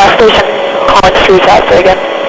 gas station calling Français again.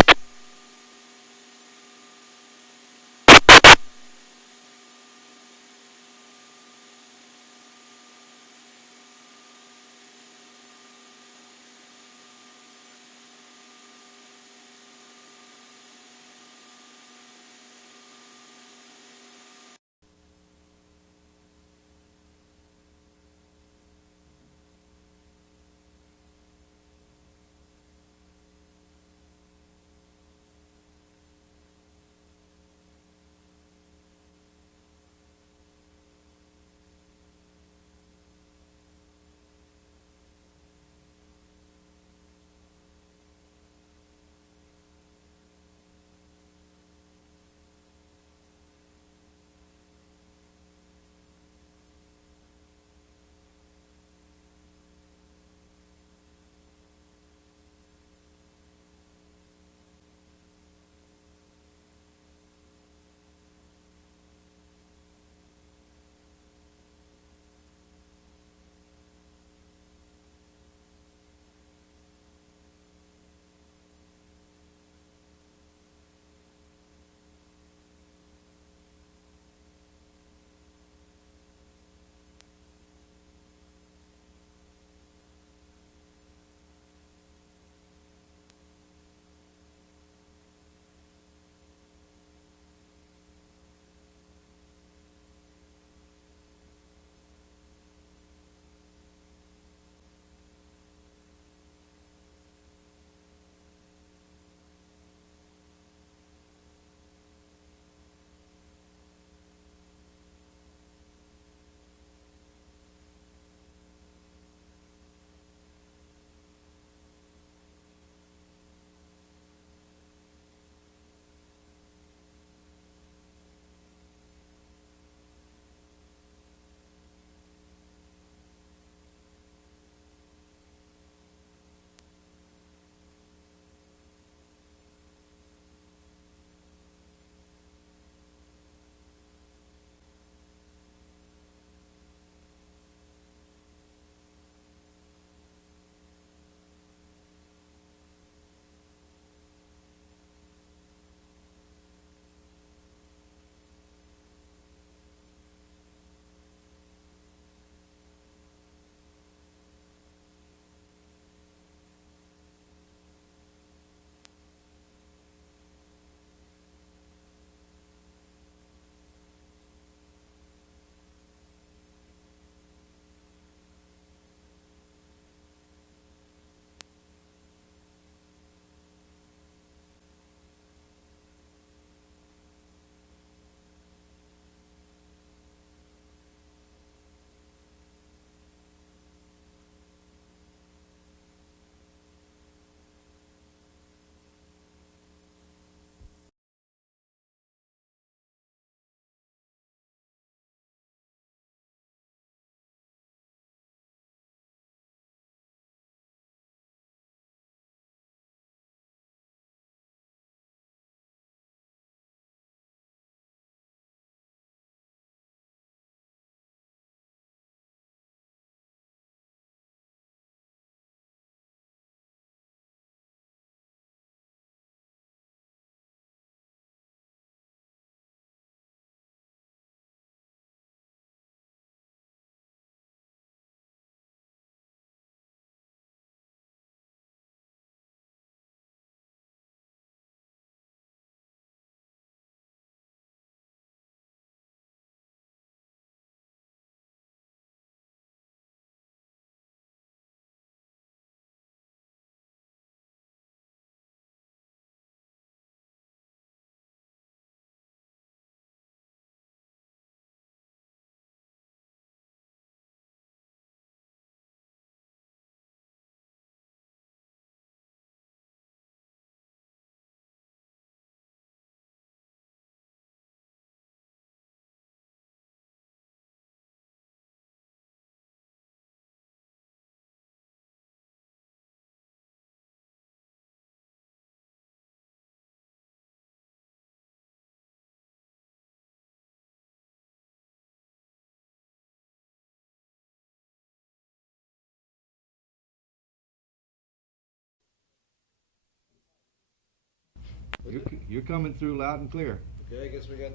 You're coming through loud and clear. Okay, I guess we got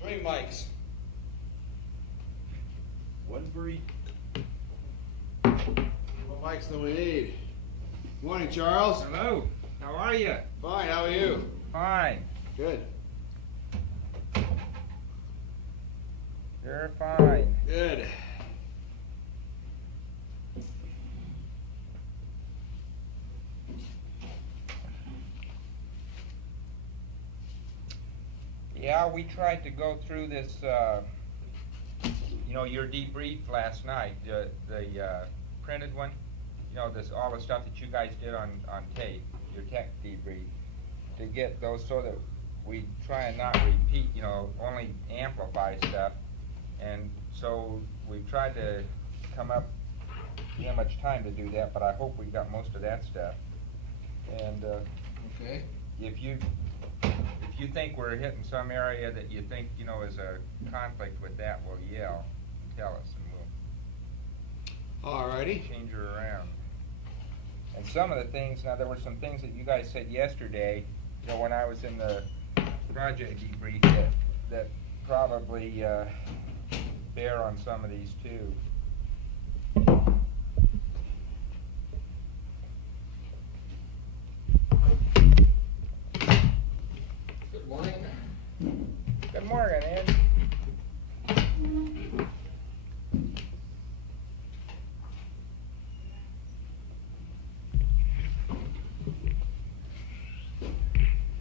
3 mics. One for each. What mics do we need? Morning, Charles. Hello. How are you? Fine, how are you? Fine. Good. You're fine. Good. Yeah, we tried to go through this, your debrief last night, the printed one, all the stuff that you guys did on tape, your tech debrief, to get those so that we try and not repeat, only amplify stuff. And so we've tried to come up, we didn't have much time to do that, but I hope we got most of that stuff. And Okay. if you think we're hitting some area that you think, is a conflict with that, well, yell, tell us, and we'll Alrighty. change her around. And some of the things, now there were some things that you guys said yesterday, when I was in the project debrief that probably bear on some of these too. Good morning. Good morning, Ed.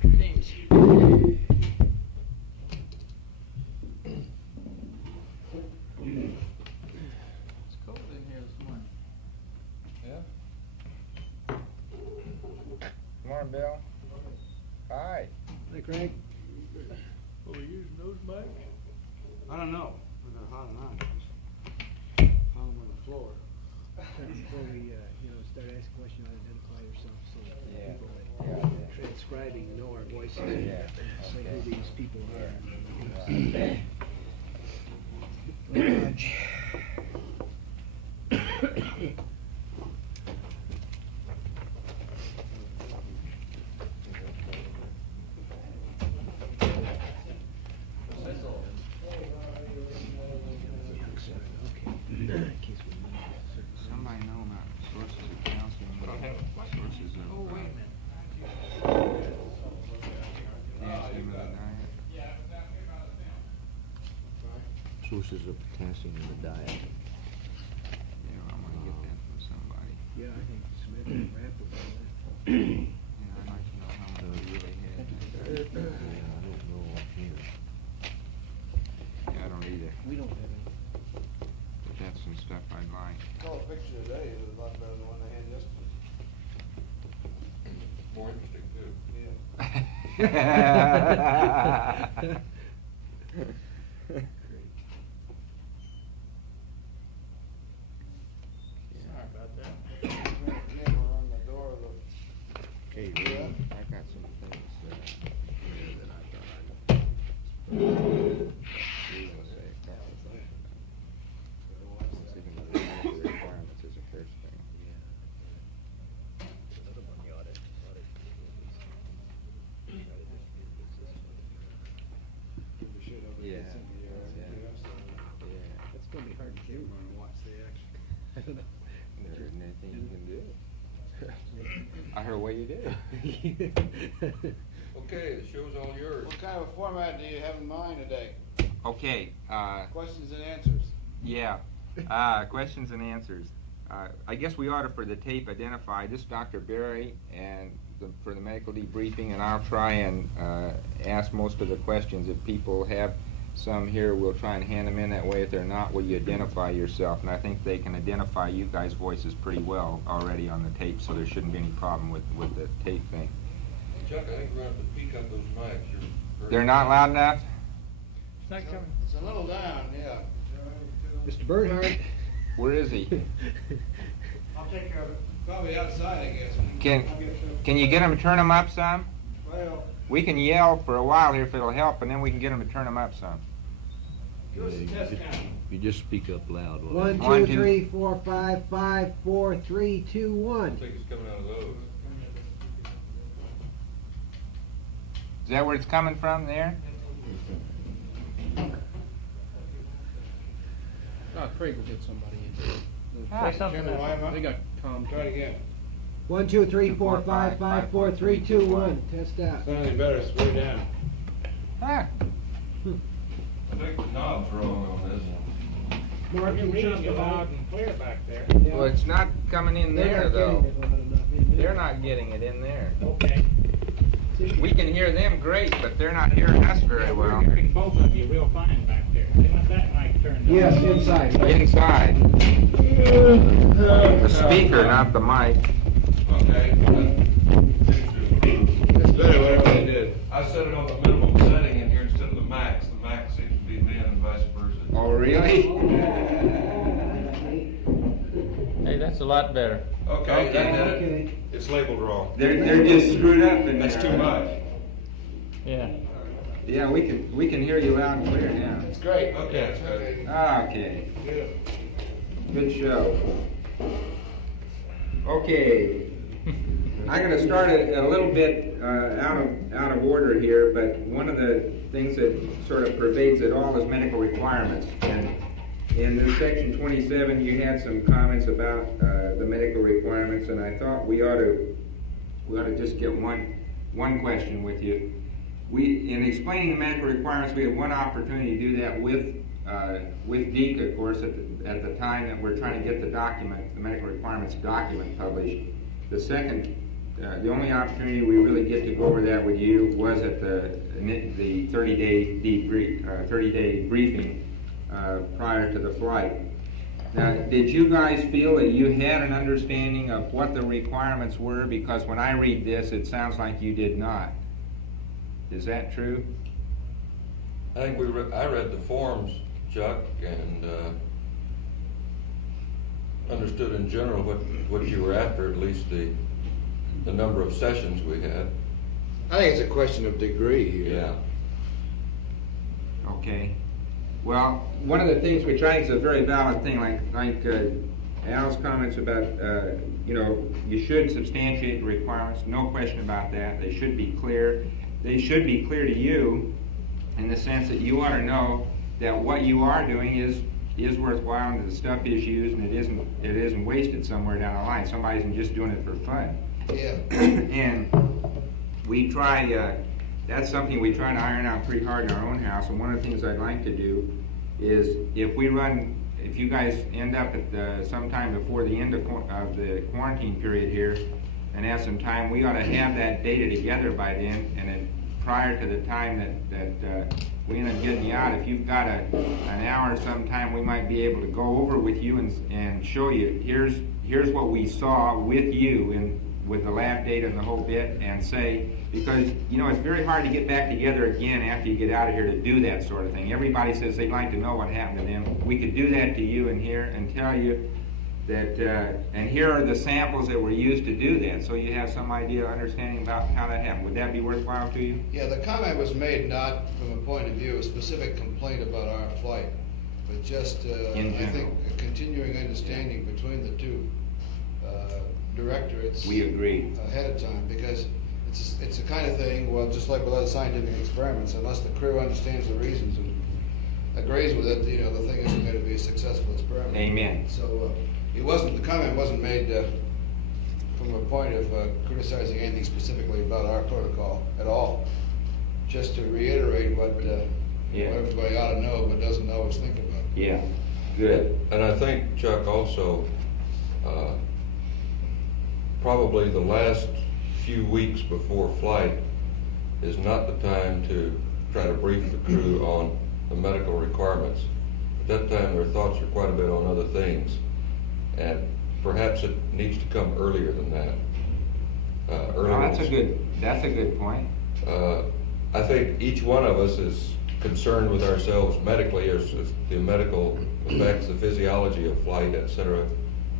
James. It's cold in here this morning. Yeah. Good morning, Bill. Hi. Hey, Craig. Are we using those mics? I don't know. We're gonna hot them on. Hot them on the floor. Before we, start asking questions, identify yourself so that Yeah. people that Yeah. transcribing know our voices. Yeah. Say who Okay. these people are. Somebody know about sources of calcium? Sources of Oh, wait a minute. calcium in the diet? Sources of potassium in the diet. Yeah, I want to get that from somebody. Yeah, I think Smith and Rapp will do Yeah, I'd like to know how much we really had. Yeah, I don't know offhand. Yeah, I don't either. that. We don't have any. But that's some stuff I'd like. Saw a picture today. It was a lot better than the one they had yesterday. More interesting too. Sorry about that. Hammer on the door of the. Okay, Yeah. I got some things that I thought I'd say a couple of things about. See if the requirements is the first thing. Another one, the audit. We should have. Yeah. That's gonna be hard to do. Watch the action. I don't know. There isn't anything you can do. I heard what you did. Okay, the show's all yours. What kind of a format do you have in mind today? Okay, Questions and answers. yeah, questions and answers. I guess we ought to, for the tape, identify this Dr. Berry and for the medical debriefing, and I'll try and ask most of the questions. If people have some here, we'll try and hand them in that way. If they're not, will you identify yourself? And I think they can identify you guys' voices pretty well already on the tape, so there shouldn't be any problem with the tape thing. Chuck, I think we're going to have to peak up those mics. They're not loud enough? It's not coming. It's a little down, yeah. Mr. Bernhardt. Where is he? I'll take care of it. Probably outside, I guess. Can you get him to turn them up some? Well, We can yell for a while here if it'll help, and then we can get them to turn them up some. give us a test count. You just speak up loud. 1, One, 2, two. 3, 4, 5, 5, 4, 3, 2, I 1. think it's coming out of those. Is that where it's coming from there? Craig will get somebody in. Say something. They got Tom. Try it again. 1, 2, 3, 4, 5, 5, 4, 3, 2, 1. Test out. Something better, slow down. Ah, I think the knob's wrong on this. Mark, You're you reading chop it it loud out. and clear back there. well, it's not coming in They're there not though. getting it loud enough in there. They're not getting it in there. Okay. We can hear them great, but they're not hearing us very well. We're hearing both of you real fine back there. They want that mic turned on. Yes, inside. Inside. The speaker, not the mic. Okay. That's better, whatever they did. I set it on the minimum setting in here instead of the max. The max seems to be me and vice versa. Oh, really? Hey, that's a lot better. Okay, that did it. Okay. It's labeled wrong. They're just screwed up in That's there. too much. Yeah. Yeah, we can hear you loud and clear now. It's great. Okay, that's good. Okay. Good show. Okay. I'm going to start a little bit out of order here, but one of the things that sort of pervades it all is medical requirements. And in this section 27, you had some comments about the medical requirements, and I thought we ought to just get one question with you. In explaining the medical requirements, we have one opportunity to do that with Deke, of course, at the time that we're trying to get the medical requirements document published. The second, the only opportunity we really get to go over that with you was at the 30-day briefing prior to the flight. Now, did you guys feel that you had an understanding of what the requirements were? Because when I read this, it sounds like you did not. Is that true? I think I read the forms, Chuck, and understood in general what you were after, at least the number of sessions we had. I think it's a question of degree here. Yeah. Okay. Well, one of the things we try is a very valid thing, like Al's comments about, you should substantiate the requirements. No question about that. They should be clear. They should be clear to you in the sense that you ought to know that what you are doing is worthwhile and the stuff is used and it isn't wasted somewhere down the line. Somebody isn't just doing it for fun. Yeah. And we try, that's something we try to iron out pretty hard in our own house. And one of the things I'd like to do is if you guys end up at sometime before the end of the quarantine period here and have some time, we ought to have that data together by then. And then prior to the time that we end up getting you out, if you've got an hour sometime, we might be able to go over with you and show you, here's what we saw with you with the lab data and the whole bit, and say, because it's very hard to get back together again after you get out of here to do that sort of thing. Everybody says they'd like to know what happened to them. We could do that to you in here and tell you that, and here are the samples that were used to do that, so you have some idea, understanding about how that happened. Would that be worthwhile to you? Yeah, the comment was made not from a point of view of a specific complaint about our flight, but just, I think, a continuing understanding between the two directorates. We agree. Ahead of time, because it's the kind of thing, well, just like with other scientific experiments, unless the crew understands the reasons and agrees with it, the thing isn't going to be a successful experiment. Amen. So the comment wasn't made from a point of criticizing anything specifically about our protocol at all. Just to reiterate what everybody ought to know but doesn't always think about. Yeah, good. And I think, Chuck, also, probably the last few weeks before flight is not the time to try to brief the crew on the medical requirements. At that time, their thoughts are quite a bit on other things, and perhaps it needs to come earlier than that. That's a good point. I think each one of us is concerned with ourselves medically, as the medical effects, the physiology of flight, et cetera,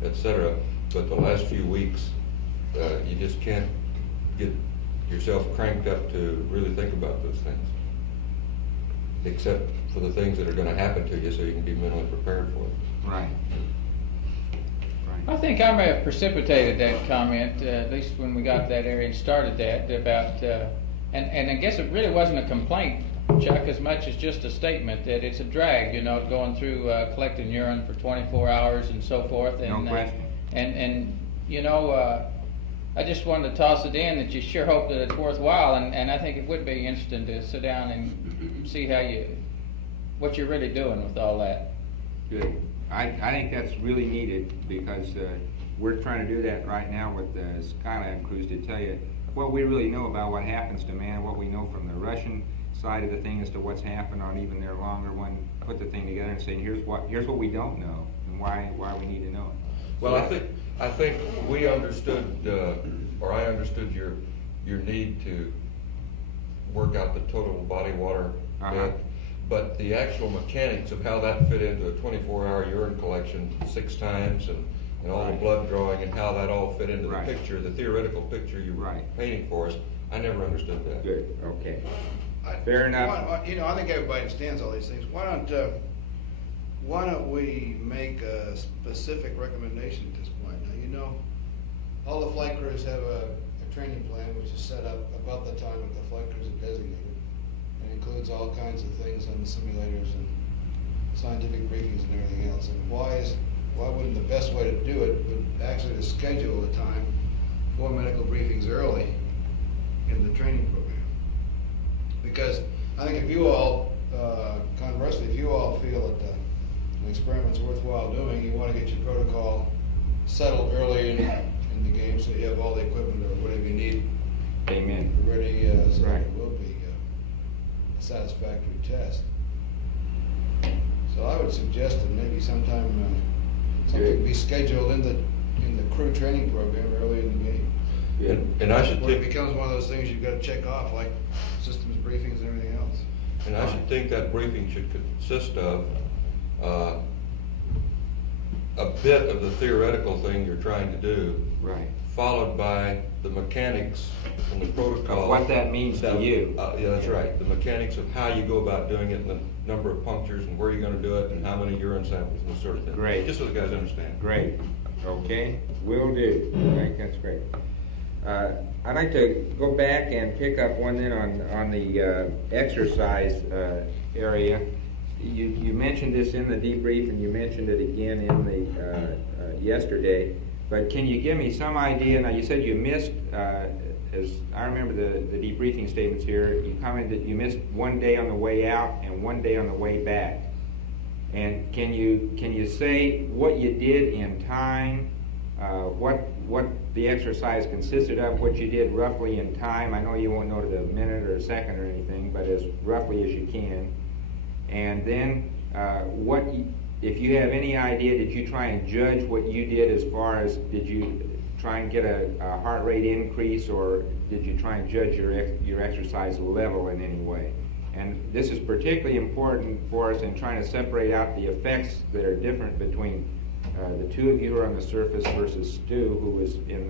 but the last few weeks, you just can't get yourself cranked up to really think about those things, except for the things that are going to happen to you so you can be mentally prepared for it. Right. I think I may have precipitated that comment, at least when we got to that area and started that, about And I guess it really wasn't a complaint, Chuck, as much as just a statement that it's a drag, you know, going through collecting urine for 24 hours and so forth. And, No question. And you know, I just wanted to toss it in that you sure hope that it's worthwhile, and I think it would be interesting to sit down and see what you're really doing with all that. Good. I think that's really needed because we're trying to do that right now with the Skylab crews to tell you what we really know about what happens to man, what we know from the Russian side of the thing as to what's happened on even their longer one, put the thing together and say, here's what we don't know and why we need to know it. Well, I think we understood, or I understood your need to work out the total body water bit, but the actual mechanics of how that fit into a 24-hour urine collection 6 times and all the blood drawing and how that all fit into the picture, the theoretical picture you were painting for us, I never understood that. Good. Okay. Fair enough. You know, I think everybody understands all these things. Why don't we make a specific recommendation at this point? Now, you know, all the flight crews have a training plan which is set up about the time that the flight crews are designated, and includes all kinds of things on the simulators and scientific briefings and everything else. And why wouldn't the best way to do it would actually to schedule the time for medical briefings early in the training program? Because I think if you all, conversely, if you all feel that an experiment's worthwhile doing, you want to get your protocol settled early in the game so you have all the equipment or whatever you need. Amen. Ready, so that it will be a satisfactory test. So I would suggest that maybe sometime something be scheduled in the crew training program early in the game. And I should Where it think, becomes one of those things you've got to check off, like systems briefings and everything else. and I should think that briefing should consist of a bit of the theoretical thing you're trying to do, followed by the mechanics and the protocol. Of what that means to you. Yeah, that's right. The mechanics of how you go about doing it, and the number of punctures, and where you're going to do it, and how many urine samples, and this sort of thing. Great. Just so the guys understand. Great. Okay. Will do. I think that's great. I'd like to go back and pick up one then on the exercise area. You mentioned this in the debrief, and you mentioned it again in the yesterday. But can you give me some idea? Now, you said you missed, as I remember the debriefing statements here, you commented that you missed 1 day on the way out and 1 day on the way back. And can you say what you did in time, what the exercise consisted of, what you did roughly in time? I know you won't know to the minute or a second or anything, but as roughly as you can. And then if you have any idea, did you try and judge what you did as far as, did you try and get a heart rate increase, or did you try and judge your exercise level in any way? And this is particularly important for us in trying to separate out the effects that are different between the two of you who are on the surface versus Stu, who was in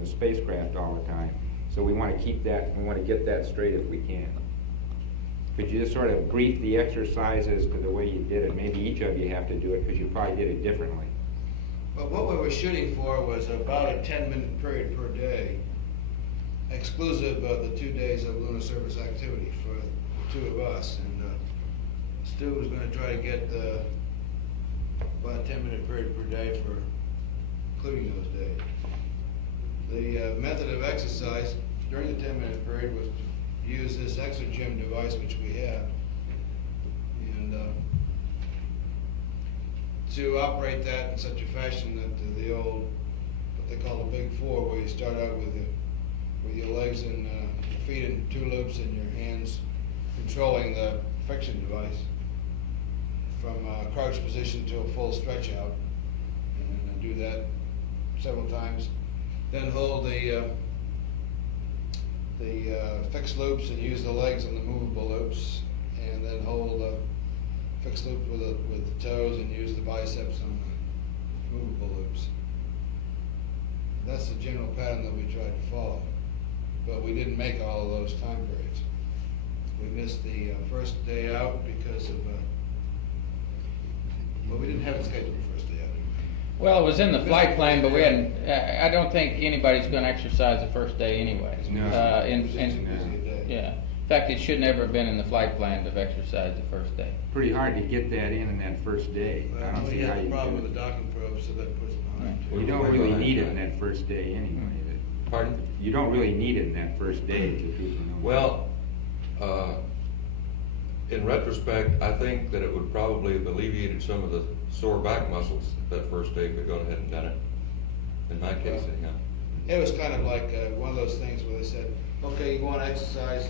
the spacecraft all the time. So we want to keep that, we want to get that straight if we can. Could you just sort of brief the exercises to the way you did it? Maybe each of you have to do it because you probably did it differently. But what we were shooting for was about a 10-minute period per day, exclusive of the 2 days of lunar surface activity for the two of us. And Stu was going to try to get about a 10-minute period per day for including those days. The method of exercise during the 10-minute period was to use this exogym device which we have, and to operate that in such a fashion that the old, what they call the big four, where you start out with your legs and your feet in 2 loops and your hands controlling the friction device from a crouch position to a full stretch out, and do that several times. Then hold the fixed loops and use the legs on the movable loops, and then hold the fixed loop with the toes and use the biceps on the movable loops. That's the general pattern that we tried to follow, but we didn't make all of those time periods. We missed the first day out because of, well, we didn't have it scheduled the first day out. Well, it was in the flight plan, but we hadn't. I don't think anybody's going to exercise the first day anyways. No. It's a busy day. Yeah. In fact, it should never have been in the flight plan to exercise the first day. Pretty hard to get that in that first day. I don't see you how have you the problem do with it. the docking probe, so that puts it behind. Well, you don't really need it in that first day anyway. Pardon? You don't really need it in that first day to do it. Well, in retrospect, I think that it would probably have alleviated some of the sore back muscles that first day if we'd gone ahead and done it. In my case, anyhow. It was kind of like one of those things where they said, okay, you want to exercise,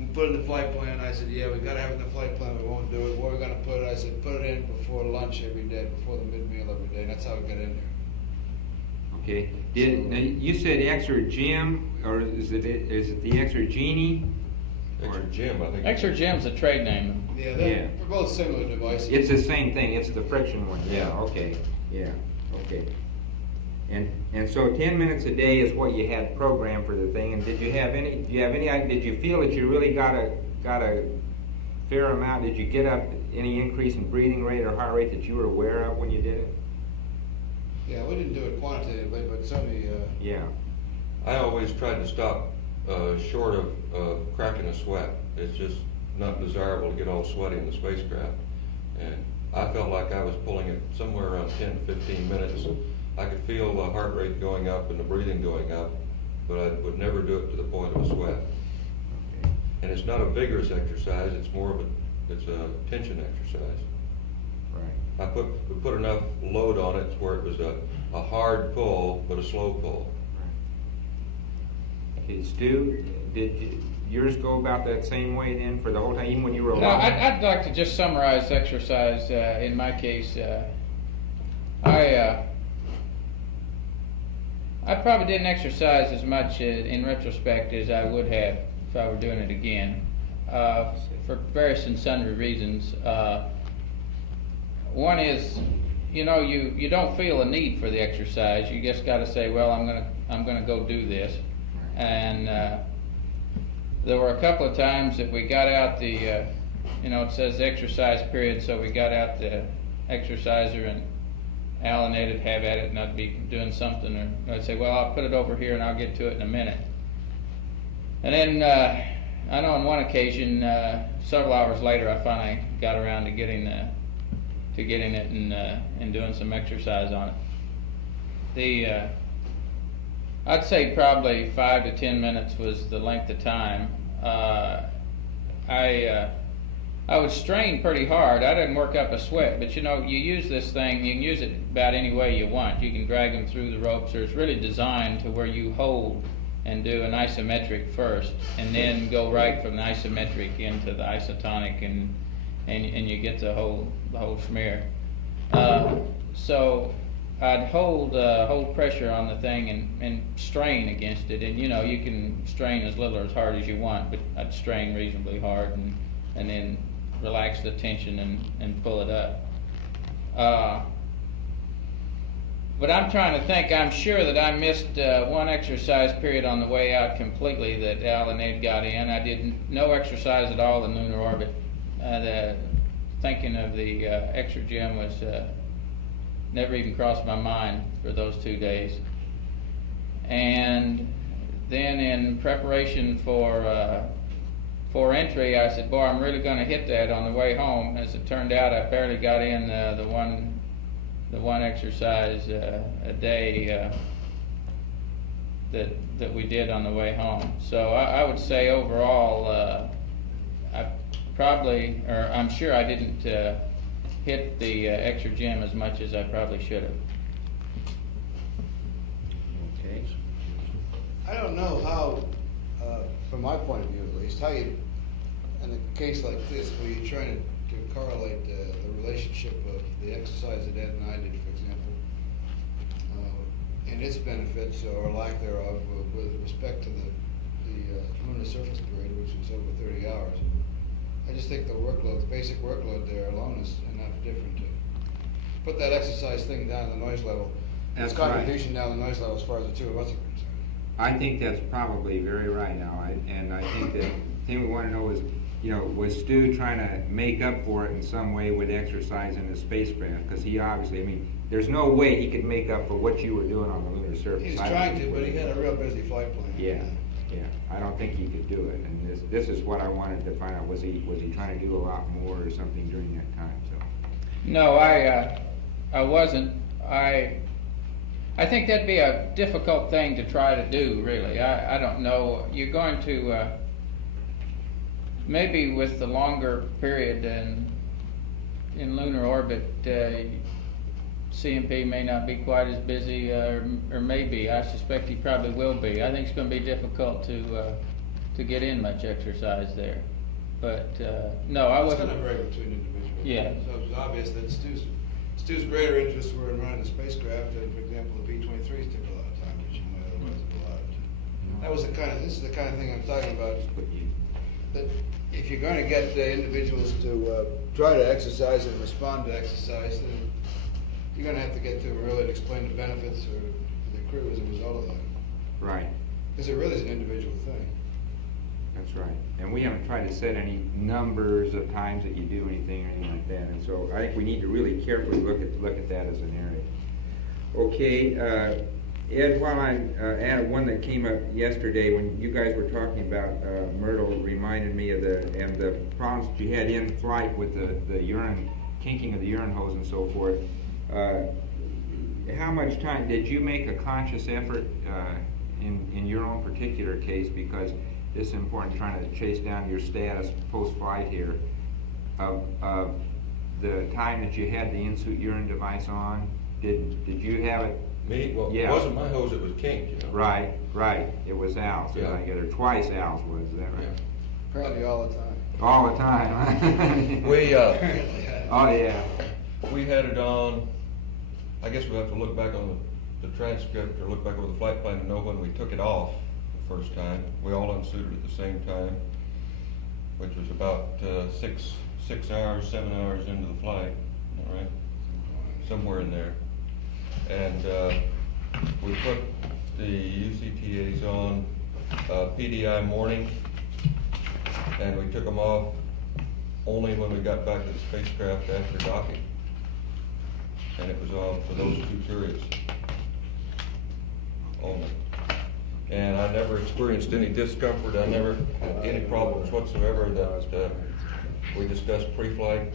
you put it in the flight plan. I said, yeah, we got to have it in the flight plan, we won't do it. Where are we going to put it? I said, put it in before lunch every day, before the mid-meal every day, and that's how we got in there. Okay. Now you said exergem, or is it the exergenie? Exergem, I think. Exergem's a trade name. Yeah, Yeah. they're both similar devices. It's the same thing. It's the friction one. Yeah. Okay. Yeah. Okay. And so 10 minutes a day is what you had programmed for the thing. And did you feel that you really got a fair amount? Did you get up any increase in breathing rate or heart rate that you were aware of when you did it? Yeah, we didn't do it quantitatively, but certainly. Yeah. I always tried to stop short of cracking a sweat. It's just not desirable to get all sweaty in the spacecraft. And I felt like I was pulling it somewhere around 10 to 15 minutes. I could feel the heart rate going up and the breathing going up, but I would never do it to the point of a sweat. And it's not a vigorous exercise, it's more of a tension exercise. Right. We put enough load on it where it was a hard pull, but a slow pull. Okay, Stu, did yours go about that same way then for the whole time, even when you were alone? No, I'd like to just summarize exercise in my case. I probably didn't exercise as much in retrospect as I would have if I were doing it again, for various and sundry reasons. One is, you don't feel a need for the exercise. You just got to say, well, I'm gonna go do this. And there were a couple of times that we got out the, it says exercise period, so we got out the exerciser and Alan would have at it and I'd be doing something, or I'd say, well, I'll put it over here and I'll get to it in a minute. And then I know on one occasion, several hours later, I finally got around to getting it and doing some exercise on it. I'd say probably 5 to 10 minutes was the length of time. I would strain pretty hard. I didn't work up a sweat, but you use this thing, you can use it about any way you want. You can drag them through the ropes, or it's really designed to where you hold and do an isometric first, and then go right from the isometric into the isotonic, and you get the whole schmear. So I'd hold pressure on the thing and strain against it, and you can strain as little or as hard as you want, but I'd strain reasonably hard and then relax the tension and pull it up. But I'm trying to think. I'm sure that I missed one exercise period on the way out completely that Alan Ed got in. I did no exercise at all in lunar orbit. Thinking of the exergem was never even crossed my mind for those 2 days. And then in preparation for entry, I said, boy, I'm really going to hit that on the way home. As it turned out, I barely got in the one exercise a day that we did on the way home. So I would say overall, I'm sure I didn't hit the exergem as much as I probably should have. Okay. I don't know how, from my point of view at least, how you, in a case like this, where you're trying to correlate the relationship of the exercise that Ed and I did, for example, and its benefits or lack thereof with respect to the lunar surface period, which was over 30 hours. I just think the basic workload there alone is enough different to put that exercise thing down the noise level. That's its contribution down the noise level as far as the two of us are concerned. I think that's probably very right now, and I think that the thing we want to know is, was Stu trying to make up for it in some way with exercise in the spacecraft? Because he obviously, there's no way he could make up for what you were doing on the lunar surface. He's trying to, but he had a real busy flight plan. Yeah. Yeah, I don't think he could do it, and this is what I wanted to find out. Was he trying to do a lot more or something during that time? So. No, I wasn't. I think that'd be a difficult thing to try to do, really. I don't know. You're going to, maybe with the longer period in lunar orbit, CMP may not be quite as busy, or maybe. I suspect he probably will be. I think it's going to be difficult to get in much exercise there. But, no, I wasn't. It's going to vary between individuals. Yeah. So it's obvious that Stu's greater interests were in running the spacecraft, and for example, the B-23s took a lot of time, which you might otherwise have allowed to. That was this is the kind of thing I'm talking about. That if you're going to get individuals to try to exercise and respond to exercise, then you're going to have to get to them early and explain the benefits for the crew as a result of that. Right. Because it really is an individual thing. That's right. And we haven't tried to set any numbers of times that you do anything or anything like that. And so I think we need to really carefully look at that as an area. Okay, Ed, while I added one that came up yesterday when you guys were talking about Myrtle, reminded me of the problems that you had in flight with the urine, kinking of the urine hose and so forth. How much time did you make a conscious effort in your own particular case, because this is important, trying to chase down your status post-flight here, of the time that you had the in-suit urine device on? Did you have it? Me? Well, Yeah. it wasn't my hose, it was kinked, you know. Right. It was Al's. Yeah. I get her twice Al's was, is that right? Yeah. Apparently all the time. All the time, huh? We, Oh, yeah. we had it on, I guess we'll have to look back on the transcript or look back over the flight plan to know when we took it off the first time. We all unsuited at the same time, which was about 6 hours, 7 hours into the flight, all right? Somewhere in there. And we put the UCTAs on PDI morning, and we took them off only when we got back to the spacecraft after docking. And it was on for those 2 periods only. And I never experienced any discomfort. I never had any problems whatsoever that we discussed pre-flight.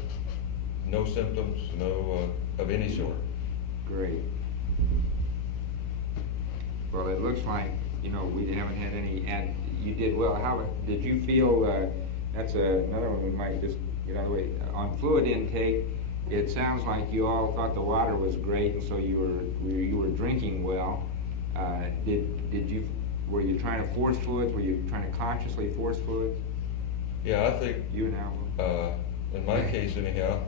No symptoms, no of any sort. Great. Well, it looks like, we haven't had any you did well. How did you feel, that's another one we might just, on fluid intake, it sounds like you all thought the water was great, and so you were drinking well. Were you trying to force fluids? Were you trying to consciously force fluids? Yeah, I think You and Al? in my case anyhow,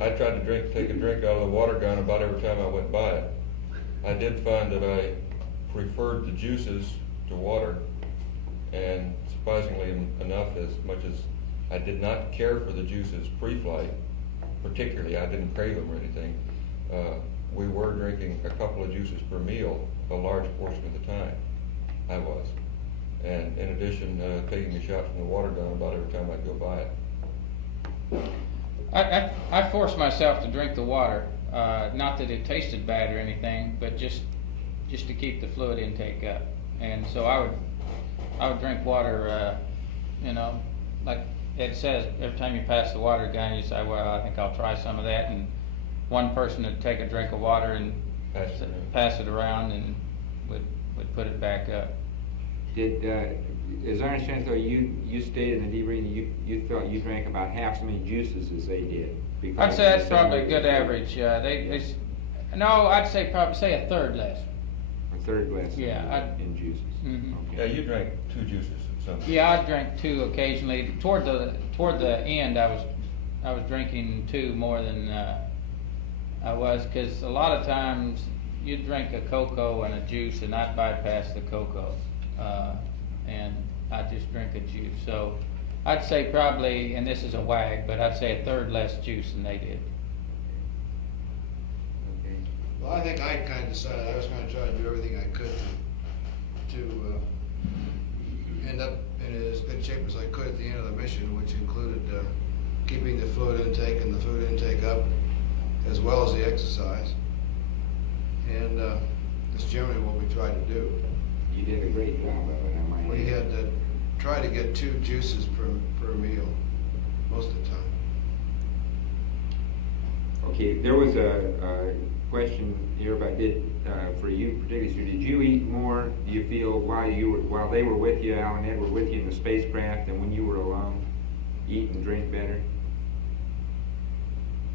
I tried to take a drink out of the water gun about every time I went by it. I did find that I preferred the juices to water, and surprisingly enough, as much as I did not care for the juices pre-flight, particularly, I didn't crave them or anything, we were drinking a couple of juices per meal a large portion of the time. I was. And in addition, taking a shot from the water gun about every time I'd go by it. I forced myself to drink the water, not that it tasted bad or anything, but just to keep the fluid intake up. And so I would drink water, like Ed says, every time you pass the water gun, you say, well, I think I'll try some of that, and one person would take a drink of water and pass it around and would put it back up. As I understand, though, you stated in the debriefing you thought you drank about half as many juices as they did. I'd say that's probably a good average. I'd say probably a third less. A third less in juices. Mm-hmm. Yeah, you drank 2 juices at some point. Yeah, I drank 2 occasionally. Toward the end, I was drinking 2 more than I was, because a lot of times you drink a cocoa and a juice, and I'd bypass the cocoa, and I'd just drink a juice. So I'd say probably, and this is a wag, but I'd say a third less juice than they did. Okay. Well, I think I kind of decided I was going to try to do everything I could to end up in as good shape as I could at the end of the mission, which included keeping the fluid intake and the food intake up, as well as the exercise. And that's generally what we tried to do. You did a great job of it, I might we had tried to get 2 juices per meal most of the time. Okay, there was a question here about for you particularly, Sue, did you eat more, do you feel, while they were with you, Al and Ed were with you in the spacecraft, and when you were alone, eat and drink better?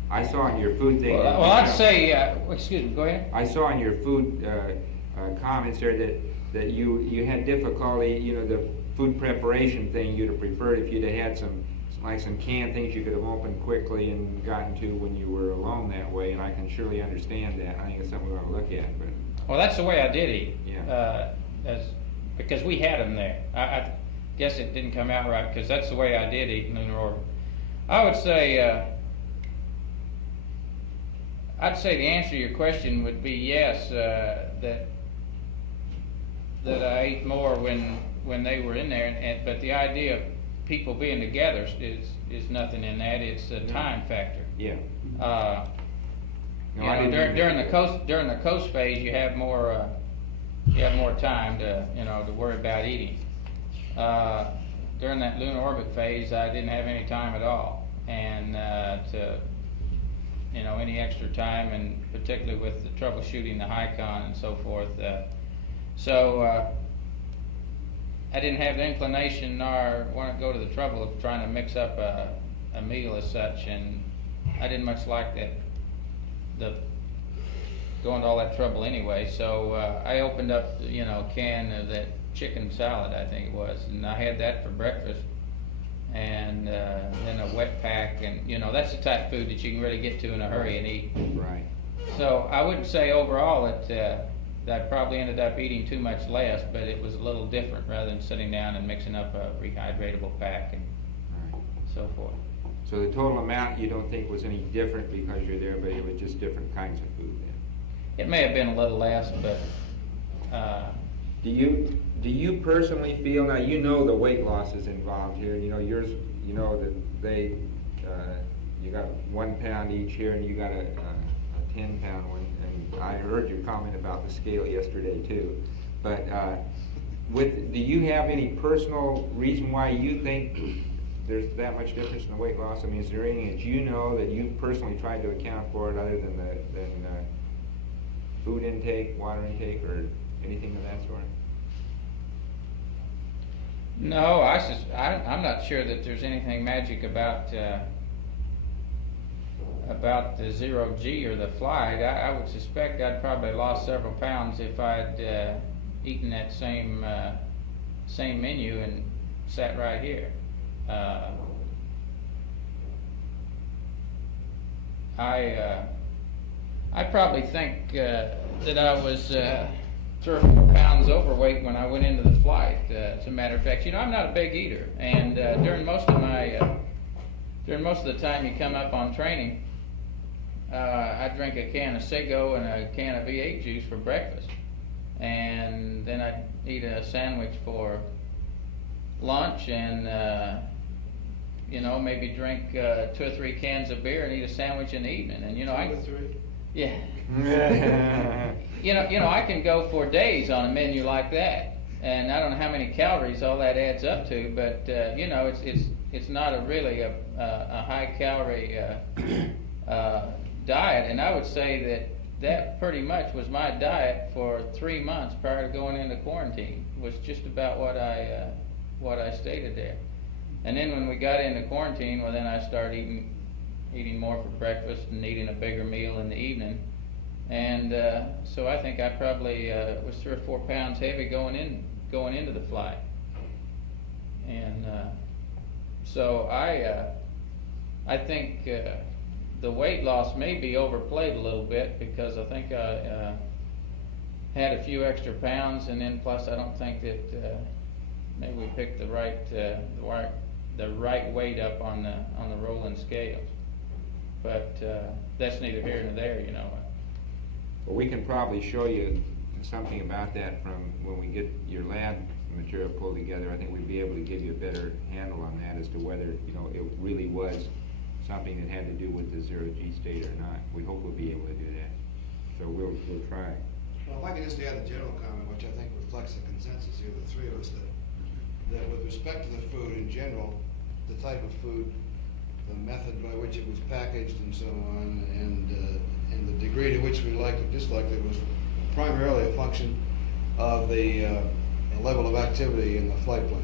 I saw in your food thing. Well, I'd say, excuse me, go ahead. I saw in your food comments there that you had difficulty, the food preparation thing you'd have preferred if you'd have had some canned things you could have opened quickly and gotten to when you were alone that way, and I can surely understand that. I think it's something we ought to look at. But well, that's the way I did eat. Yeah. Because we had them there. I guess it didn't come out right because that's the way I did eat in lunar orbit. I would say, I'd say the answer to your question would be yes. That I ate more when they were in there, but the idea of people being together is nothing in that. It's a time factor. Yeah. During the coast phase, you have more time to to worry about eating. During that lunar orbit phase, I didn't have any time at all, and any extra time, and particularly with the troubleshooting the HICON and so forth. So I didn't have the inclination nor want to go to the trouble of trying to mix up a meal as such, and I didn't much like going to all that trouble anyway. So I opened up a can of that chicken salad, I think it was, and I had that for breakfast, and then a wet pack, and that's the type of food that you can really get to in a hurry and eat. Right. So I wouldn't say overall that I probably ended up eating too much less, but it was a little different rather than sitting down and mixing up a rehydratable pack and so forth. So the total amount you don't think was any different because you're there, but it was just different kinds of food then? It may have been a little less, but do you personally feel, now the weight loss is involved here, yours, that they you got 1 pound each here and you got a 10-pound one, and I heard your comment about the scale yesterday too. But do you have any personal reason why you think there's that much difference in the weight loss? I mean, is there anything that that you personally tried to account for it other than food intake, water intake, or anything of that sort? no, I'm not sure that there's anything magic about the 0G or the flight. I would suspect I'd probably lost several pounds if I'd eaten that same menu and sat right here. I probably think that I was 3 or 4 pounds overweight when I went into the flight. As a matter of fact, I'm not a big eater, and during most of the time you come up on training, I drink a can of Sago and a can of V8 juice for breakfast, and then I'd eat a sandwich for lunch, and maybe drink 2 or 3 cans of beer and eat a sandwich in the evening. And yeah. I can go for days on a menu like that, and I don't know how many calories all that adds up to, but it's not really a high calorie diet, and I would say that pretty much was my diet for 3 months prior to going into quarantine. Was just about what I stated there, and then when we got into quarantine, well, then I started eating more for breakfast and eating a bigger meal in the evening. And so I think I probably was 3 or 4 pounds heavy going into the flight, and so I think the weight loss may be overplayed a little bit, because I think I had a few extra pounds, and then plus I don't think that maybe we picked the right weight up on the rolling scales, but that's neither here nor there, Well, we can probably show you something about that from when we get your lab material pulled together. I think we'd be able to give you a better handle on that as to whether it really was something that had to do with the 0G state or not. We hope we'll be able to do that. So we'll try. Well, if I could just add a general comment, which I think reflects the consensus here, the 3 of us, that that with respect to the food in general, the type of food, the method by which it was packaged and so on, and the degree to which we liked or disliked it was primarily a function of the level of activity in the flight plan.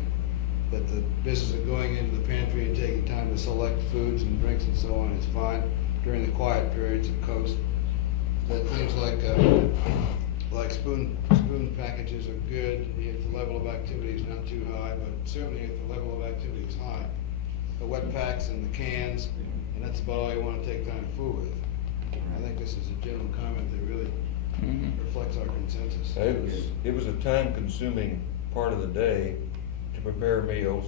That the business of going into the pantry and taking time to select foods and drinks and so on is fine during the quiet periods of coast. That things like spoon packages are good if the level of activity is not too high, but certainly if the level of activity is high. The wet packs and the cans, and that's about all you want to take time to fool with. I think this is a general comment that really reflects our consensus. It was a time-consuming part of the day to prepare meals,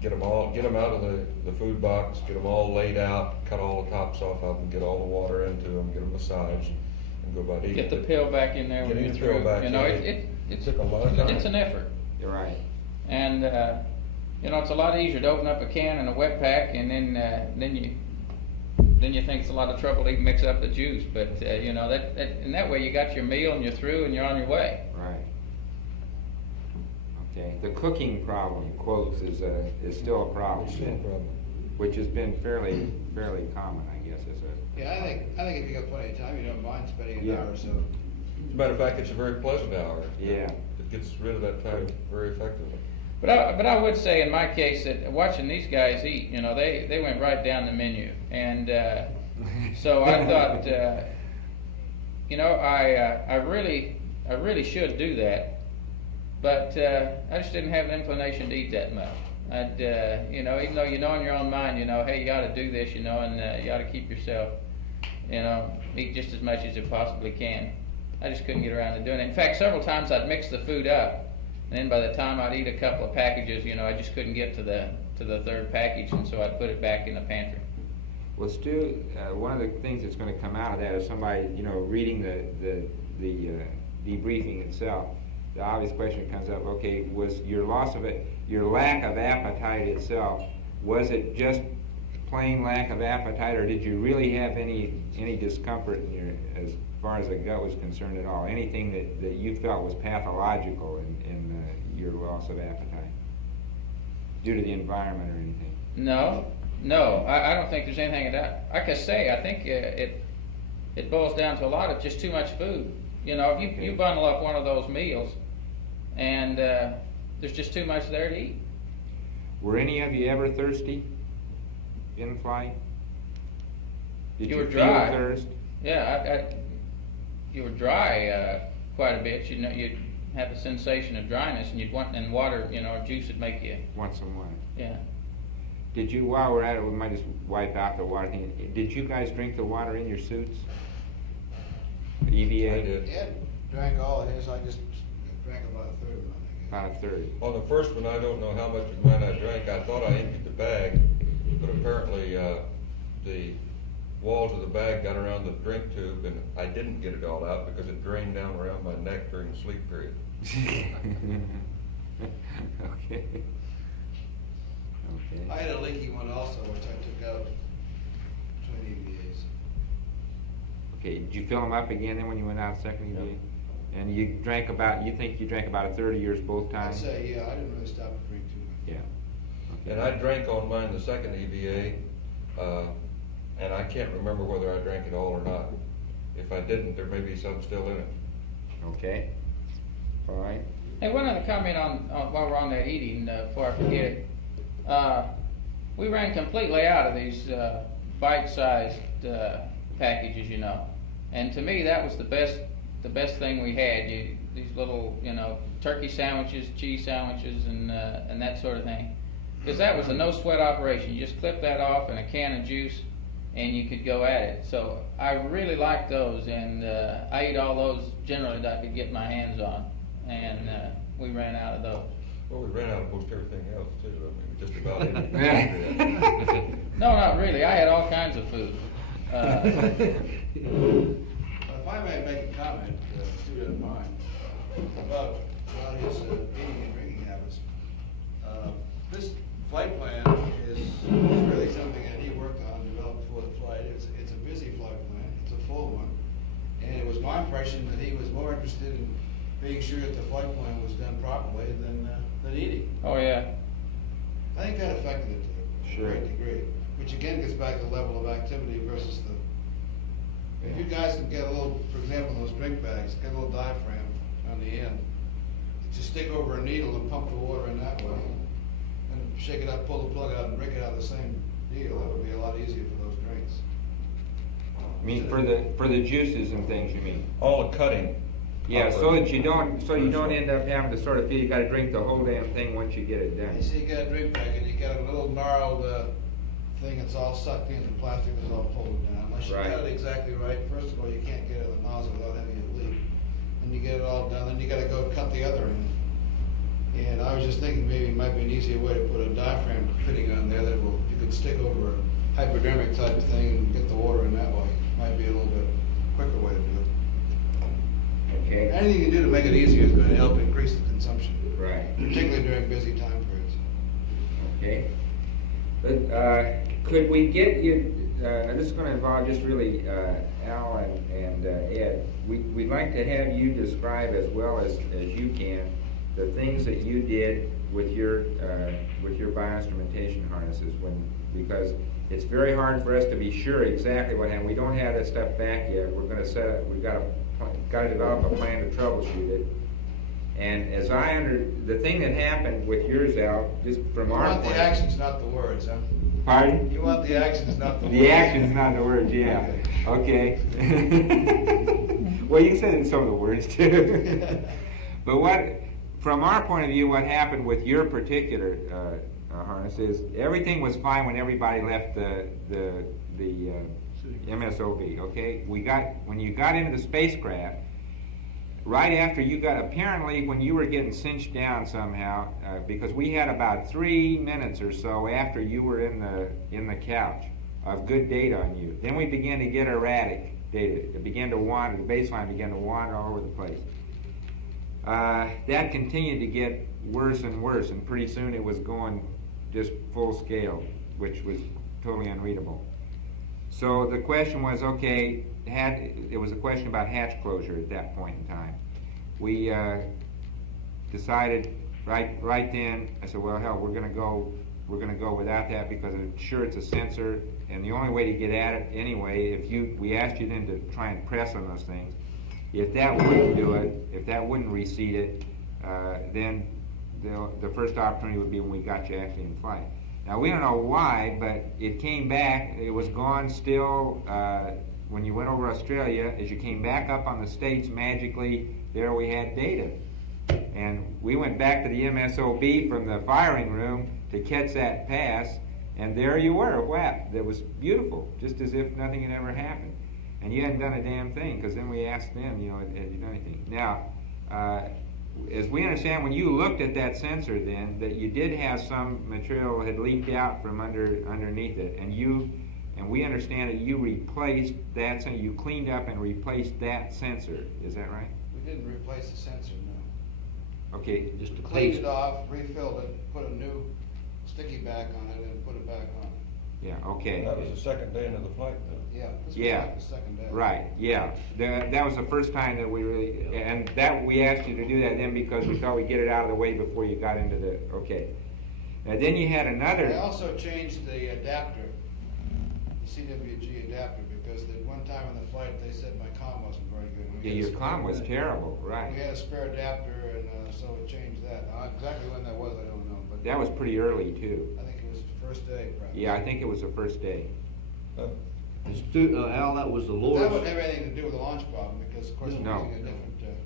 get them out of the food box, get them all laid out, cut all the tops off of them, get all the water into them, get them massaged, and go about eating. Get the pill back in there when you're through. You know, it took a lot of time. It's an effort. You're right. And you know, it's a lot easier to open up a can in a wet pack, and then you think it's a lot of trouble to even mix up the juice. But you know, that in that way you got your meal and you're through and you're on your way. Right. Okay. The cooking problem, quotes, is still a problem. It's still a problem. Which has been fairly common, I guess. Yeah, I think if you got plenty of time, you don't mind spending an hour or so. As a matter of fact, it's a very pleasant hour. Yeah. It gets rid of that time very effectively. But I would say in my case that watching these guys eat, you know, they went right down the menu, and so I thought, you know, I really should do that, but I just didn't have the inclination to eat that much. I'd, you know, even though you know in your own mind, you know, hey, you ought to do this, you know, and you ought to keep yourself, you know, eat just as much as you possibly can. I just couldn't get around to doing it. In fact, several times I'd mix the food up. And then by the time I'd eat a couple of packages, you know, I just couldn't get to the third package, and so I'd put it back in the pantry. Well, Stu, one of the things that's going to come out of that is somebody, you know, reading the debriefing itself. The obvious question comes up: okay, was your your lack of appetite itself, was it just plain lack of appetite, or did you really have any discomfort in your, as far as the gut was concerned at all? Anything that you felt was pathological in your loss of appetite due to the environment or anything? No, I don't think there's anything of that. Like I say, I think it boils down to a lot of just too much food. You know, if you bundle up one of those meals and there's just too much there to eat. Were any of you ever thirsty in flight? Did you were feel dry. thirst? Yeah, you were dry quite a bit. You know, you'd have a sensation of dryness, and you'd want, and water, you know, or juice would make you. Want some water. Yeah. Did you, while we're at it, we might just wipe out the water thing. Did you guys drink the water in your suits? EVA? I did. Ed drank all of his, I just drank about a third of mine, I guess. About a third. On the first one, I don't know how much of mine I drank. I thought I emptied the bag, but apparently the walls of the bag got around the drink tube, and I didn't get it all out because it drained down around my neck during the sleep period. Okay. I had a leaky one also, which I took out between EVAs. Okay, did you fill them up again then when you went out second EVA? Yep. And you think you drank about a third of yours both I'd times? say, yeah, I didn't really stop to drink too much. Yeah. Okay. And I drank on mine the second EVA, and I can't remember whether I drank it all or not. If I didn't, there may be some still in it. Okay. All right. Hey, one other comment on while we're on that eating, before I forget it. We ran completely out of these bite-sized packages, you know, and to me that was the best thing we had. These little, you know, turkey sandwiches, cheese sandwiches, and that sort of thing, because that was a no-sweat operation. You just clip that off in a can of juice, and you could go at it. So I really liked those, and I ate all those generally that I could get my hands on, and we ran out of those. Well, we ran out of most everything else too. I mean, just about anything. No, not really. I had all kinds of food. If I may make a comment, if you don't mind, about his eating and drinking habits. This flight plan is really something that he worked on and developed before the flight. It's a busy flight plan. It's a full one. And it was my impression that he was more interested making sure that the flight plan was done properly than eating. Oh, yeah. I think that affected it to a Sure. great degree, which again gets back to the level of activity versus the, if you guys can get a little, for example, those drink bags, get a little diaphragm on the end, just stick over a needle and pump the water in that way, and shake it up, pull the plug out and drink it out of the same deal. That would be a lot easier for those drinks. I mean, for the juices and things, you mean? All the cutting. Yeah, so that you don't end up having to sort of feel you got to drink the whole damn thing once you get it done. You see, you got a drink bag and you got a little gnarled thing that's all sucked in, the plastic is all folded down. Unless you Right. cut it exactly right, first of all, you can't get it out of the nozzle without having it leak. And you get it all done, then you got to go cut the other end. And I was just thinking maybe it might be an easier way to put a diaphragm fitting on there that will, you could stick over a hypodermic type of thing and get the water in that way. Might be a little bit quicker way to do it. Okay. Anything you can do to make it easier is going to help increase the consumption, Right. particularly during busy time periods. Okay. But could we get you? This is going to involve just really Al and Ed. We'd like to have you describe as well as you can the things that you did with your bioinstrumentation harnesses because it's very hard for us to be sure exactly what happened. We don't have that stuff back yet. We're going to set up. We've got to develop a plan to troubleshoot it. And as the thing that happened with yours, Al, just from our You want point. the actions, not the words, huh? Pardon? You want the actions, not the words. The actions, not the words. Yeah. Okay. Well, you can say in some of the words too. But from our point of view, what happened with your particular harness is everything was fine when everybody left the MSOB. Okay, when you got into the spacecraft, right after you apparently when you were getting cinched down somehow, because we had about 3 minutes or so after you were in the couch of good data on you. Then we began to get erratic data. It began to wander. The baseline began to wander all over the place. That continued to get worse and worse, and pretty soon it was going just full scale, which was totally unreadable. So the question was, okay, it was a question about hatch closure at that point in time. We decided right then. I said, well, hell, we're going to go without that because I'm sure it's a sensor, and the only way to get at it anyway, we asked you then to try and press on those things. If that wouldn't do it, if that wouldn't reseat it, then the first opportunity would be when we got you actually in flight. Now, we don't know why, but it came back. It was gone still when you went over Australia. As you came back up on the States, magically, there we had data. And we went back to the MSOB from the firing room to catch that pass, and there you were, Uap. That was beautiful, just as if nothing had ever happened. And you hadn't done a damn thing, because then we asked them, had you done anything? Now, as we understand, when you looked at that sensor then, that you did have some material had leaked out from underneath it, and we understand that you replaced that sensor, you cleaned up and replaced that sensor. Is that right? We didn't replace the sensor, no. Okay. Just to Cleaned it off, refilled it, put a new sticky back on it, and put it back on. Yeah, okay. That was the second day into the flight, though. Yeah, this was Yeah. like the second day. Right, yeah. That was the first time that we really, and that we asked you to do that then because we thought we'd get it out of the way before you got into the, okay. Now then you had another. I also changed the adapter, the CWG adapter, because at one time in the flight they said my comm wasn't very good. Yeah, your comm was terrible, right. We had a spare adapter, and so it changed that. Now, exactly when that was, I don't know, but That was pretty early too. I think it was the first day, probably. Yeah, I think it was the first day. Al, that was the That Lord's. wouldn't have anything to do with the launch problem, because of course we're No. using a different.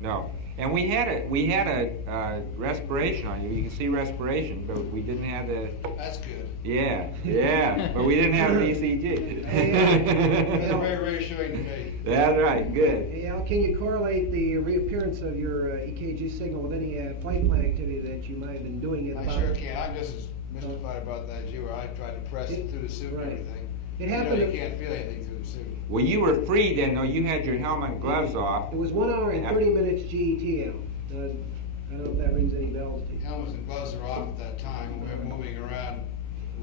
No, and we had a respiration on you. You can see respiration, but we didn't have the. That's good. Yeah, but we didn't have an ECG. That's very reassuring to me. That's right. Good. Hey, Al, can you correlate the reappearance of your EKG signal with any flight plan activity that you might have been doing at I about? sure can. I'm just as mystified about that as you are. I tried to press it through the suit Right. and everything. It happened. You can't feel anything through the suit. Well, you were free then, though. You had your helmet and gloves off. It was 1 hour and 30 minutes GET, Al. I don't know if that rings any bells to you. Helmets and gloves are off at that time, and we're moving around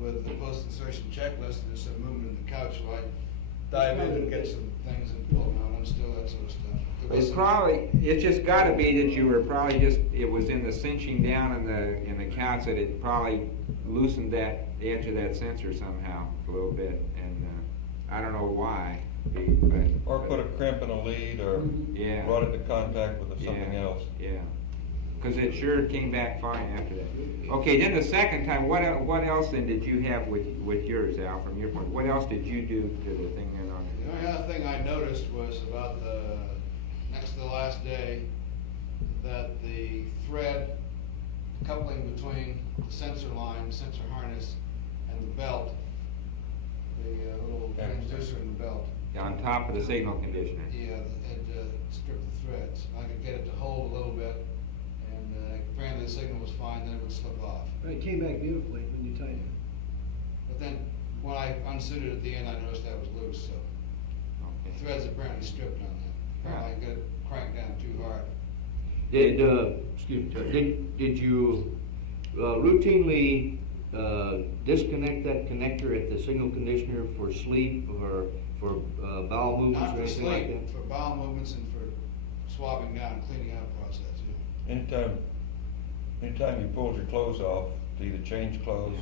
with the post-insertion checklist, and there's some movement in the couch light. dive in and get some things and pull them out, unstill that sort of stuff. There was It's some- probably, it's just gotta be that you were probably just, it was in the cinching down in the couch that it probably loosened that edge of that sensor somehow a little bit, and I don't know why. But, Or put a crimp in a lead, or Yeah. brought it to contact with something Yeah, else. Yeah, because it sure came back fine after that. Okay, then the second time, what else then did you have with yours, Al, from your point? What else did you do to the thing then on The only other thing I noticed was about the, next to the last day, that the thread coupling between the sensor line, sensor harness, and the belt, the little transducer in the belt, on top of the signal conditioner? yeah, it stripped the threads. I could get it to hold a little bit, and apparently the signal was fine, then it would slip off. But it came back beautifully when you tightened it. But then, when I unsuited it at the end, I noticed that was loose, so the Okay. threads apparently stripped on that. Apparently I got it cranked down too hard. Did you routinely disconnect that connector at the signal conditioner for sleep or for bowel movements Not or for anything sleep, like that? for bowel movements and for swabbing down and cleaning out process, yeah. Anytime you pulled your clothes off, to either change clothes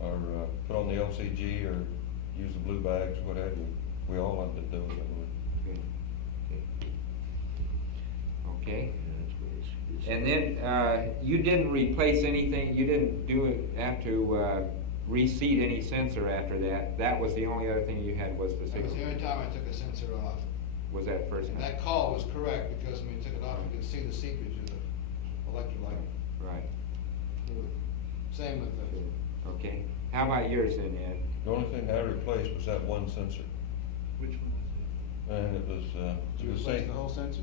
or put on the LCG or use the blue bags, what have you. We all undid those, I believe. Okay. And then you didn't replace anything, you didn't do it, have to reseat any sensor after that. That was the only other thing you had was the That was signal. the only time I took a sensor off. Was that first And time? that call was correct, because when you took it off, you could see the seepage of the electrolyte. Right. Same with the, Okay. How about yours then, Ed? The only thing I replaced was that one sensor, Which one was and it was did you the replace same. the whole sensor?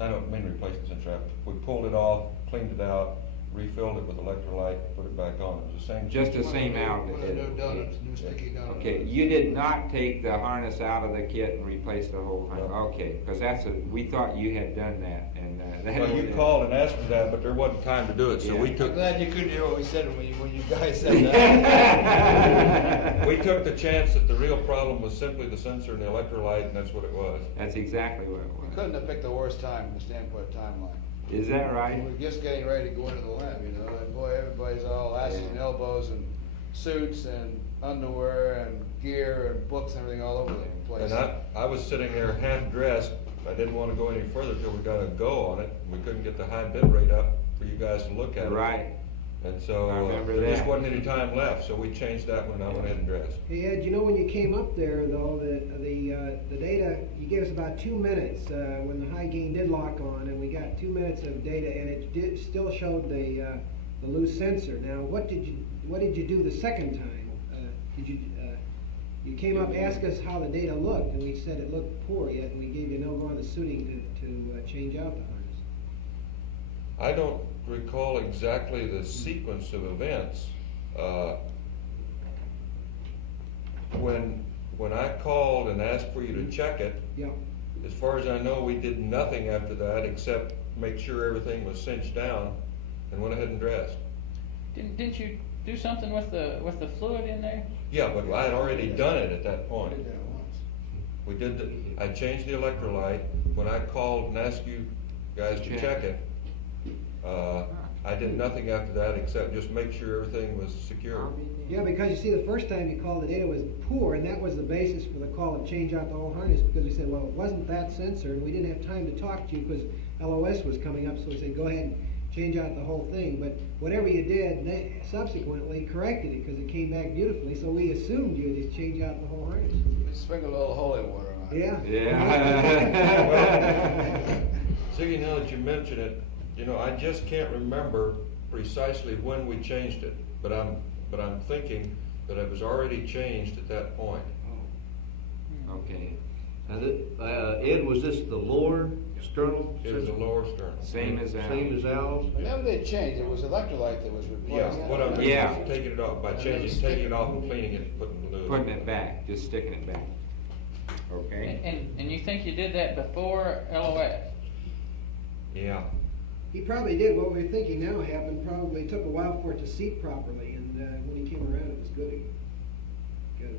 I don't mean replace the sensor. We pulled it off, cleaned it out, refilled it with electrolyte, put it back on. It was the same. Just the Put same a new- outlet. Put a new donut, new sticky donut. Okay, you did not take the harness out of the kit and replace the whole thing? No. Okay, because we thought you had done that, and that. Well, you called and asked me that, but there wasn't time to do it, so we Yeah. took. I'm glad you couldn't hear what we said when you guys said that. We took the chance that the real problem was simply the sensor and the electrolyte, and that's what it was. That's exactly what it We was. couldn't have picked the worst time from the standpoint of timeline. Is that right? We were just getting ready to go into the lab, you know, and boy, everybody's all asses and elbows and suits and underwear and gear and books and everything all over the place. And I was sitting there half dressed. I didn't want to go any further till we got a go on it. We couldn't get the high bit rate up for you guys to look at it. Right. And so I remember there just that. wasn't any time left, so we changed that when I went ahead and dressed. Hey Ed, you know when you came up there though, the data, you gave us about 2 minutes when the high gain did lock on, and we got 2 minutes of data, and it still showed the loose sensor. Now, what did you do the second time? You came up, asked us how the data looked, and we said it looked poor yet, and we gave you no go on the suiting to change out the harness. I don't recall exactly the sequence of events. When I called and asked for you to check it, Yeah. as far as I know, we did nothing after that except make sure everything was cinched down and went ahead and dressed. Didn't you do something with the fluid in there? Yeah, but I had already done it at that point. We did that once. We did I changed the electrolyte. When I called and asked you guys to check it, I did nothing after that except just make sure everything was secure. Yeah, because you see, the first time you called, the data was poor, and that was the basis for the call to change out the whole harness, because we said, well, it wasn't that sensor, and we didn't have time to talk to you because LOS was coming up, so we said, go ahead and change out the whole thing. But whatever you did, they subsequently corrected it, because it came back beautifully, so we assumed you had just changed out the whole harness. We sprinkled a little holy water on it. Yeah. Yeah. So you know that you mention it, you know, I just can't remember precisely when we changed it, but I'm thinking that it was already changed at that point. Okay. Ed, was this the lower sternal? It was a lower stern. Same as that. Same as Al's? But never did change, it was electrolyte that was Yeah, replaced. what I mean Yeah. is taking it off, by changing, taking it off and cleaning it, and putting the new. Putting it back, just sticking it back. Okay. And you think you did that before LOS? Yeah. He probably did. What we're thinking now happened, probably took a while for it to seat properly, and when he came around, it was good again. Good.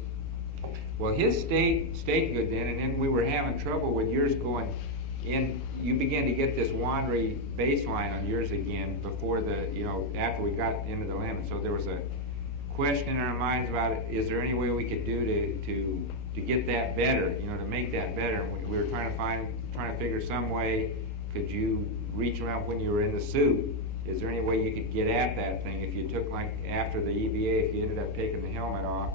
Well, his stayed good then, and then we were having trouble with yours going in. You began to get this wandery baseline on yours again before after we got into the limit. So there was a question in our minds about it. Is there any way we could do to get that better? To make that better. And we were trying to figure some way. Could you reach around when you were in the suit? Is there any way you could get at that thing if you took, like, after the EVA, if you ended up taking the helmet off?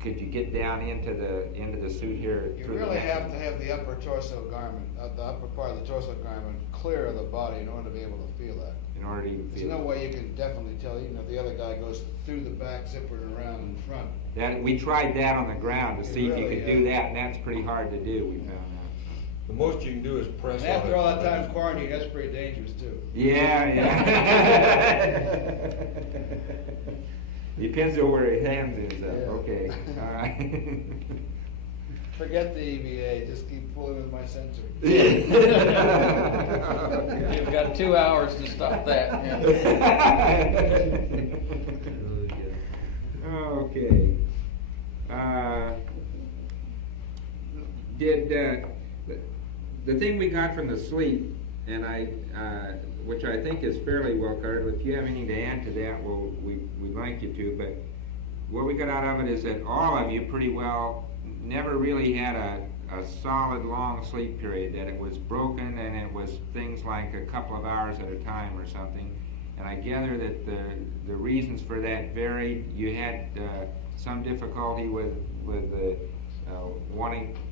Could you get down into the suit here? You really have to have the upper torso garment, the upper part of the torso garment clear of the body in order to be able to feel that. In order to even feel There's no way you can definitely tell, even if the other guy goes through the back zipper and around in front. We tried that on the ground to see if you really, could do that, and that's pretty hard to do, we found out. The most you can do is press And on after it. all that time quarantine, that's pretty dangerous too. Yeah. Depends on where his hands is up. Yeah. Okay. All right. Forget the EVA, just keep fooling with my sensor. You've got 2 hours to stop that. Okay. The thing we got from the sleep, and which I think is fairly well covered. If you have anything to add to that, we'd like you to. But what we got out of it is that all of you pretty well never really had a solid long sleep period. That it was broken, and it was things like a couple of hours at a time or something. And I gather that the reasons for that varied. You had some difficulty with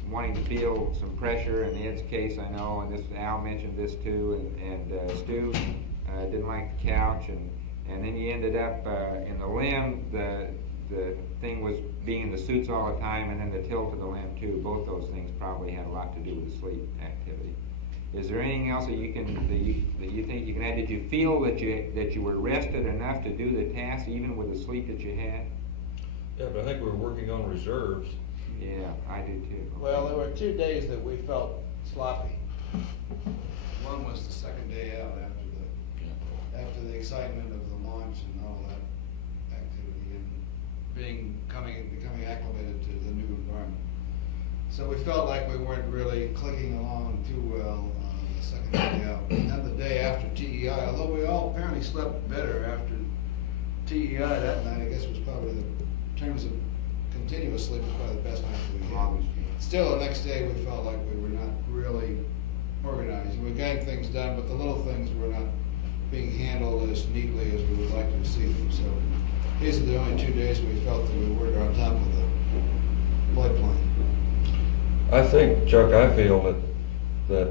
wanting to feel some pressure. In Ed's case, I know, and this Al mentioned this too, and Stu didn't like the couch, and then you ended up in the limb. The thing was being in the suits all the time, and then the tilt of the limb too. Both those things probably had a lot to do with sleep activity. Is there anything else that you think you can add? Did you feel that you were rested enough to do the task even with the sleep that you had? Yeah, but I think we were working on reserves. Yeah, I did too. Well, there were 2 days that we felt sloppy. One was the second day out after the excitement of the launch and all that activity and becoming acclimated to the new environment. So we felt like we weren't really clicking along too well on the second day out. And then the day after TEI, although we all apparently slept better after TEI that night, I guess was probably in terms of continuous sleep was probably the best night that we had. Still, the next day we felt like we were not really organized. We got things done, but the little things were not being handled as neatly as we would like to see them. So these are the only 2 days we felt that we were on top of the flight plan. I think, Chuck, I feel that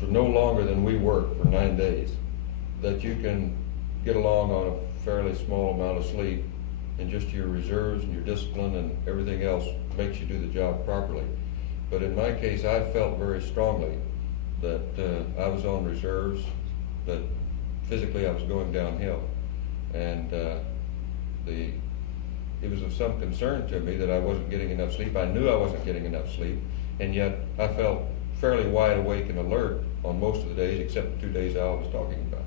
for no longer than we work for 9 days, that you can get along on a fairly small amount of sleep, and just your reserves and your discipline and everything else makes you do the job properly. But in my case, I felt very strongly that I was on reserves, that physically I was going downhill, and it was of some concern to me that I wasn't getting enough sleep. I knew I wasn't getting enough sleep, and yet I felt fairly wide awake and alert on most of the days, except the 2 days Al was talking about.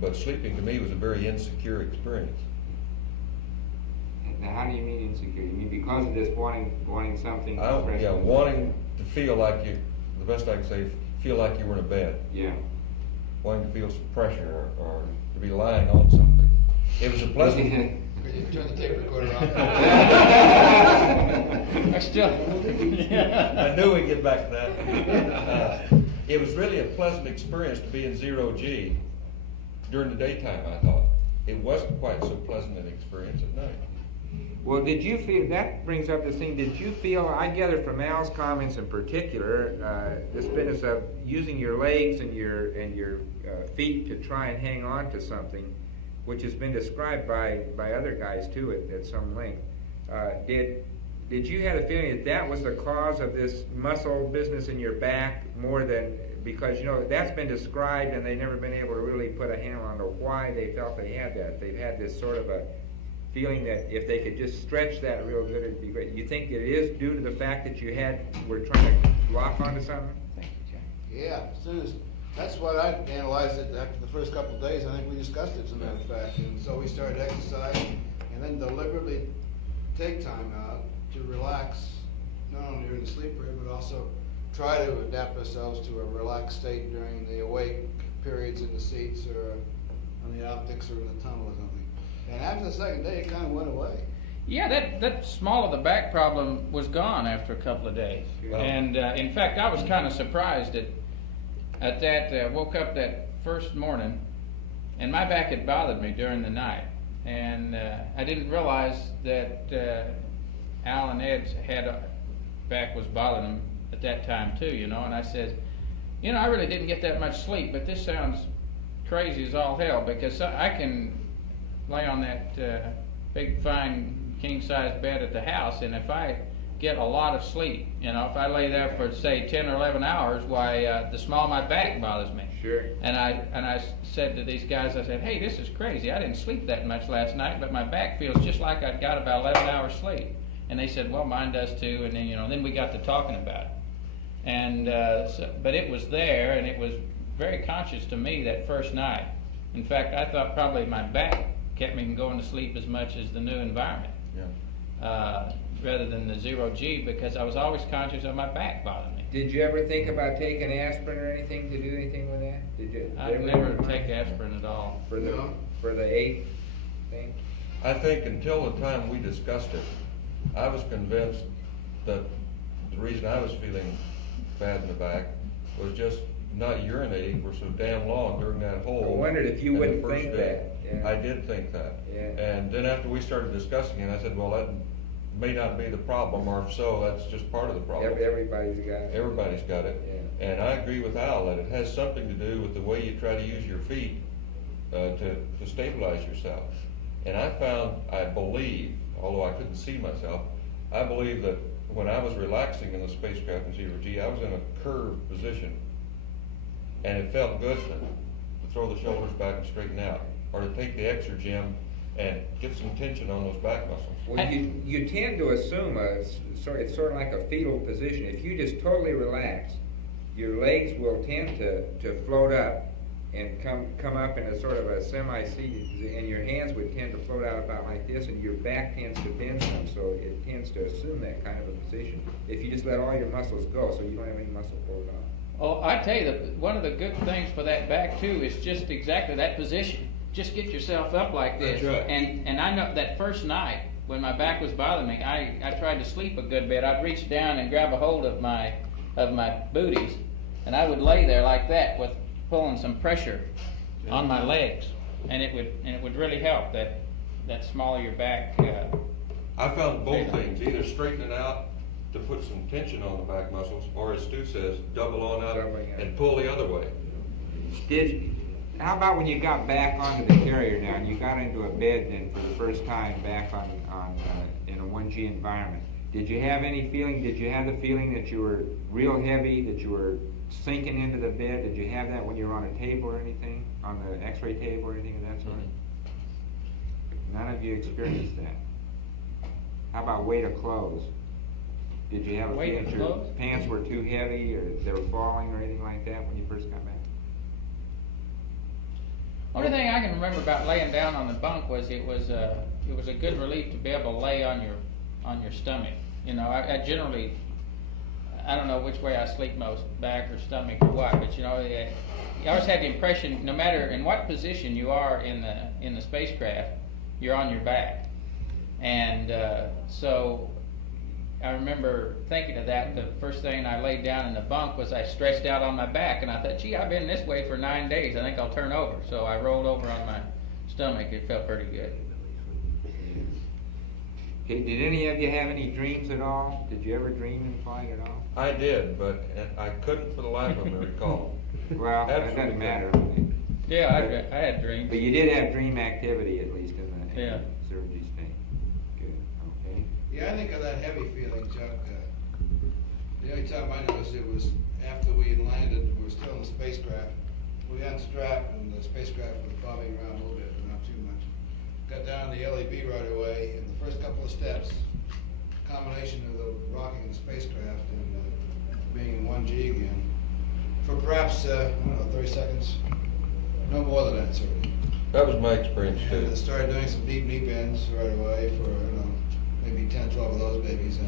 But sleeping to me was a very insecure experience. Now, how do you mean insecure? You mean because of this wanting something? Yeah, wanting to feel like the best I can say, feel like you were in a bed. Yeah. Wanting to feel some pressure or to be lying on something. It was a pleasant. Could you turn the tape recorder on? I knew we'd get back to that. It was really a pleasant experience to be in 0G during the daytime, I thought. It wasn't quite so pleasant an experience at night. Well, did you feel, that brings up this thing, did you feel, I gather from Al's comments in particular, this business of using your legs and your feet to try and hang on to something, which has been described by other guys too at some length. Did you have a feeling that was the cause of this muscle business in your back more than, because that's been described and they've never been able to really put a handle on why they felt they had that. They've had this sort of a feeling that if they could just stretch that real good, it'd be great. You think it is due to the fact that were trying to lock onto something? Thank you, Jack. Yeah, that's what I analyzed it after the first couple of days. I think we discussed it, as a matter of fact. And so we started exercising, and then deliberately take time out to relax, not only during the sleep period, but also try to adapt ourselves to a relaxed state during the awake periods in the seats or on the optics or in the tunnel or something. And after the second day, it kind of went away. Yeah, that small of the back problem was gone after a couple of days. Wow. And in fact, I was kind of surprised at that. Woke up that first morning, and my back had bothered me during the night. And I didn't realize that Al and Ed's back was bothering them at that time too, you know. And I said, you know, I really didn't get that much sleep, but this sounds crazy as all hell, because I can lay on that big fine king-size bed at the house, and if I get a lot of sleep, you know, if I lay there for say 10 or 11 hours, why the small of my back bothers me. Sure. And I said to these guys, I said, hey, this is crazy. I didn't sleep that much last night, but my back feels just like I'd got about 11 hours sleep. And they said, well, mine does too. And then, you know, then we got to talking about it. And but it was there, and it was very conscious to me that first night. In fact, I thought probably my back kept me from going to sleep as much as the new environment. Yeah. Rather than the 0G, because I was always conscious of my back bothering me. Did you ever think about taking aspirin or anything to do anything with that? Did you? I never take aspirin at all. For the 8th thing? I think until the time we discussed it, I was convinced that the reason I was feeling bad in the back was just not urinating for so damn long during that whole. I wondered if you in the wouldn't first think day. that. Yeah. I did think that. Yeah. And then after we started discussing it, I said, well, that may not be the problem, or if so, that's just part of the problem. Everybody's got it. Everybody's got it. Yeah. And I agree with Al that it has something to do with the way you try to use your feet to stabilize yourself. And I believe, although I couldn't see myself, I believe that when I was relaxing in the spacecraft in 0G, I was in a curved position. And it felt good to throw the shoulders back and straighten out, or to take the exergem and get some tension on those back muscles. Well, you tend to assume it's sort of like a fetal position. If you just totally relax, your legs will tend to float up and come up in a sort of a semi-seated, and your hands would tend to float out about like this, and your back tends to bend some, so it tends to assume that kind of a position. If you just let all your muscles go, so you don't have any muscle pulled on. Oh, I tell you, one of the good things for that back too is just exactly that position. Just get yourself up like this. That's right. And I know that first night when my back was bothering me, I tried to sleep a good bit. I'd reach down and grab a hold of my booties, and I would lay there like that with pulling some pressure on my legs, and it would really help that small of your back. I found both things, either straightening out to put some tension on the back muscles, or as Stu says, double on out and pull the other way. How about when you got back onto the carrier now, and you got into a bed then for the first time back on in a 1G environment? Did you have any feeling? Did you have the feeling that you were real heavy, that you were sinking into the bed? Did you have that when you were on a table or anything, on the X-ray table or anything of that sort? None of you experienced that. How about weight of clothes? Did you have a feeling that your pants were too heavy, or they were falling, or anything like that when you first got back? Only thing I can remember about laying down on the bunk was it was a good relief to be able to lay on your stomach. You know, I generally, I don't know which way I sleep most, back or stomach or what, but you know, you always had the impression, no matter in what position you are in the spacecraft, you're on your back. And so I remember thinking of that. The first thing I laid down in the bunk was I stretched out on my back, and I thought, gee, I've been this way for 9 days. I think I'll turn over. So I rolled over on my stomach. It felt pretty good. Okay, did any of you have any dreams at all? Did you ever dream in flight at all? I did, but I couldn't for the life of me recall. Well, that Absolutely. doesn't matter. Yeah, I had dreams. But you did have dream activity, at least in the Yeah. 0G state. Good, okay. Yeah, I think of that heavy feeling, Chuck. The only time I noticed it was after we had landed. We were still in the spacecraft. We unstrapped, and the spacecraft was bobbing around a little bit, but not too much. Got down the LEB right away, and the first couple of steps, combination of the rocking the spacecraft and being in 1G again, for perhaps, I don't know, 30 seconds, no more than that, certainly. That was my experience too. And started doing some deep knee bends right away for, maybe 10, 12 of those babies,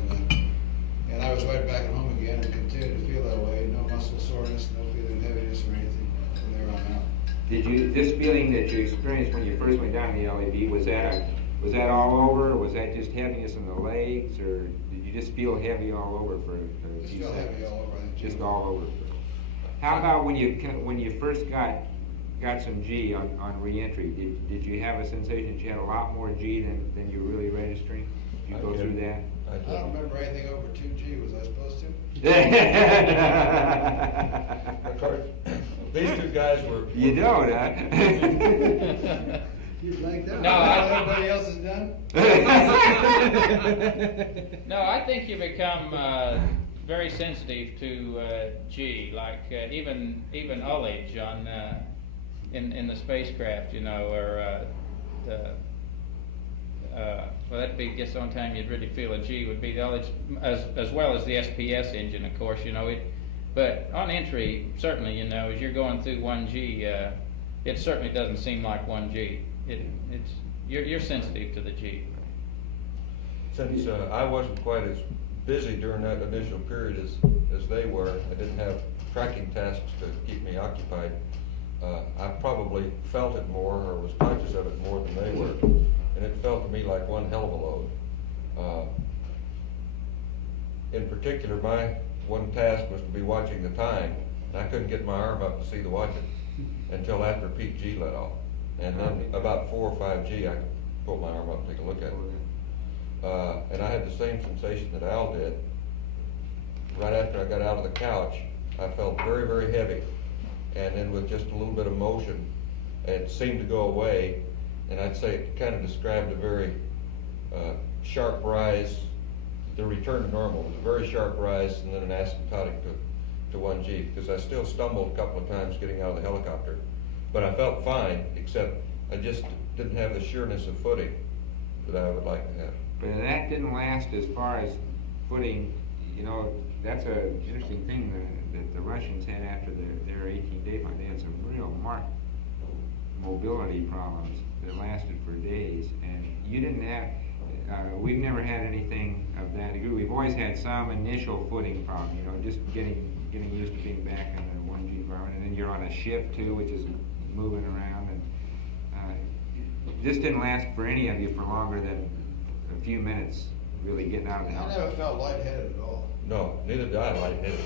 and I was right back at home again and continued to feel that way. No muscle soreness, no feeling of heaviness or anything from there on out. Did you, this feeling that you experienced when you first went down the LAB, was that all over, or was that just heaviness in the legs, or did you just feel heavy all over for a Just few felt seconds? heavy all over. I think. Just all over. How about when you first got some G on reentry? Did you have a sensation that you had a lot more G than you were really registering? Did you go through that? I don't remember anything over 2G. Was I supposed to? Of course, these two guys were. You don't, huh? You blanked out. No, Everybody else is done? No, I think you become very sensitive to G, like even ullage on in the spacecraft, you know, or well, that'd be just the only time you'd really feel a G would be the ullage, as well as the SPS engine, of course, you know. But on entry, certainly, you know, as you're going through 1G, it certainly doesn't seem like 1G. You're sensitive to the G. Since I wasn't quite as busy during that initial period as they were, I didn't have tracking tasks to keep me occupied. I probably felt it more, or was conscious of it more than they were, and it felt to me like one hell of a load. In particular, my one task was to be watching the time, and I couldn't get my arm up to see the watch until after peak G let off. And then about 4 or 5G, I could pull my arm up and take a look at it. And I had the same sensation that Al did. Right after I got out of the couch, I felt very, very heavy. And then with just a little bit of motion, it seemed to go away. And I'd say it kind of described a very sharp rise. The return to normal was a very sharp rise, and then an asymptotic to 1G, because I still stumbled a couple of times getting out of the helicopter. But I felt fine, except I just didn't have the sureness of footing that I would like to have. But that didn't last as far as footing. You know, that's an interesting thing that the Russians had after their 18-day flight. They had some real marked mobility problems that lasted for days, and you didn't have. We've never had anything of that degree. We've always had some initial footing problem. You know, just getting used to being back in the 1G environment, and then you're on a shift too, which is moving around, and this didn't last for any of you for longer than a few minutes, really getting out of the house. I never felt lightheaded at all. No, neither did I lightheaded.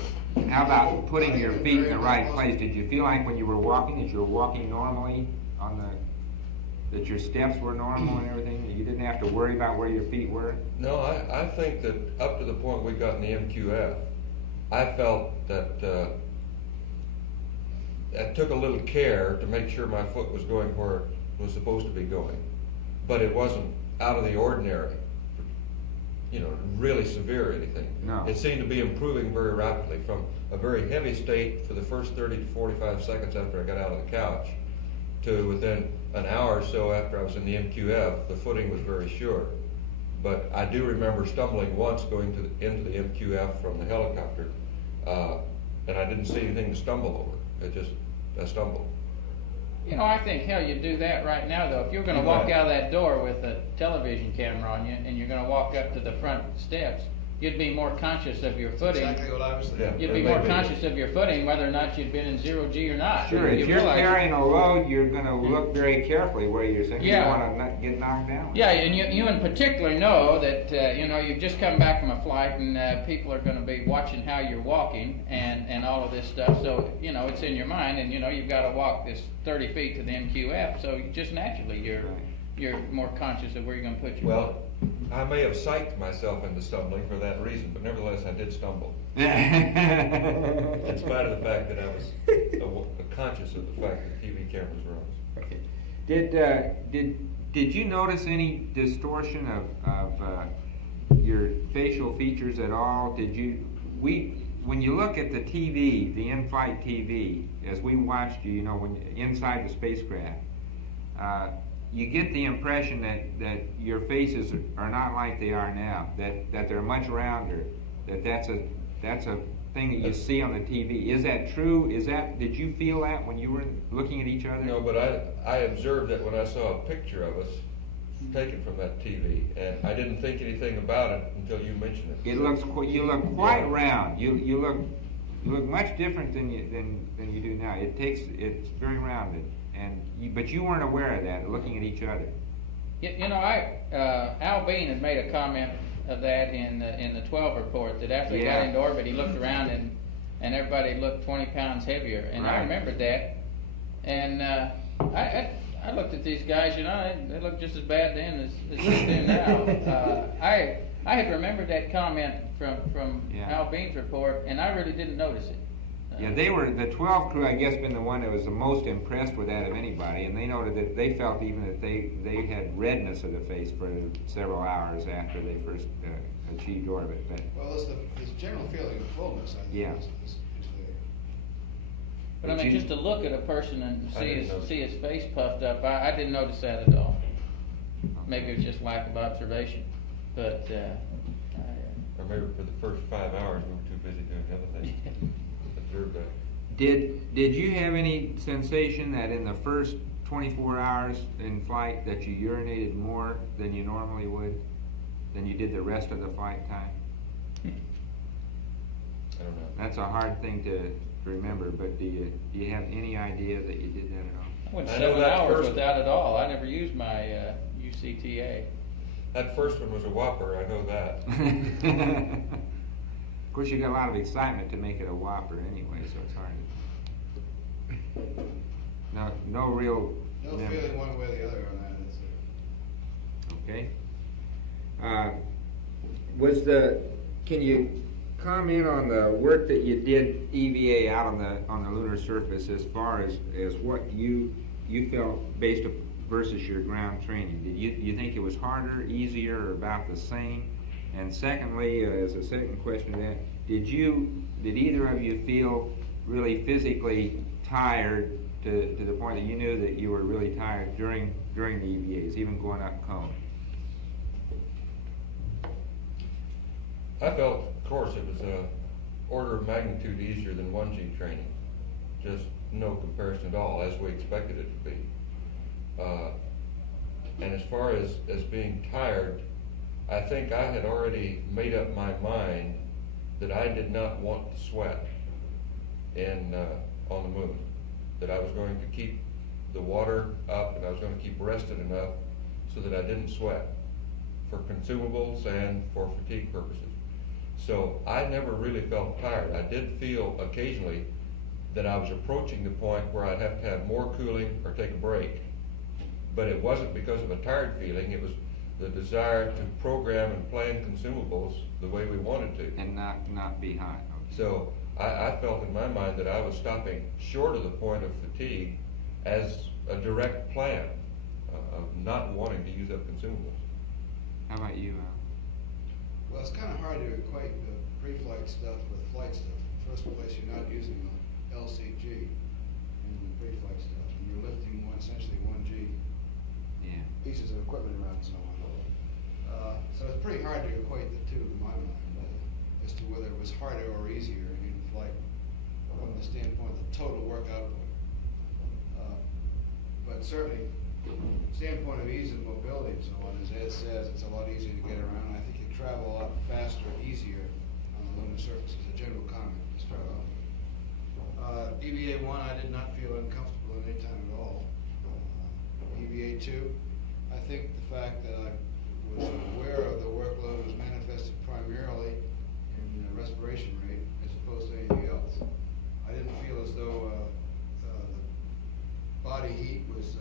How about putting your feet in the right place? Did you feel like when you were walking that you were walking normally that your steps were normal and everything, that you didn't have to worry about where your feet were? No, I think that up to the point we got in the MQF, I felt that I took a little care to make sure my foot was going where it was supposed to be going. But it wasn't out of the ordinary, you know, really severe or anything. No. It seemed to be improving very rapidly from a very heavy state for the first 30 to 45 seconds after I got out of the couch to within an hour or so after I was in the MQF, the footing was very sure. But I do remember stumbling once going into the MQF from the helicopter, and I didn't see anything to stumble over. I stumbled. You know, I think, hell, you'd do that right now, though. If you're going to walk out of that door with a television camera on you, and you're going to walk up to the front steps, you'd be more conscious of your footing. Exactly what I was thinking. Yeah. You'd be more conscious of your footing, whether or not you'd been in 0G or not. Sure, if you're carrying a load, you're going to look very carefully where you're sitting. Yeah. You want to not get knocked down. Yeah, and you in particular know that, you know, you've just come back from a flight, and people are going to be watching how you're walking and all of this stuff. So, you know, it's in your mind, and, you know, you've got to walk this 30 feet to the MQF, so just naturally you're more conscious of where you're going to put your Well, I may have psyched myself into stumbling for that reason, but nevertheless I did stumble. In spite of the fact that I was conscious of the fact that TV cameras were on. Okay. Did you notice any distortion of your facial features at all? When you look at the TV, the in-flight TV, as we watched you, you know, when inside the spacecraft, you get the impression that your faces are not like they are now, that they're much rounder, that's a thing that you see on the TV. Is that true? Did you feel that when you were looking at each other? No, but I observed that when I saw a picture of us taken from that TV, and I didn't think anything about it until you mentioned it. It looks you look quite round. You look much different than you do now. It's very rounded, but you weren't aware of that. Looking at each other. You know, Al Bean had made a comment of that in the 12 report that after he got into orbit, he looked around and everybody looked 20 pounds heavier, and I remembered that, and I looked at these guys, you know, they look just as bad then as they do now. I had remembered that comment from Al Bean's report, and I really didn't notice it. Yeah, the 12 crew, I guess, been the one that was the most impressed with that of anybody, and they noted that they felt even that they had redness of the face for several hours after they first achieved orbit. But, well, there's a general feeling of fullness, I think. Yeah. But I mean, just to look at a person and see his face puffed up, I didn't notice that at all. Maybe it was just lack of observation, but Or maybe for the first 5 hours we were too busy doing other things. Observe that. Did you have any sensation that in the first 24 hours in flight that you urinated more than you normally would, than you did the rest of the flight time? I don't know. That's a hard thing to remember, but do you have any idea that you did that at all? I went 7 hours without it all. I never used my UCTA. That first one was a whopper, I know that. Of course, you got a lot of excitement to make it a whopper anyway, so it's hard to... No real... No feeling one way or the other on that, that's it. Okay. Can you comment on the work that you did EVA out on the lunar surface as far as what you felt based versus your ground training? Did you think it was harder, easier, or about the same? And secondly, as a second question to that, did either of you feel really physically tired to the point that you knew that you were really tired during the EVAs, even going up cone? I felt, of course, it was an order of magnitude easier than 1G training. Just no comparison at all, as we expected it to be. And as far as being tired, I think I had already made up my mind that I did not want to sweat on the moon. That I was going to keep the water up and I was going to keep rested enough so that I didn't sweat for consumables and for fatigue purposes. So I never really felt tired. I did feel occasionally that I was approaching the point where I'd have to have more cooling or take a break. But it wasn't because of a tired feeling, it was the desire to program and plan consumables the way we wanted to. And not be hot. Okay. So I felt in my mind that I was stopping short of the point of fatigue as a direct plan of not wanting to use up consumables. How about you, Al? Well, it's kind of hard to equate the pre-flight stuff with flight stuff. First place, you're not using the LCG in the pre-flight stuff, and you're lifting essentially 1G pieces of equipment around and so on. So it's pretty hard to equate the two in my mind as to whether it was harder or easier in flight from the standpoint of the total work output. But certainly, standpoint of ease of mobility and so on, as Ed says, it's a lot easier to get around. I think you travel a lot faster, easier on the lunar surface as a general comment to start off. EVA 1, I did not feel uncomfortable at any time at all. EVA 2, I think the fact that I was aware of the workload was manifested primarily in the respiration rate as opposed to anything else. I didn't feel as though the body heat was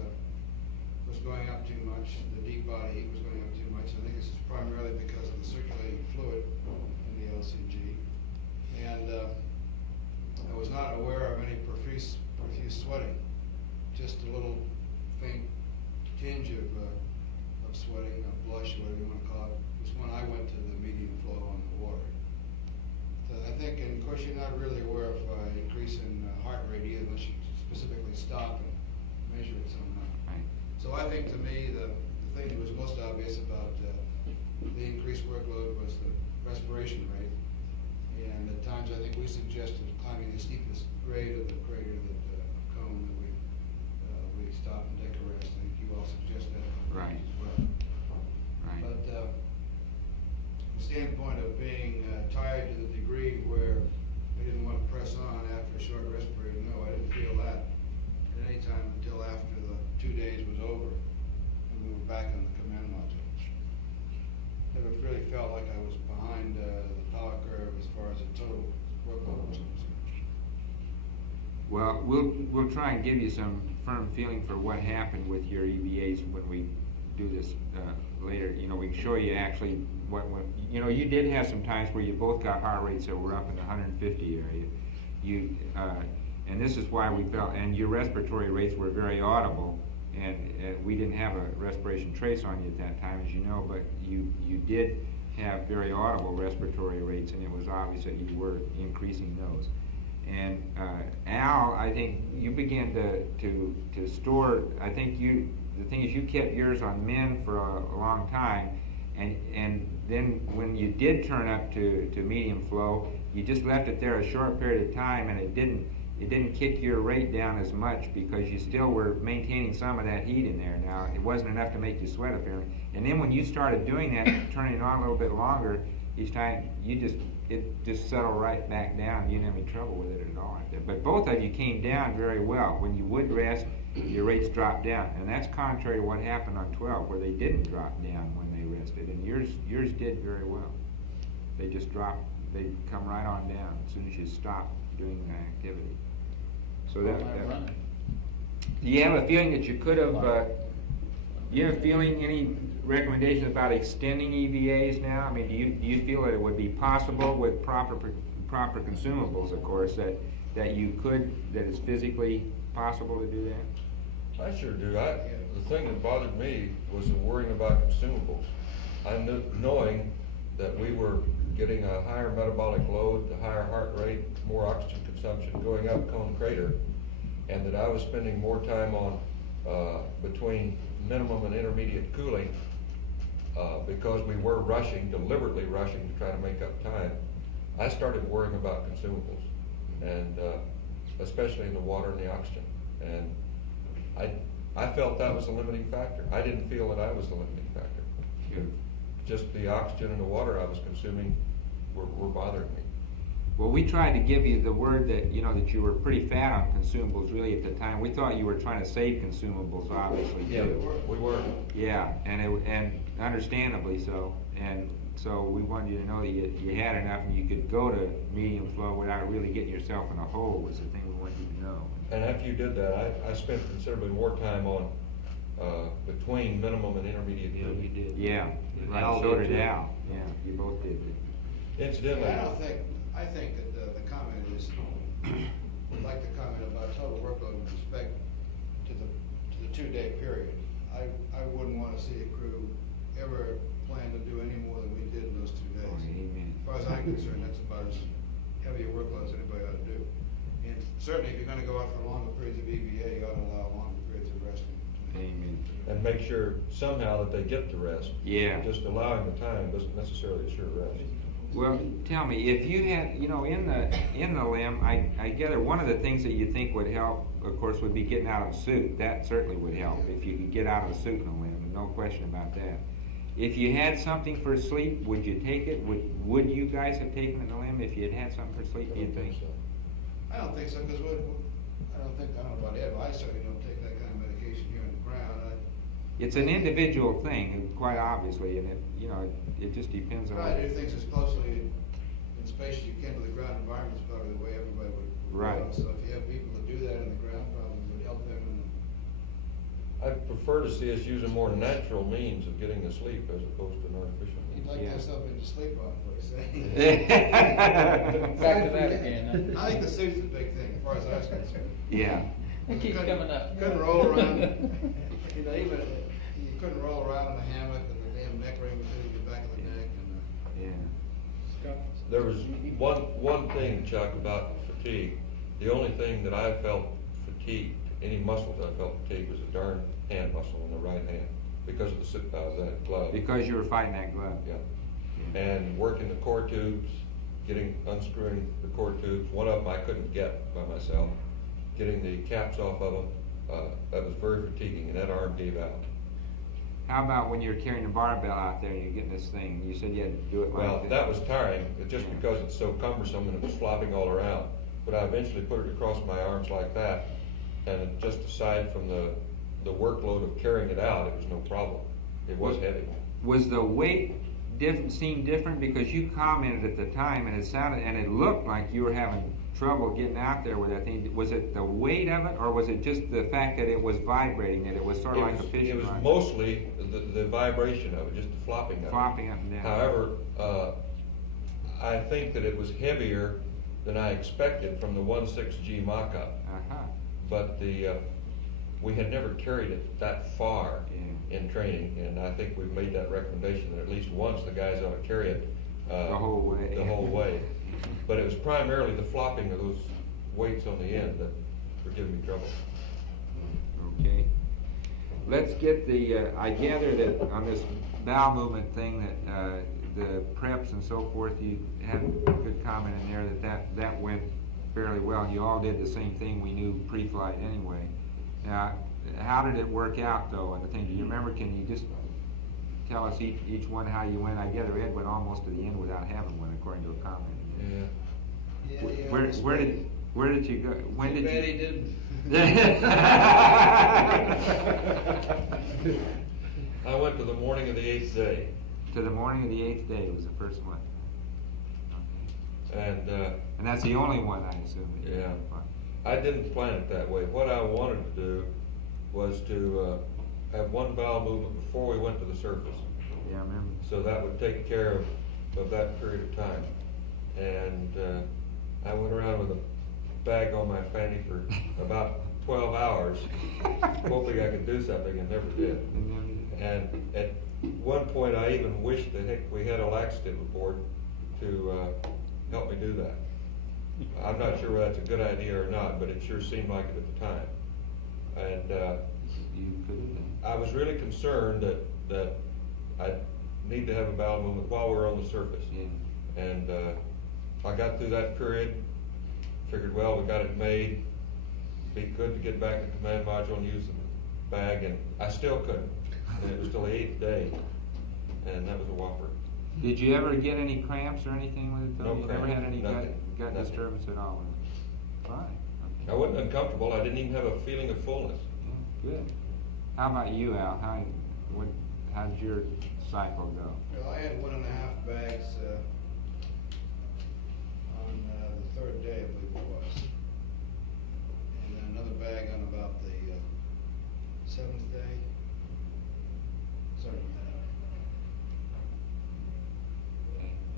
going up too much, the deep body heat was going up too much. I think this is primarily because of the circulating fluid in the LCG. And I was not aware of any profuse sweating, just a little faint tinge of sweating, a blush, whatever you want to call it, was when I went to the medium flow on the water. So I think, and of course you're not really aware of increase in heart rate either unless you specifically stop and measure it somehow. Right. So I think to me the thing that was most obvious about the increased workload was the respiration rate. And at times I think we suggested climbing the steepest grade of the crater that cone that we stop and take a rest. I think you all suggest that Right. as well. standpoint of being tired to the degree where we didn't want to press on after a short rest period. No, I didn't feel that at any time until after the 2 days was over and we were back in the command module. Never really felt like I was behind the power curve as far as the total workload was concerned. Well, we'll try and give you some firm feeling for what happened with your EVAs when we do this later. You know, we can show you actually what you know. You did have some times where you both got heart rates that were up in the 150 area. And this is why we felt, and your respiratory rates were very audible, and we didn't have a respiration trace on you at that time, as you know, but you did have very audible respiratory rates, and it was obvious that you were increasing those. And Al, I think you began to store, I think the thing is you kept yours on men for a long time, and then when you did turn up to medium flow, you just left it there a short period of time, and it didn't kick your rate down as much because you still were maintaining some of that heat in there. Now, it wasn't enough to make you sweat apparently. And then when you started doing that, turning it on a little bit longer, each time it just settled right back down. You didn't have any trouble with it at all right there. But both of you came down very well. When you would rest, your rates dropped down. And that's contrary to what happened on 12, where they didn't drop down when they rested. And yours did very well. They just dropped, they'd come right on down as soon as you stopped doing the activity. So that do you have a feeling that you could have, do you have a feeling, any recommendations about extending EVAs now? I mean, do you feel that it would be possible with proper consumables, of course, that you could, that it's physically possible to do that? I sure do. The thing that bothered me was the worrying about consumables. Knowing that we were getting a higher metabolic load, the higher heart rate, more oxygen consumption going up Cone Crater, and that I was spending more time on between minimum and intermediate cooling because we were deliberately rushing to try to make up time. I started worrying about consumables, and especially in the water and the oxygen. And I felt that was a limiting factor. I didn't feel that I was the limiting factor. Just the oxygen and the water I was consuming were bothering me. Well, we tried to give you the word that, you know, that you were pretty fat on consumables really at the time. We thought you were trying to save consumables, obviously. Yeah, we were. Yeah, and understandably so. And so we wanted you to know that you had enough and you could go to medium flow without really getting yourself in a hole was the thing we wanted you to know. And after you did that, I spent considerably more time on between minimum and intermediate. Yeah, you did. Yeah, right. So did Al. Yeah, you both did. Incidentally, I think that the comment is, I'd like to comment about total workload with respect to the 2-day period. I wouldn't want to see a crew ever plan to do any more than we did in those 2 days. Amen. As far as I'm concerned, that's about as heavy a workload as anybody ought to do. And certainly, if you're going to go out for longer periods of EVA, you ought to allow longer periods of resting. Amen. And make sure somehow that they get to rest. Yeah. Just allowing the time doesn't necessarily assure rest. Well, tell me, if you had, you know, in the limb, I gather one of the things that you think would help, of course, would be getting out of the suit. That certainly would help if you could get out of the suit in the limb, no question about that. If you had something for sleep, would you take it? Would you guys have taken it in the limb if you had had something for sleep? Do you think? I don't think so, because I don't know about Ed, but I certainly don't take that kind of medication here on the ground. It's an individual thing, quite obviously, and it just depends on. Try to do things as closely in space as you can to the ground environment is probably the way everybody would. Right. So if you have people that do that in the ground, probably would help them. I prefer to see us use a more natural means of getting to sleep as opposed to an artificial means. You'd like to have something to sleep on, what you say. Back to that again. I think the suit's the big thing, as far as I was concerned. Yeah. It keeps coming up. Couldn't roll around, even you couldn't roll around in a hammock and the damn neck ring was hitting the back of the neck. Yeah. There was one thing, Chuck, about fatigue. The only thing that I felt fatigued, any muscle that I felt fatigued, was a darn hand muscle in the right hand because of that glove. Because you were fighting that glove. Yeah. And working the core tubes, unscrewing the core tubes. One of them I couldn't get by myself. Getting the caps off of them, that was very fatiguing, and that arm gave out. How about when you're carrying a barbell out there and you're getting this thing? You said you had to do it like Well, this. that was tiring, just because it's so cumbersome and it was flopping all around. But I eventually put it across my arms like that, and it just aside from the workload of carrying it out, it was no problem. It was heavy. Was the weight seem different? Because you commented at the time, and it sounded, and it looked like you were having trouble getting out there with that thing. Was it the weight of it, or was it just the fact that it was vibrating, that it was sort of like a fishing It was rod? mostly the vibration of it, just the flopping of it. Flopping up and down. However, I think that it was heavier than I expected from the 1.6G mock-up. Uh-huh. But we had never carried it that far in training, and I think we've made that recommendation that at least once the guys ought to carry it The whole way. The whole way. But it was primarily the flopping of those weights on the end that were giving me trouble. Okay. Let's get the, I gather that on this bowel movement thing that the preps and so forth, you had a good comment in there that went fairly well. You all did the same thing we knew pre-flight anyway. Now, how did it work out though? And the thing, do you remember, can you just tell us each one how you went? I gather Ed went almost to the end without having one, according to a comment. Yeah, Where did you go? When did Betty you? didn't. I went to the morning of the 8th day. To the morning of the 8th day was the first one. Okay. And that's the only one, I assume. Yeah. I didn't plan it that way. What I wanted to do was to have one bowel movement before we went to the surface. Yeah, I remember. So that would take care of that period of time. And I went around with a bag on my fanny for about 12 hours, hoping I could do something, and never did. And at one point, I even wished that heck we had a laxative aboard to help me do that. I'm not sure whether that's a good idea or not, but it sure seemed like it at the time. And I was really concerned that I'd need to have a bowel movement while we were on the surface. Yeah. And I got through that period, figured, well, we got it made. Be good to get back to the command module and use the bag, and I still couldn't. And it was till the 8th day, and that was a whopper. Did you ever get any cramps or anything with it though? No You never cramps, had any nothing, gut nothing. disturbance at all with it? Fine. Okay. I wasn't uncomfortable. I didn't even have a feeling of fullness. Yeah, good. How about you, Al? How did your cycle go? Well, I had 1.5 bags on the 3rd day, I believe it was. And then another bag on about the 7th day. Sorry.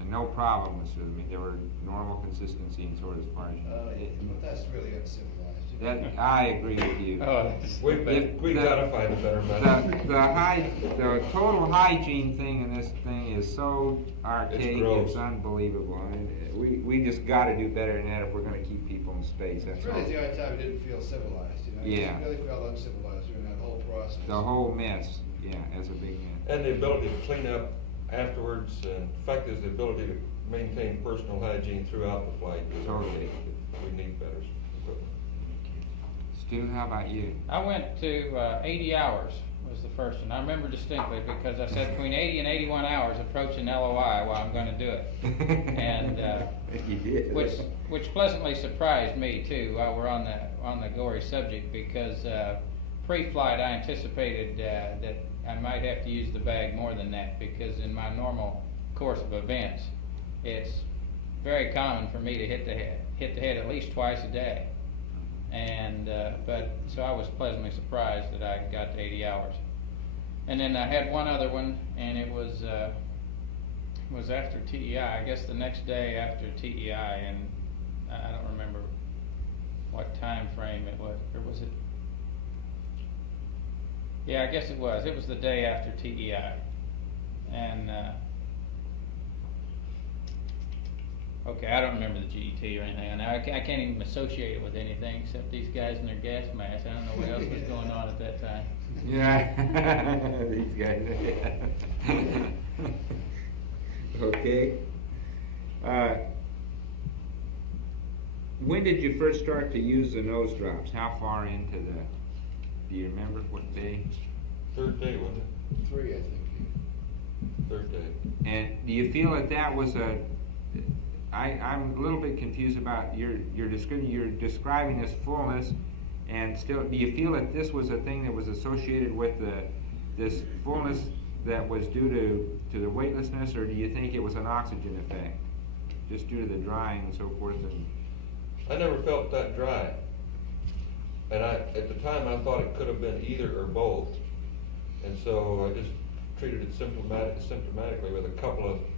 And no problem with it. I mean, there were normal consistency and sort of as far as But that's really uncivilized. that. I agree with you. Oh, We gotta find a better method. The total hygiene thing in this thing is so archaic, gross. it's unbelievable. I mean, we just got to do better than that if we're going to keep people in space. That's It's all. really the only time I didn't feel civilized, you know? Yeah. I really felt uncivilized during that whole process. The whole mess, yeah, as a big mess. And the ability to clean up afterwards, and in fact, there's the ability to maintain personal hygiene throughout the flight. Totally. We need better equipment. Stu, how about you? I went to 80 hours was the first one. I remember distinctly because I said between 80 and 81 hours approaching LOI while I'm going to do it. And You did. which pleasantly surprised me too while we're on the gory subject, because pre-flight I anticipated that I might have to use the bag more than that, because in my normal course of events it's very common for me to hit the head at least twice a day. And but so I was pleasantly surprised that I got to 80 hours. And then I had one other one, and it was after TEI. I guess the next day after TEI, and I don't remember what time frame it was. Or was it? Yeah, I guess it was. It was the day after TEI, and okay, I don't remember the GET or anything. Now I can't even associate it with anything except these guys in their gas masks. I don't know what else was going on at that time. Yeah, these guys. Okay. When did you first start to use the nose drops? How far into the? Do you remember what day? third day, wasn't it? 3, I think. Third day. And do you feel that that was I'm a little bit confused about you're describing this fullness, and still, do you feel that this was a thing that was associated with this fullness that was due to the weightlessness, or do you think it was an oxygen effect, just due to the drying and so forth? And I never felt that dry. And at the time, I thought it could have been either or both. And so I just treated it symptomatically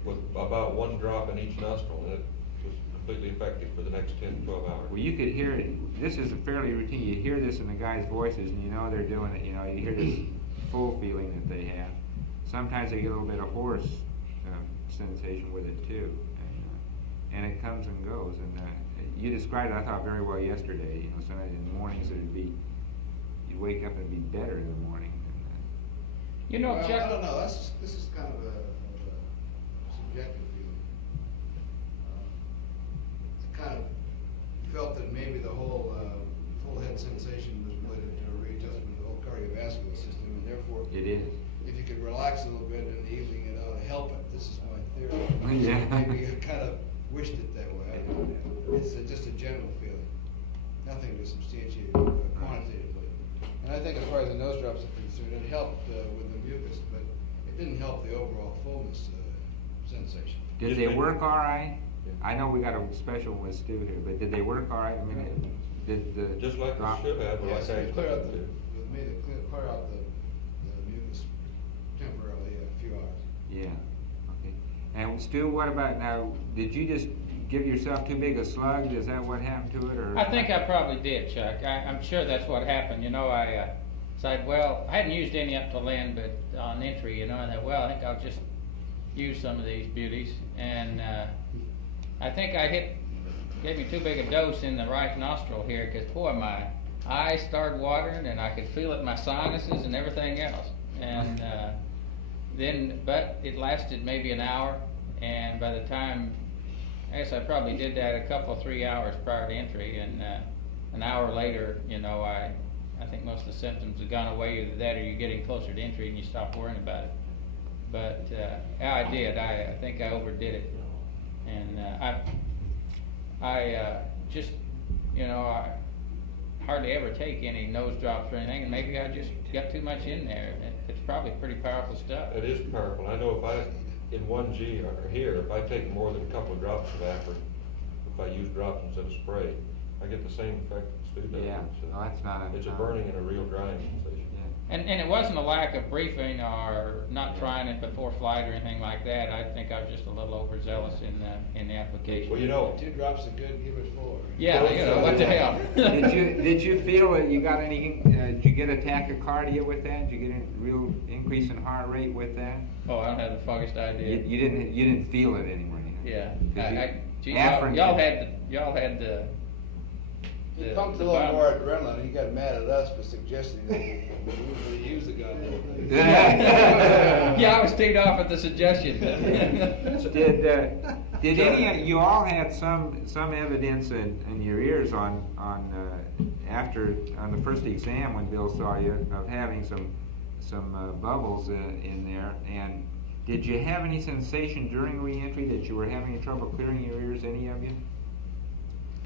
with about 1 drop in each nostril, and it was completely effective for the next 10, 12 hours. well, you could hear it. This is a fairly routine. You hear this in the guys' voices, and you know they're doing it. You know, you hear this full feeling that they have. Sometimes they get a little bit of hoarse sensation with it too, and it comes and goes. And you described it, I thought, very well yesterday. You know, sometimes in the mornings you'd wake up and it'd be better in the morning. You know, Well, Chuck. I don't know, this is kind of a subjective feeling. Kind of felt that maybe the whole full head sensation was related to a readjustment of the whole cardiovascular system, and therefore, It is. if you could relax a little bit in the evening, it ought to help it. This is my theory. Yeah. Maybe I kind of wished it that way. It's just a general feeling, nothing to substantiate quantitatively. And I think as far as the nose drops are concerned, it helped with the mucus, but it didn't help the overall fullness sensation. Did they work all right? I know we got a special with Stu here, but did they work all right? I mean, did the Just like we drop- should have, or Yeah, like so I it cleared out expected to. with me, to clear out the mucus temporarily, a few hours. Yeah. Okay. And Stu, what about now? Did you just give yourself too big a slug? Is that what happened to it, or? I think I probably did, Chuck. I'm sure that's what happened. You know, I said, well, I hadn't used any up to then, but on entry, you know, and I thought, well, I think I'll just use some of these beauties. And I think gave me too big a dose in the right nostril here, because boy, my eyes started watering, and I could feel it in my sinuses and everything else. And but it lasted maybe an hour, and by the time, I guess I probably did that a couple, 3 hours prior to entry, and an hour later, you know, I think most of the symptoms have gone away. Either that or you're getting closer to entry and you stop worrying about it. But yeah, I did. I think I overdid it, and I just, you know, I hardly ever take any nose drops or anything, and maybe I just got too much in there. It's probably pretty powerful stuff. It is powerful. I know in 1G or here, if I take more than a couple of drops of Afrin, if I use drops instead of spray, I get the same effect as Stu does. Yeah. No, that's not It's a burning and a real drying sensation. And it wasn't a lack of briefing or not trying it before flight or anything like that. I think I was just a little overzealous in the application. Well, you know, 2 drops are good, give it 4. Yeah, you know, what the hell. Did you feel that you got any? Did you get a tachycardia with that? Did you get a real increase in heart rate with that? Oh, I don't have the foggiest idea. You didn't feel it anyway. Yeah. Gee, Afrin y'all can- had the. He pumped a little more adrenaline. He got mad at us for suggesting that we usually use the gun. Yeah, I was teed off at the suggestion. Did any of you all had some evidence in your ears on the first exam when Bill saw you of having some bubbles in there? And did you have any sensation during re-entry that you were having trouble clearing your ears? Any of you?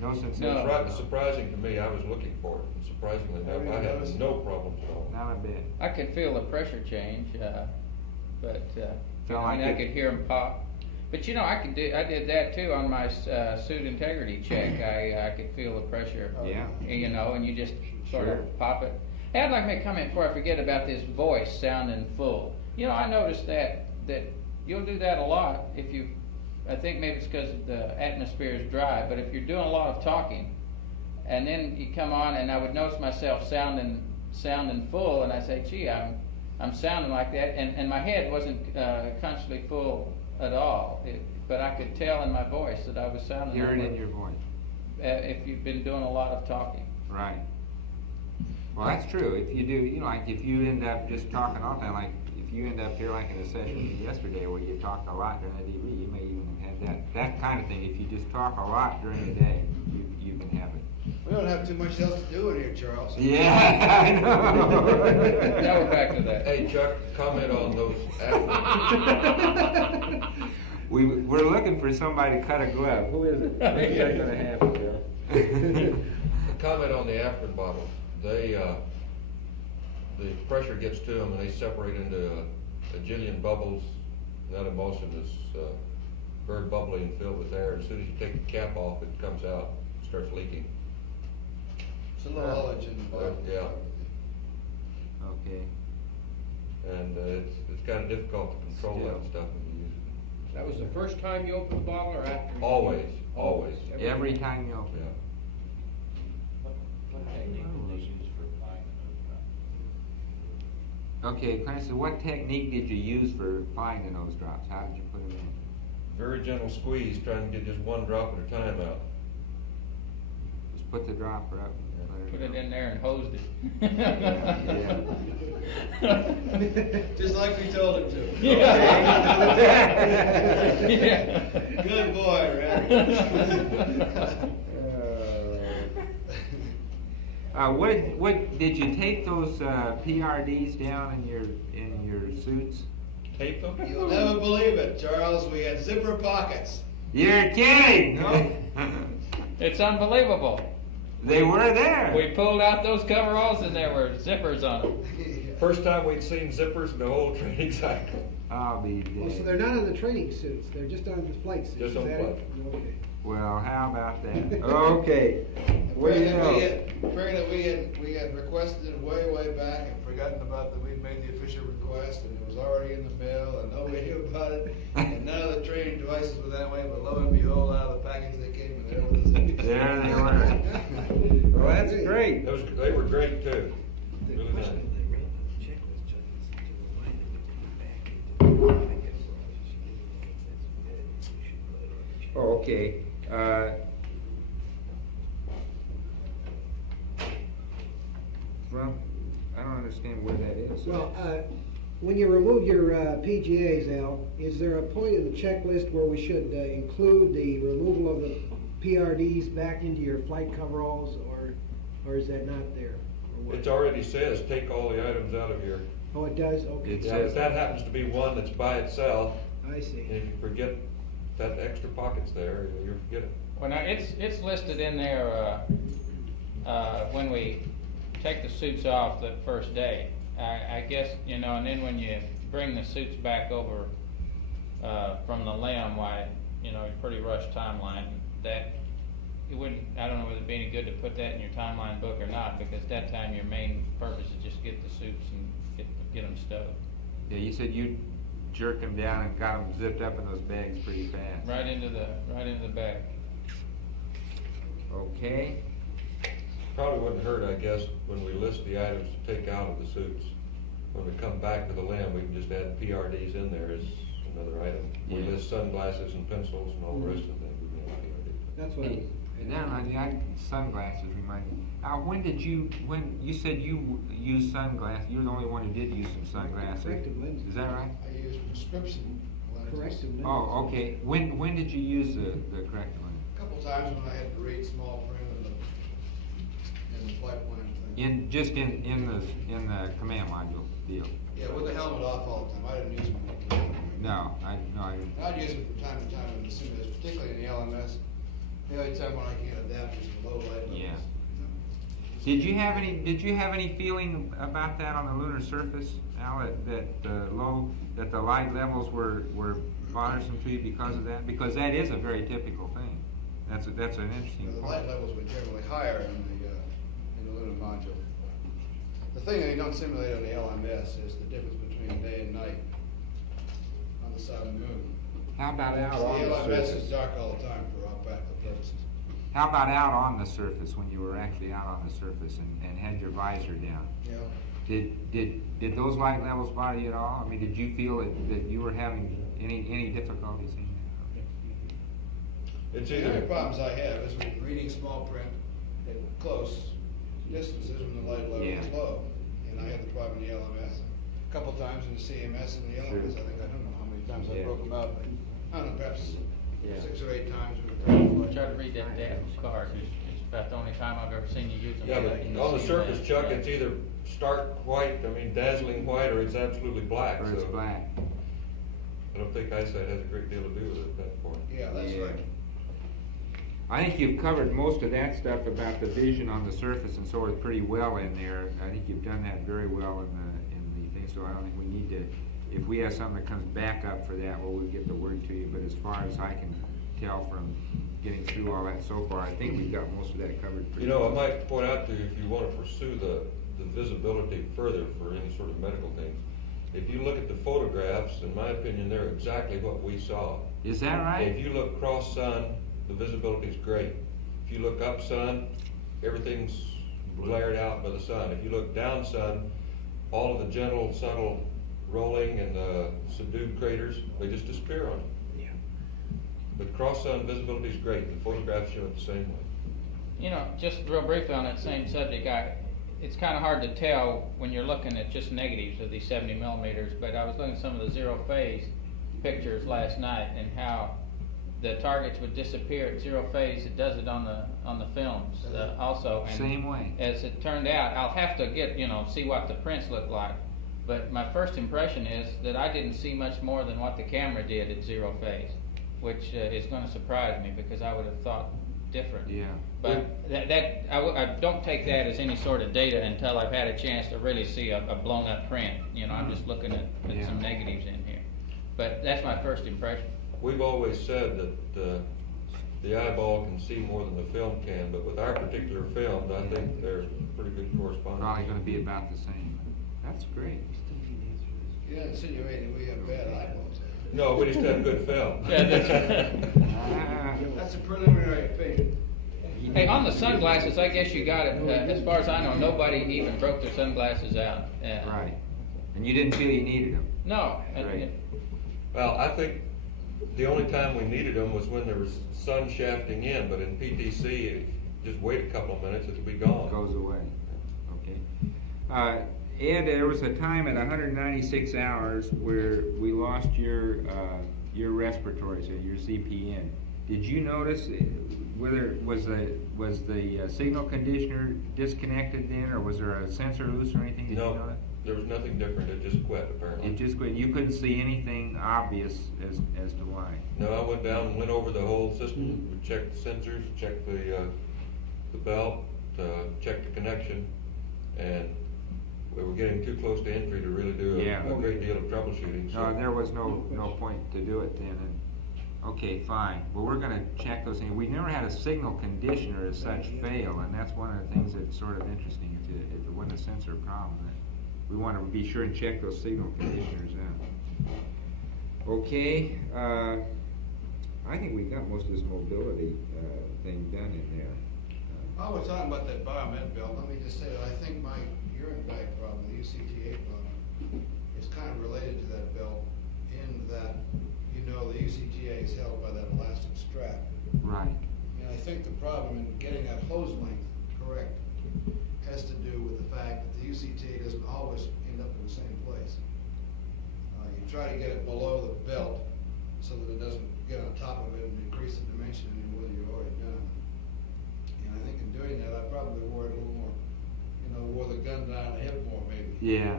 No sensation. No. Surprising to me, I was looking for it. And surprisingly enough, I had no problems at all. Not a bit. I could feel the pressure change, but Felt I mean, like I it- could hear them pop. But you know, I did that too on my suit integrity check. I could feel the pressure. Yeah. You know, and you just sort Sure. of pop it. Hey, I'd like to make a comment before I forget about this voice sounding full. You know, I noticed that you'll do that a lot if you. I think maybe it's because the atmosphere is dry, but if you're doing a lot of talking, and then you come on, and I would notice myself sounding full, and I say, gee, I'm sounding like that, and my head wasn't consciously full at all, but I could tell in my voice that I was sounding. Hear it like in your voice. if you've been doing a lot of talking. Right. Well, that's true. If you do, you know, like if you end up just talking all the time, like if you end up here like in a session yesterday where you talked a lot during the DV, you may even have had that kind of thing. If you just talk a lot during the day, you can have it. We don't have too much else to do in here, Charles. Yeah, I know. Now we're back to that. Hey, Chuck, comment on those We're looking for somebody to cut a glove. Who is it? Maybe that's gonna happen, Bill. comment on the Afrin bottles. They, the pressure gets to them and they separate into a jillion bubbles. That emulsion is very bubbly and filled with air. As soon as you take the cap off, it comes out, starts leaking. It's a little knowledge in the bottle. Yeah. Okay. And it's kind of difficult to control that stuff when you use it. That was the first time you opened the bottle or after? Always, always. Every time you open Yeah. it. Okay, Clarence, so what technique did you use for applying the nose drops? How did you put them in? Very gentle squeeze, trying to get just one drop at a time out. Just put the dropper up. And let Put her it go. in there and hosed it. Just like we told him to. Yeah. Good boy, Red. What did you take those PRDs down in your suits? Tape them? You'll never believe it, Charles. We had zipper pockets. You're kidding! It's unbelievable. They were there. We pulled out those coveralls and there were zippers on them. First time we'd seen zippers in the whole training cycle. I'll be Well, so dead. they're not on the training suits, they're just on the flight suits. Just is on that flight. it? Okay. Well, how about that? Okay. What do you know? Apparently we had requested it way back and forgotten about that we'd made the official request and it was already in the mail and nobody knew about it. And none of the training devices were that way, but lo and behold, out of the package they came and there was the zippers. There they were. Well, that's great. They were great too. Really nice. Oh, okay. Well, I don't understand where that is. Well, when you remove your PGAs, Al, is there a point in the checklist where we should include the removal of the PRDs back into your flight coveralls, or is that not there? Or what? It already says, take all the items out of here. Oh, it does? Okay. It Yeah, says if that happens to be one that's by itself, I see. and if you forget that extra pocket's there, you'll forget it. Well, now, it's listed in there, when we take the suits off the first day. I guess, you know, and then when you bring the suits back over, from the limb, why, you know, a pretty rushed timeline, that it wouldn't, I don't know whether it'd be any good to put that in your timeline book or not, because at that time your main purpose is just get the suits and get them stowed. Yeah, you said you jerked them down and got them zipped up in those bags pretty fast. Right into the bag. Okay. Probably wouldn't hurt, I guess, when we list the items to take out of the suits. When we come back to the limb, we can just add PRDs in there as another item. We Yeah. list sunglasses and pencils and all the rest of them, we can add PRDs. That's what. Sunglasses remind me. When you said you used sunglasses, you're the only one who did use some sunglasses. Corrective lenses. Is that right? I used prescription lenses. Corrective lenses. Oh, okay. When did you use the corrective one? A couple times when I had to read small print in the flight plan thing. In the command module deal? Yeah, with the helmet off all the time. I didn't use them. all the time. No, I didn't. I'd use it from time to time in the simulators, particularly in the LMS. The only time when I can't adapt is the low light levels. Yeah. Did you have any feeling about that on the lunar surface, Al, that the light levels were bothersome to you because of that? Because that is a very typical thing. That's an interesting The point. light levels were generally higher in the lunar module. The thing that you don't simulate on the LMS is the difference between day and night on the sun and moon. How about out So on the the LMS is surface? dark all the time for all practical purposes. How about out on the surface, when you were actually out on the surface and had your visor down? You know, Did those light levels bother you at all? I mean, did you feel that you were having any difficulties in It's the only either, problems I have is with reading small print at close distances when the light level is Yeah. low. And I had the problem in the LMS. A couple times in the CMS and the LMS, I think, I don't know how many times I Yeah. broke them out, but I don't know, perhaps Yeah. 6 or 8 times with the Try to read that damn card as about the only time I've ever seen you use them. Yeah, but in on the CNN. surface, Chuck, Yeah. it's either stark white, I mean dazzling white, or it's absolutely black. Or it's So black. I don't think eyesight has a great deal to do with it at that point. Yeah, that's Yeah. right. I think you've covered most of that stuff about the vision on the surface and so forth pretty well in there. I think you've done that very well in the thing, so I don't think we need to, if we have something that comes back up for that, well, we'll get the word to you. But as far as I can tell from getting through all that so far, I think we've got most of that covered pretty You know, I well. might point out to you, if you want to pursue the visibility further for any sort of medical things, if you look at the photographs, in my opinion, they're exactly what we saw. Is that right? If you look cross-sun, the visibility is great. If you look up-sun, everything's glared out by the sun. If you look down-sun, all of the gentle, subtle rolling and the subdued craters, they just disappear on it. Yeah. But cross-sun visibility is great. The photographs show it the same way. You know, just real briefly on that same subject, it's kind of hard to tell when you're looking at just negatives of these 70 millimeters, but I was looking at some of the zero phase pictures last night and how the targets would disappear at zero phase. It does it on the films also. And Same way. as it turned out, I'll have to get, see what the prints look like. But my first impression is that I didn't see much more than what the camera did at zero phase, which is going to surprise me because I would have thought different. Yeah. But I don't take that as any sort of data until I've had a chance to really see a blown up print. I'm just looking at Yeah. some negatives in here. But that's my first impression. We've always said that the eyeball can see more than the film can, but with our particular film, I think there's pretty good correspondence. Probably going to be about the same. That's great. You're not insinuating we have bad eyeballs. No, we just have good film. Yeah, that's Ah, That's a preliminary opinion. Hey, on the sunglasses, I guess you got it. As far as I know, nobody even broke their sunglasses out. right. And you didn't feel you needed them. No. Right. Well, I think the only time we needed them was when there was sun shafting in, but in PTC, just wait a couple of minutes, it'll be gone. It goes away. Okay. Ed, there was a time at 196 hours where we lost your respiratory, so your CPN. Did you notice whether was the signal conditioner disconnected then, or was there a sensor loose or anything? Did you know No, that? there was nothing different, it just quit apparently. It just quit. You couldn't see anything obvious as to why. No, I went down and went over the whole system, we checked the sensors, checked the belt, checked the connection, and we were getting too close to entry to really do a great deal of troubleshooting. So. No, there was no point to do it then. And, okay, fine. Well, we're going to check those things. We never had a signal conditioner as such fail, and that's one of the things that's sort of interesting. If it wasn't a sensor problem, we want to be sure and check those signal conditioners out. Okay, I think we got most of this mobility thing done in there. While we're talking about that biomed bill, let me just say that I think my urine bag problem, the UCTA problem, is kind of related to that bill in that, the UCTA is held by that elastic strap. Right. And I think the problem in getting that hose length correct has to do with the fact that the UCTA doesn't always end up in the same place. You try to get it below the belt so that it doesn't get on top of it and increase the dimension in what you've already done. And I think in doing that, I probably wore it a little more, wore the gun down the hip more maybe. Yeah.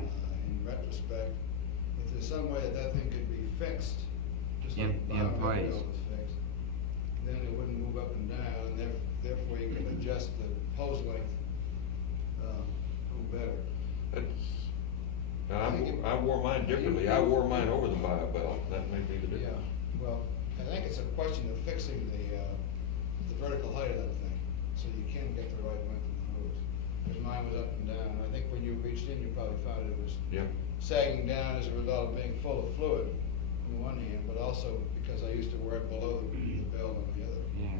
In retrospect, if there's some way that thing could be fixed, just like the in bottom place. was fixed, then it wouldn't move up and down, and therefore you can adjust the hose length a little better. I wore mine differently. I wore mine over the bio belt. That may be the difference. Yeah, well, I think it's a question of fixing the vertical height of that thing, so you can get the right length of the hose. Because mine was up and down, and I think when you reached in, you probably found it was sagging down as a result of being full of fluid on the one hand, but also because I used to wear it below the belt on the other. Yeah.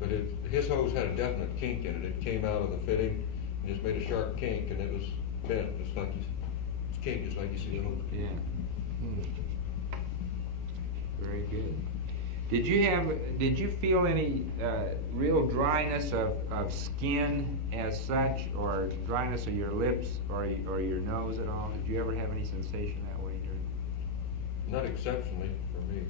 But his hose had a definite kink in it. It came out of the fitting and just made a sharp kink, and it was bent, just like you see the hose. Yeah. Very good. Did you feel any real dryness of skin as such, or dryness of your lips or your nose at all? Did you ever have any sensation that way during? Not exceptionally for me.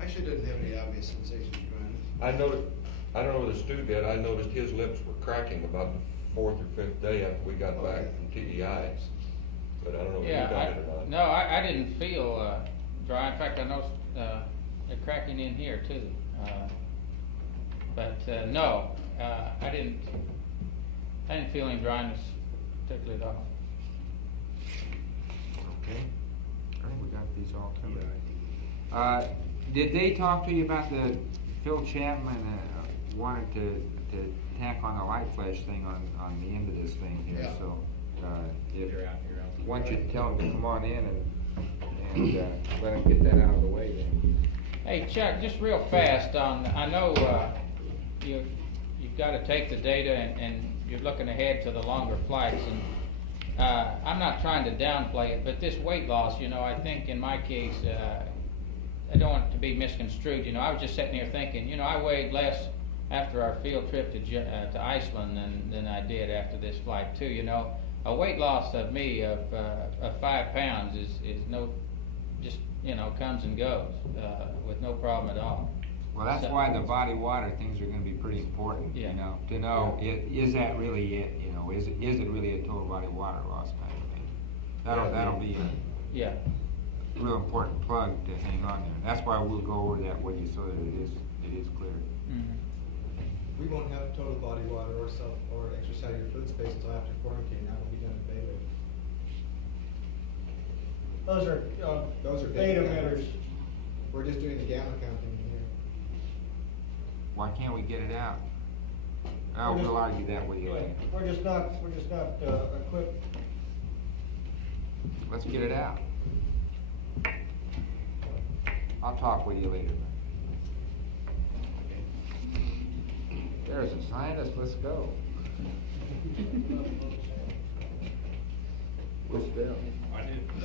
I sure didn't have any obvious sensation of dryness. I noticed I don't know whether Stu did, I noticed his lips were cracking about the 4th or 5th day after we got back from TEI. But I don't know if you got it or not. No, I didn't feel dry. In fact, I noticed it cracking in here too. No, I didn't feel any dryness particularly at all. Okay. I think we got these all covered. Did they talk to you about the Phil Chapman wanted to tack on the light flash thing on the end of this thing here? Yeah. So once you tell them to come on in and let them get that out of the way then. Hey Chuck, just real fast on. I know you've got to take the data and you're looking ahead to the longer flights, and I'm not trying to downplay it, but this weight loss, I think in my case, I don't want it to be misconstrued. I was just sitting here thinking, I weighed less after our field trip to Iceland than I did after this flight too. A weight loss of me of 5 pounds is no, just comes and goes with no problem at all. Well, that's why the body water things are going to be pretty important. Yeah. To know is that really it? Is it really a total body water loss kind of thing? That'll be Yeah. a real important plug to hang on there. That's why we'll go over that with you so that it is clear. Mm-hmm. We won't have total body water or extracellular fluid space until after quarantine. That will be done in beta. Those are beta emitters. We're just doing the gamma counting here. Why can't we get it out? Oh, we'll argue that with you later. We're just not equipped. Let's get it out. I'll talk with you later. There's a scientist, let's go. Where's Bill?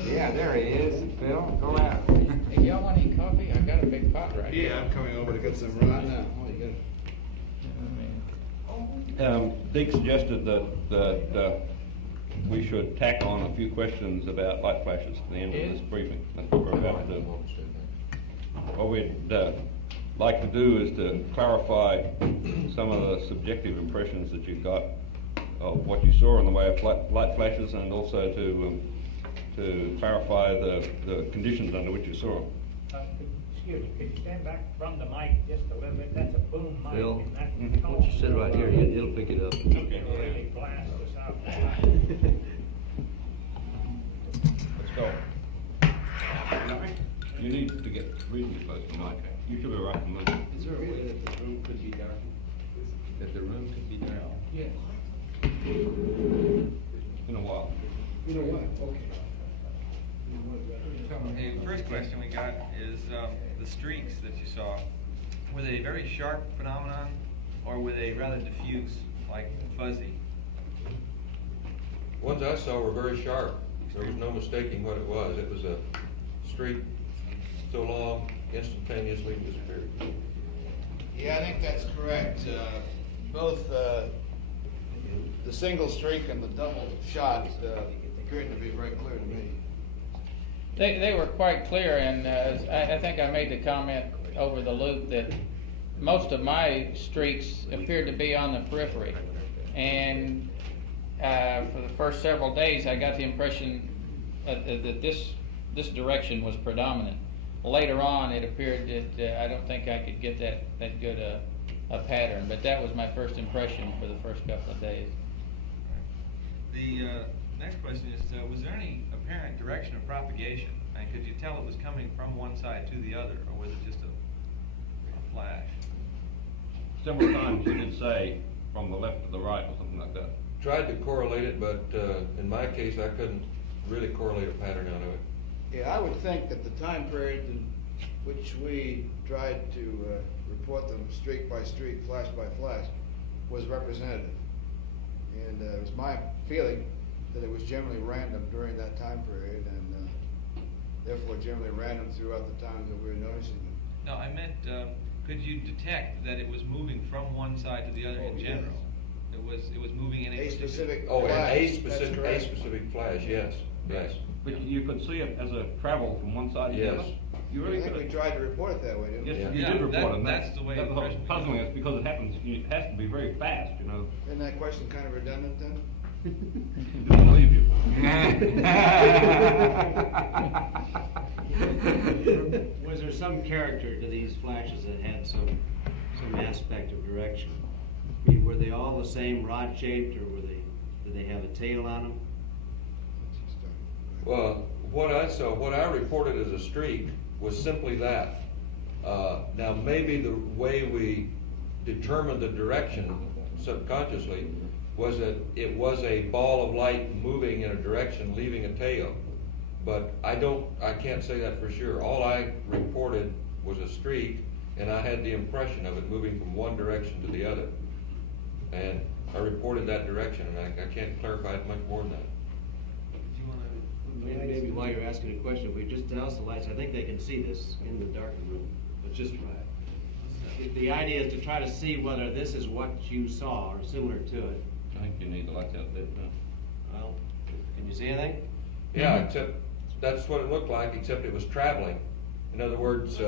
Yeah, there he is. Bill, go out. Hey, y'all want to eat coffee? I got a big pot right here. Yeah, I'm coming over to get some right now. Oh, you Dick suggested that we should tack on a few questions about light flashes at the end of this briefing. That's what we're about to do. What we'd like to do is to clarify some of the subjective impressions that you got of what you saw in the way of light flashes, and also to clarify the conditions under which you saw them. Excuse me, could you stand back from the mic just a little bit? That's a boom mic. Phil, and that why don't you sit right here, it'll pick it up. Okay. It'll really blast us out. Let's go. You need to get reasonably close to the mic. You should be right in the middle. Is there a way that the room could be dark? That the room could be dark? Yes. In a while. You know what? Okay. The first question we got is the streaks that you saw. Were they a very sharp phenomenon, or were they rather diffuse, like fuzzy? Ones I saw were very sharp. There was no mistaking what it was. It was a streak so long, instantaneously disappeared. Yeah, I think that's correct. Both the single streak and the double shot appeared to be very clear to me. They were quite clear, and I think I made the comment over the loop that most of my streaks appeared to be on the periphery. And for the first several days, I got the impression that this direction was predominant. Later on, it appeared that I don't think I could get that good a pattern, but that was my first impression for the first couple of days. The next question is, was there any apparent direction of propagation? And could you tell it was coming from one side to the other, or was it just a flash? Several times you did say from the left to the right or something like that. Tried to correlate it, but in my case, I couldn't really correlate a pattern out of it. Yeah, I would think that the time period in which we tried to report them streak by streak, flash by flash, was representative. And it was my feeling that it was generally random during that time period, and therefore generally random throughout the times that we were noticing them. No, I meant, could you detect that it was moving from one side to the other in general? Yes. It was moving in a specific Oh, flash. a specific flash, yes, yes. But you could see it as a travel from one side to the Yes, other? You really I think we could. tried to report it that way, didn't we? Yes, you Yeah, did report them. that's the way That's the what's impression puzzling is. us, because it happens, it has to be very fast, you know. Isn't that question kind of redundant then? Don't believe you. Was there some character to these flashes that had some aspect of direction? I mean, were they all the same rod shaped, or did they have a tail on them? Well, what I saw, what I reported as a streak was simply that. Now, maybe the way we determined the direction subconsciously was that it was a ball of light moving in a direction, leaving a tail. But I can't say that for sure. All I reported was a streak, and I had the impression of it moving from one direction to the other. And I reported that direction, and I can't clarify it much more than that. Maybe while you're asking a question, if we just douse the lights, I think they can see this in the darkened room, but just try it. The idea is to try to see whether this is what you saw or similar to it. I think you need the lights out there, no? Well, can you see anything? Yeah, except that's what it looked like, except it was traveling. In other words,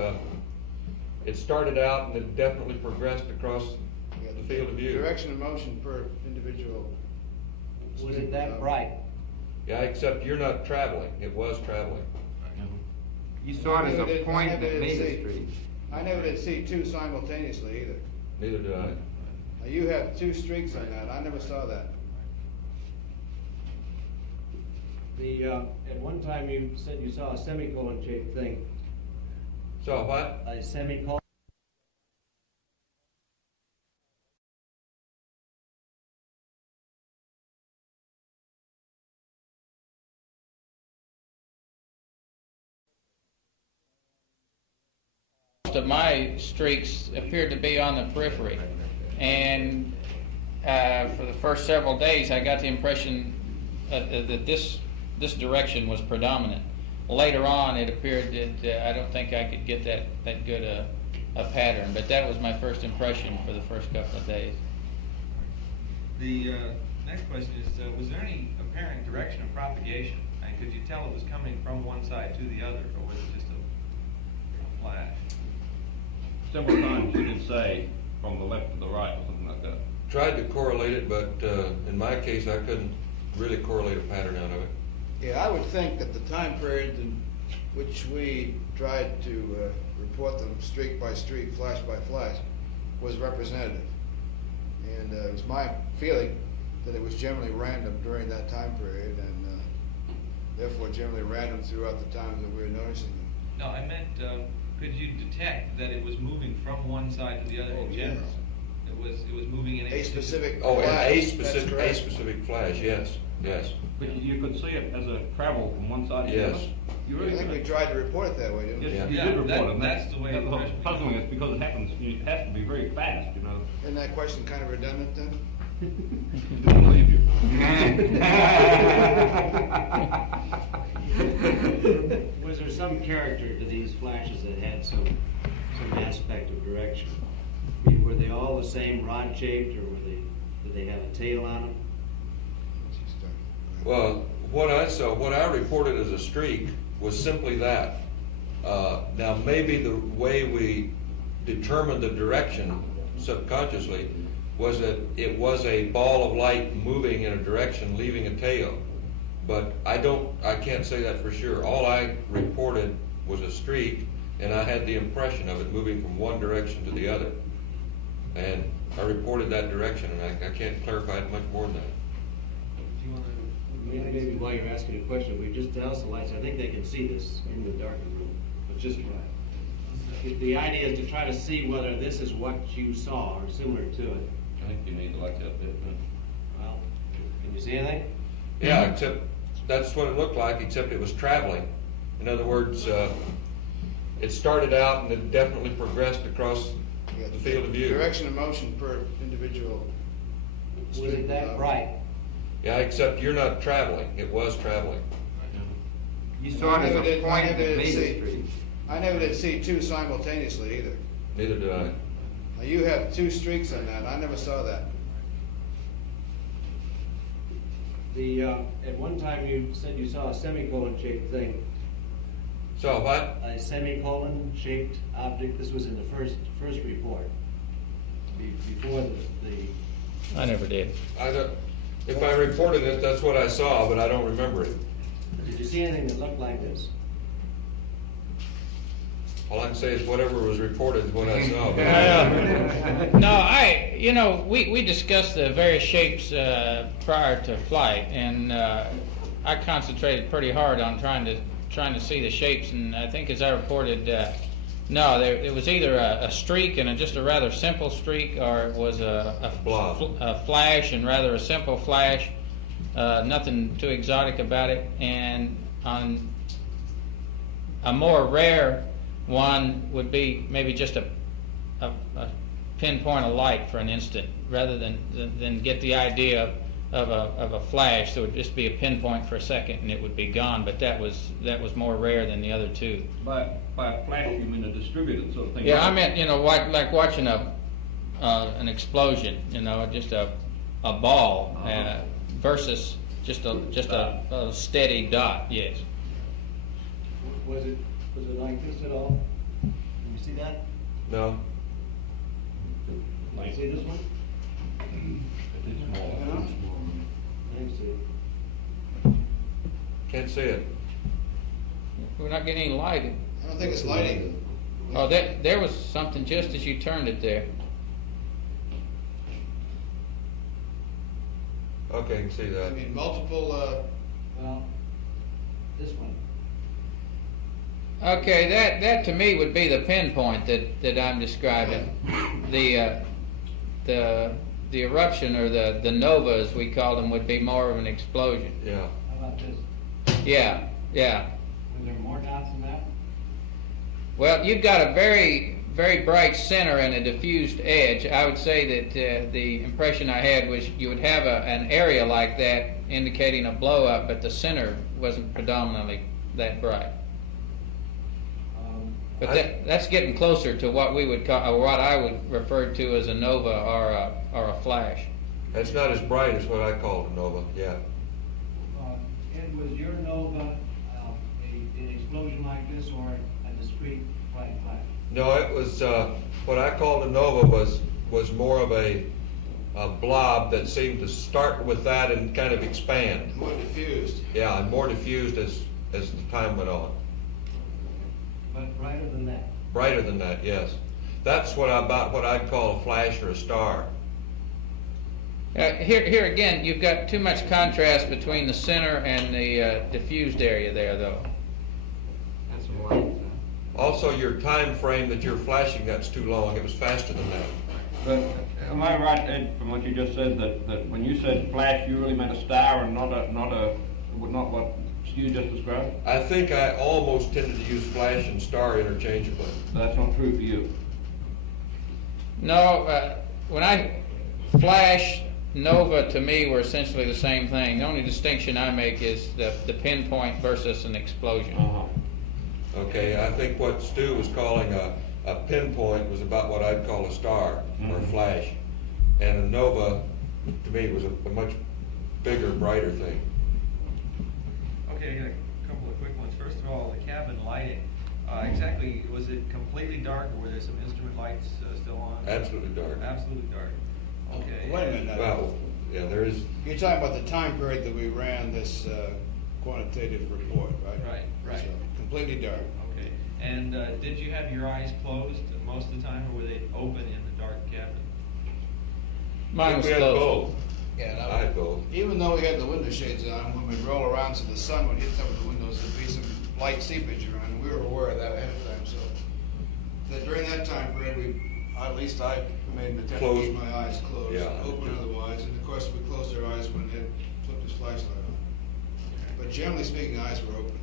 it started out and it definitely progressed across the field of view. Direction of motion per individual. Was it that bright? Yeah, except you're not traveling. It was traveling. You saw it as a point that made a streak. I never did see two simultaneously either. Neither did I. Now, you have two streaks on that. I never saw that. At one time you said you saw a semicolon shaped thing. Saw what? A semicolon. Most of my streaks appeared to be on the periphery, and for the first several days I got the impression that this direction was predominant. Later on it appeared that I don't think I could get that good a pattern, but that was my first impression for the first couple of days. The next question is, was there any apparent direction of propagation? And could you tell it was coming from one side to the other, or was it just a flash? Several times you did say from the left to the right or something like that. Tried to correlate it, but in my case, I couldn't really correlate a pattern out of it. Yeah, I would think that the time period in which we tried to report them streak by streak, flash by flash, was representative. And it was my feeling that it was generally random during that time period, and therefore generally random throughout the times that we were noticing them. No, I meant, could you detect that it was moving from one side to the other in general? Yes. It was moving in A specific Oh, flash. a specific flash, yes, yes. But you could see it as a travel from one side to the other? Yes. You I really think we could. tried to report it that way, didn't we? Yes, you Yeah, did report them. that's the way That's the what's impression puzzling us, because it happens, it has to be very fast, you know? Isn't that question kind of redundant then? Don't believe you. Was there some character to these flashes that had some aspect of direction? I mean, were they all the same rod shaped, or did they have a tail on them? Well, what I saw, what I reported as a streak was simply that. Now, maybe the way we determined the direction subconsciously was that it was a ball of light moving in a direction, leaving a tail. But I can't say that for sure. All I reported was a streak, and I had the impression of it moving from one direction to the other. And I reported that direction, and I can't clarify it much more than that. Maybe while you're asking a question, if we just douse the lights, I think they can see this in the darkened room, but just try it. The idea is to try to see whether this is what you saw or similar to it. I think you need the lights out there, no? Well, can you see anything? Yeah, except that's what it looked like, except it was traveling. In other words, it started out and it definitely progressed across the field of view. Direction of motion per individual. Was it that bright? Yeah, except you're not traveling. It was traveling. You saw it as a point that made a streak. I never did see two simultaneously either. Neither did I. Now, you have two streaks on that. I never saw that. At one time you said you saw a semicolon shaped thing. So what? A semicolon shaped object. This was in the first report. Before the I never did. If I reported it, that's what I saw, but I don't remember it. Did you see anything that looked like this? All I can say is whatever was reported is what I saw. No, we discussed the various shapes prior to flight, and I concentrated pretty hard on trying to see the shapes, and I think as I reported, it was either a streak and just a rather simple streak, or it was a flash and rather a simple flash, nothing too exotic about it, and on a more rare one would be maybe just a pinpoint of light for an instant, rather than get the idea of a flash. So it would just be a pinpoint for a second and it would be gone. But that was more rare than the other two. By a flash, you mean a distributed sort of thing? Yeah, I meant like watching an explosion. Just a ball versus just a steady dot. Yes. Was it like this at all? Can you see that? No. Can you see this one? It's small. Can't see it. We're not getting any light. I don't think it's lighting. Oh, there was something just as you turned it there. Okay, I can see that. I mean, multiple, Well, this one. Okay, that to me would be the pinpoint that I'm describing. The eruption, or the nova as we call them, would be more of an explosion. Yeah. How about this? Yeah. Was there more dots than that? Well, you've got a very, very bright center and a diffused edge. I would say that the impression I had was you would have an area like that indicating a blow up, but the center wasn't predominantly that bright. But that's getting closer to what we would call, or what I would refer to as a nova or a flash. It's not as bright as what I call a nova. Yeah. Ed, was your nova an explosion like this, or a discrete white flash? No, it was what I called a nova was more of a blob that seemed to start with that and kind of expand. more diffused. Yeah, and more diffused as the time went on. But brighter than that? Brighter than that, yes. That's about what I'd call a flash or a star. Here again, you've got too much contrast between the center and the diffused area there, though. That's some light. Also, your time frame that you're flashing, that's too long. It was faster than that. But am I right, Ed, from what you just said, that when you said flash, you really meant a star and not what you just described? I think I almost tended to use flash and star interchangeably. That's not true for you. No, when I flash, nova to me were essentially the same thing. The only distinction I make is the pinpoint versus an explosion. Okay, I think what Stu was calling a pinpoint was about what I'd call a star or a flash. And a nova, to me, was a much bigger, brighter thing. Okay, I got a couple of quick ones. First of all, the cabin lighting. Exactly, was it completely dark, or were there some instrument lights still on? Absolutely dark. Absolutely dark. Okay. Wait a minute. Well, yeah, there is. You're talking about the time period that we ran this quantitative report, right? Right. So, completely dark. Okay. And did you have your eyes closed most of the time, or were they open in the dark cabin? Mine was We had closed. both. Yeah, I had both. even though we had the window shades on, when we roll around so the sun would hit some of the windows, there'd be some light seepage around, and we were aware of that ahead of time, so that during that time period, at least I made an attempt to keep my eyes closed, Yeah. open otherwise, and of course we closed our eyes when Ed flipped his flashlight on. But generally speaking, eyes were open.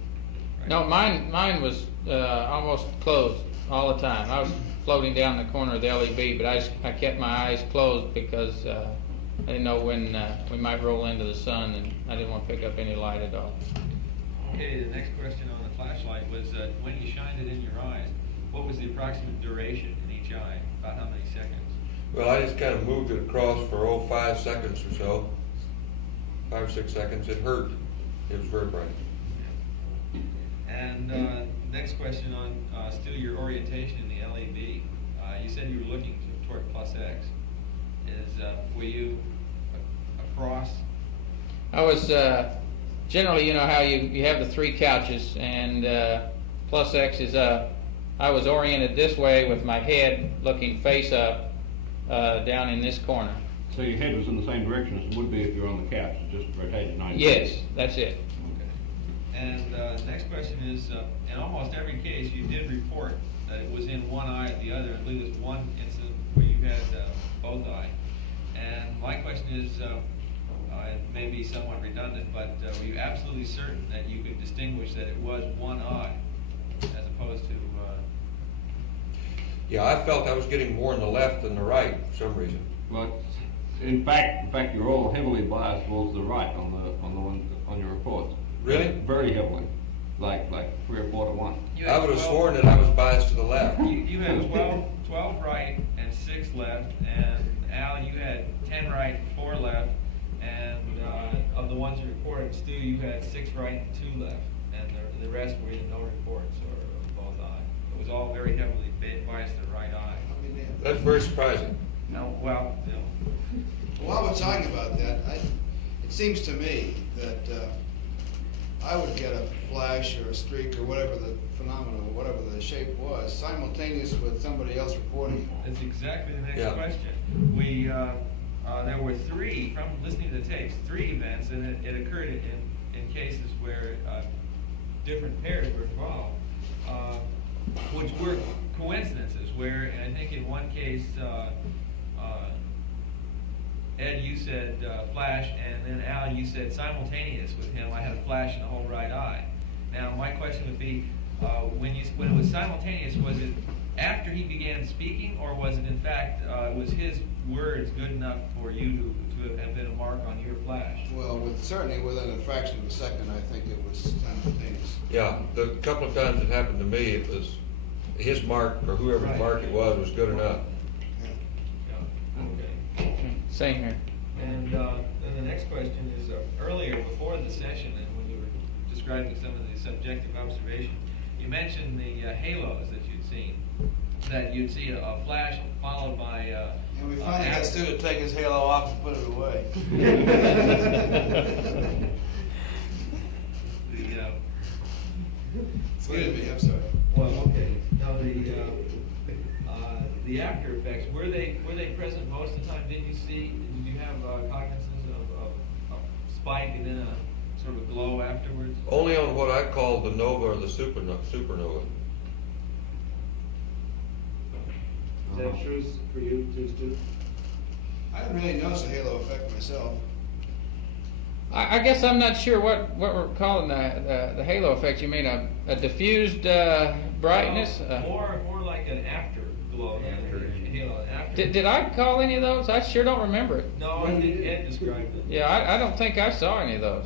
No, mine was almost closed all the time. I was floating down the corner of the LEB, but I kept my eyes closed because I didn't know when we might roll into the sun, and I didn't want to pick up any light at all. Okay, the next question on the flashlight was when you shined it in your eyes, what was the approximate duration in each eye? About how many seconds? Well, I just kind of moved it across for 5 seconds or so. 5 or 6 seconds. It hurt. It was very bright. And next question on still your orientation in the LAB. You said you were looking toward plus X. Were you across? I was generally, you know how you have the three couches, and plus X is up. I was oriented this way with my head looking face up down in this corner. So your head was in the same direction as it would be if you were on the couch, just rotated 90 Yes, degrees. that's it. Okay. And next question is, in almost every case, you did report that it was in one eye or the other. I believe there's one incident where you had both eyes. And my question is, it may be somewhat redundant, but were you absolutely certain that you could distinguish that it was one eye as opposed to... Yeah, I felt I was getting more in the left than the right for some reason. But in fact, you're all heavily biased towards the right on your reports. Really? Very heavily, like 3 or 4 to 1. I would have sworn that I was biased to the left. You had 12 right and 6 left, and Al, you had 10 right, 4 left, and of the ones you reported, Stu, you had 6 right and 2 left, and the rest were either no reports or both eyes. It was all very heavily biased to the right eye. That's very surprising. No, well, you know. While we're talking about that, it seems to me that I would get a flash or a streak or whatever the phenomenon, whatever the shape was, simultaneous with somebody else reporting it. That's exactly the next question. We there were 3, from listening to the tapes, 3 events, and it occurred in cases where different pairs were involved, which were coincidences. Where, and I think in one case, Ed, you said flash, and then Al, you said simultaneous with him. I had a flash in the whole right eye. Now, my question would be, when it was simultaneous, was it after he began speaking, or was it in fact was his words good enough for you to have been a mark on your flash? Well, certainly within a fraction of a second, I think it was simultaneous. Yeah, the couple of times it happened to me, it was his mark or whoever's mark it was good enough. Okay. Same here. And then the next question is, earlier before the session, and when you were describing some of the subjective observations, you mentioned the halos that you'd seen. That you'd see a flash followed by and we finally got Stu to take his halo off and put it away. Excuse me, I'm sorry. Well, okay. Now the after effects, were they present most of the time? Did you have cognizance of a spike and then a sort of glow afterwards? Only on what I call the nova or the supernova. Is that true for you too, Stu? I didn't really notice a halo effect myself. I guess I'm not sure what we're calling the halo effect. You mean a diffused brightness? More like an afterglow. Did I call any of those? I sure don't remember it. No, I think Ed described it. Yeah, I don't think I saw any of those.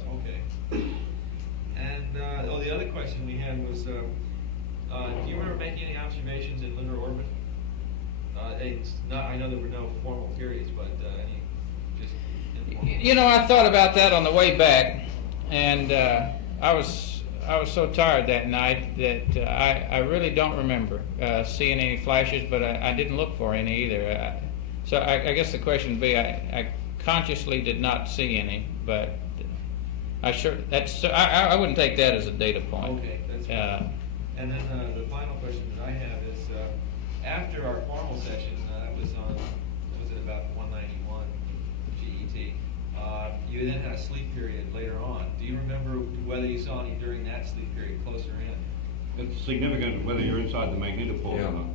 Okay. And the other question we had was, do you remember making any observations in lunar orbit? I know there were no formal periods, but any just informal. You know, I thought about that on the way back, and I was so tired that night that I really don't remember seeing any flashes, but I didn't look for any either. So I guess the question would be, I consciously did not see any, but I wouldn't take that as a data point. Okay, that's fine. And then the final question that I have is, after our formal session, that was at about 191 GET, you then had a sleep period later on. Do you remember whether you saw any during that sleep period closer in? It's significant whether you're inside the magnetopole or not.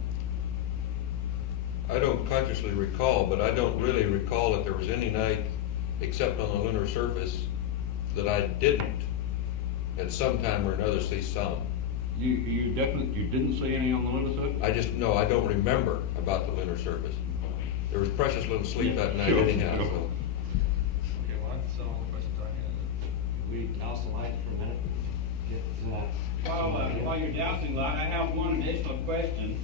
I don't consciously recall, but I don't really recall that there was any night, except on the lunar surface, that I didn't, at some time or another, see some. You didn't see any on the lunar surface? I don't remember about the lunar surface. There was precious little sleep that night anyhow. So. Okay, well, that's all the questions I had. We douse the light for a minute. While you're dousing light, I have one additional question.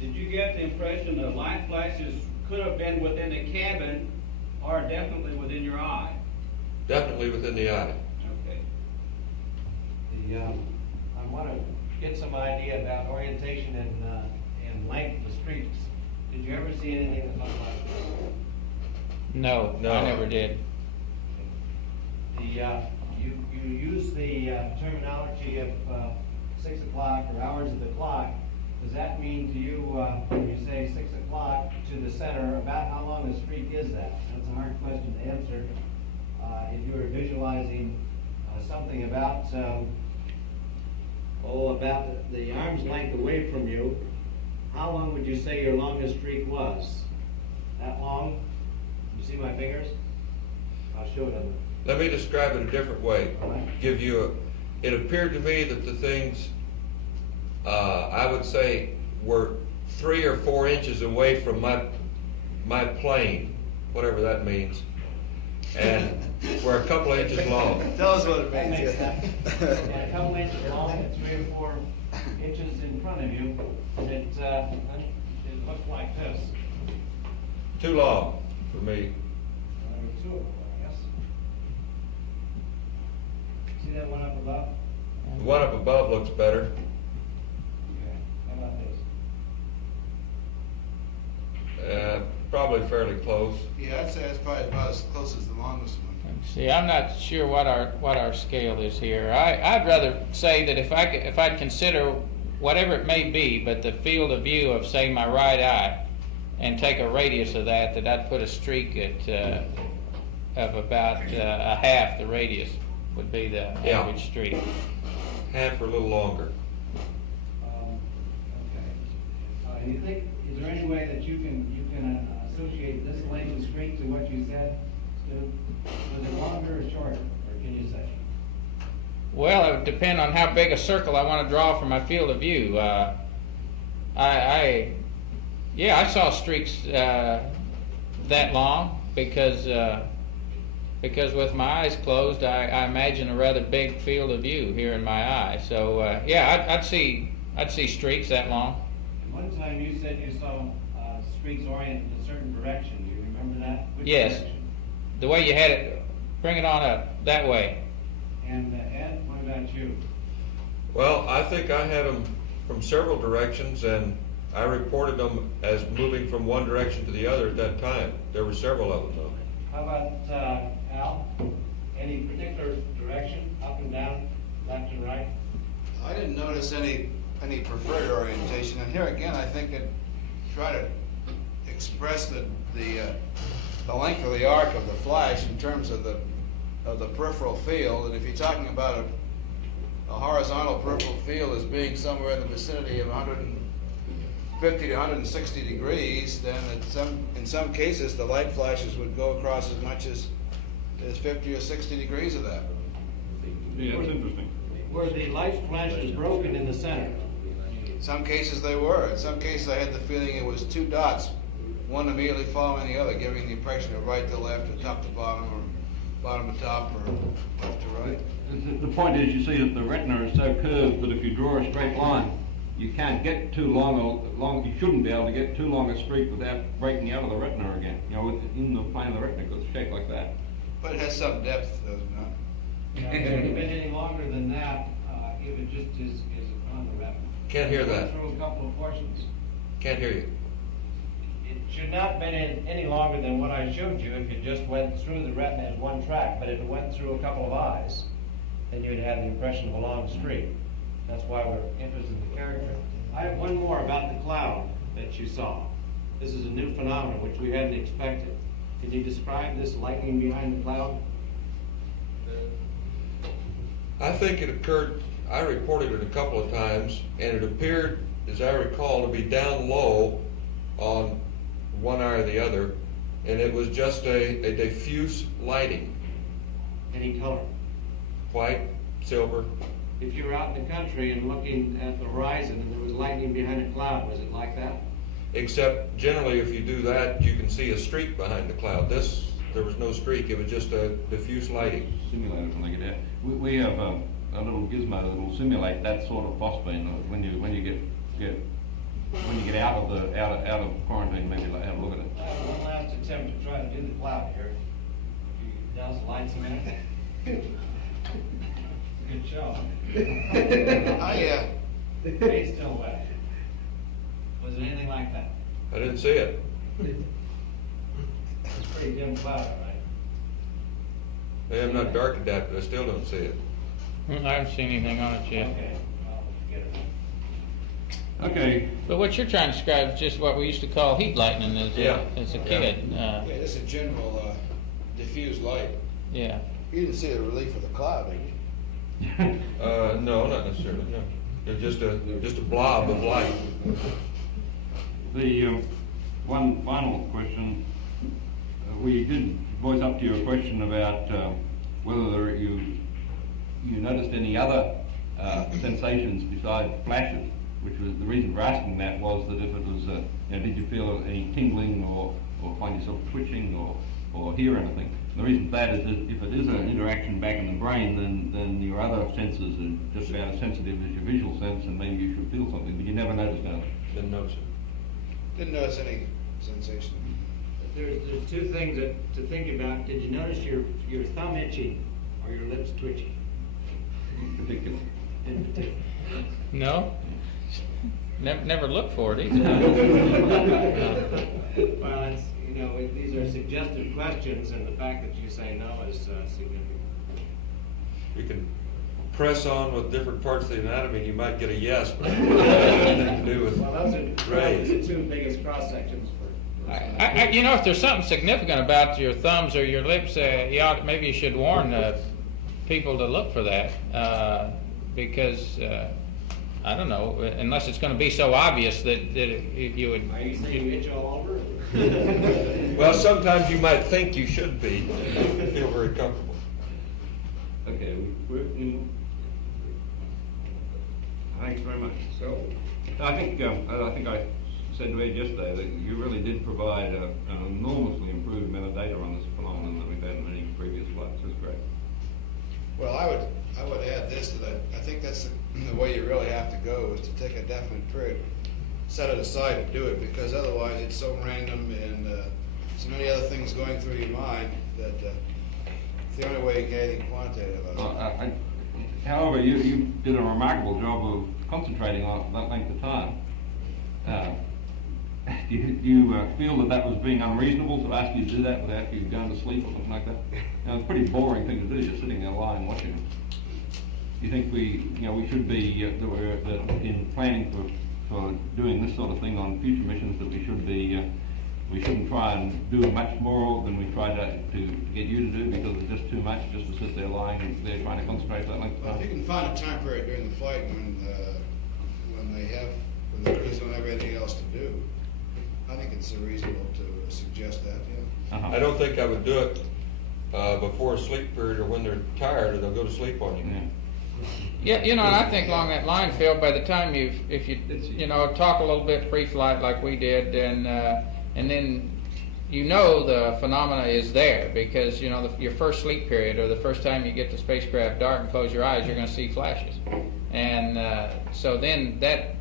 Did you get the impression that light flashes could have been within the cabin or definitely within your eye? Definitely within the eye. Okay. I want to get some idea about orientation and length of the streets. Did you ever see anything that looked like this? No, No. I never did. You use the terminology of 6 o'clock or hours of the clock. Does that mean to you, when you say 6 o'clock to the center, about how long a streak is that? That's a hard question to answer. If you were visualizing something about, about the arm's length away from you, how long would you say your longest streak was? That long? You see my fingers? I'll show it on the... Let me describe it a different way. Right. It appeared to me that the things, I would say, were 3 or 4 inches away from my plane, whatever that means, and were a couple of inches long. Tell us what it That means. makes sense. And a couple inches long and 3 or 4 inches in front of you, it looks like this. Too long for me. Two of them, I guess. See that one up above? The one up above looks better. Okay. How about this? Probably fairly close. Yeah, I'd say it's probably about as close as the longest one. See, I'm not sure what our scale is here. I'd rather say that if I'd consider whatever it may be, but the field of view of, say, my right eye, and take a radius of that I'd put a streak at of about a half the radius would be the average streak. Half or a little longer. Okay. And you think, is there any way that you can associate this length of streak to what you said, Stu? Was it longer or shorter, or can you say? Well, it would depend on how big a circle I want to draw for my field of view. I saw streaks that long because with my eyes closed, I imagine a rather big field of view here in my eye. So I'd see streaks that long. One time you said you saw streaks oriented in a certain direction. Do you remember that? Which Yes. direction? The way you had it, bring it on up that way. And Ed, what about you? Well, I think I had them from several directions, and I reported them as moving from one direction to the other at that time. There were several of them, though. How about Al? Any particular direction, up and down, left and right? I didn't notice any preferred orientation, and here again, I think it try to express the length of the arc of the flash in terms of the peripheral field. And if you're talking about a horizontal peripheral field as being somewhere in the vicinity of 150 to 160 degrees, then in some cases the light flashes would go across as much as 50 or 60 degrees of that. Yeah, it's interesting. Were the light flashes broken in the center? In some cases they were. In some cases I had the feeling it was 2 dots, one immediately following the other, giving the impression of right to left or top to bottom or bottom to top or left to right. The point is, you see that the retina is so curved that if you draw a straight line, you can't get too long. You shouldn't be able to get too long a streak without breaking out of the retina again. You know, in the plane of the retina, because it's shaped like that. But it has some depth, does it not? If it had been any longer than that, if it just is on the retina. Can't hear that. Through a couple of portions. Can't hear you. It should not have been any longer than what I showed you if it just went through the retina as one track. But if it went through a couple of eyes, then you'd have the impression of a long streak. That's why we're interested in the character. I have one more about the cloud that you saw. This is a new phenomenon which we hadn't expected. Can you describe this lightning behind the cloud? I think it occurred, I reported it a couple of times, and it appeared, as I recall, to be down low on one eye or the other, and it was just a diffuse lighting. Any color? White, silver. If you were out in the country and looking at the horizon and there was lightning behind a cloud, was it like that? Except generally if you do that, you can see a streak behind the cloud. There was no streak, it was just a diffuse lighting. Simulated when they get out. We have a little gizmo that will simulate that sort of phosphene when you get out of quarantine. Maybe have a look at it. One last attempt to try to do the cloud here. You douse the lights a minute. Good show. Face still wet. Was it anything like that? I didn't see it. It's pretty dim cloud, right? They have not darkened that, but I still don't see it. I haven't seen anything on it yet. Okay, well, get it. Okay. But what you're trying to describe is just what we used to call heat lightning as a kid. Yeah, this is general diffuse light. Yeah. You didn't see the relief of the cloud, did you? No, not necessarily, no. They're just a blob of light. The one final question, we did voice up to your question about whether you noticed any other sensations besides flashes, which was the reason for asking that was that if it was, did you feel any tingling or find yourself twitching or hear anything? And the reason for that is that if it is an interaction back in the brain, then your other senses are just about as sensitive as your visual sense, and maybe you should feel something, but you never noticed anything. Didn't notice it. Didn't notice any sensation. There's two things to think about. Did you notice your thumb itching or your lips twitching? In particular. In particular. No? Never look for it either. Well, it's, these are suggestive questions, and the fact that you say no is significant. You can press on with different parts of the anatomy, you might get a yes, but it doesn't have anything to do with those are rays. the two biggest cross sections for. If there's something significant about your thumbs or your lips, maybe you should warn people to look for that, because I don't know, unless it's going to be so obvious that you would. Are you saying itch all over? Well, sometimes you might think you should be, feel very comfortable. Okay, thanks very much. So, I think I said to Ed yesterday that you really did provide an enormously improved amount of data on this phenomenon that we've had in any previous flights. It was great. Well, I would add this, that I think that's the way you really have to go, is to take a definite period, set it aside and do it, because otherwise it's so random and so many other things going through your mind that it's the only way you can get anything quantitative about it. However, you did a remarkable job of concentrating on that length of time. Do you feel that was being unreasonable to ask you to do that without you going to sleep or something like that? It's a pretty boring thing to do, just sitting there lying watching it. Do you think we should be, that in planning for doing this sort of thing on future missions, that we shouldn't try and do much more than we tried to get you to do, because it's just too much just to sit there lying there trying to concentrate that length of time? Well, if you can find a time period during the flight when the crews don't have anything else to do, I think it's reasonable to suggest that, yeah. Uh-huh. I don't think I would do it before a sleep period or when they're tired or they'll go to sleep on you. Yeah, and I think along that line, Phil, by the time if you talk a little bit pre-flight like we did, and then the phenomena is there, because your first sleep period or the first time you get the spacecraft dark and close your eyes, you're going to see flashes, and so then that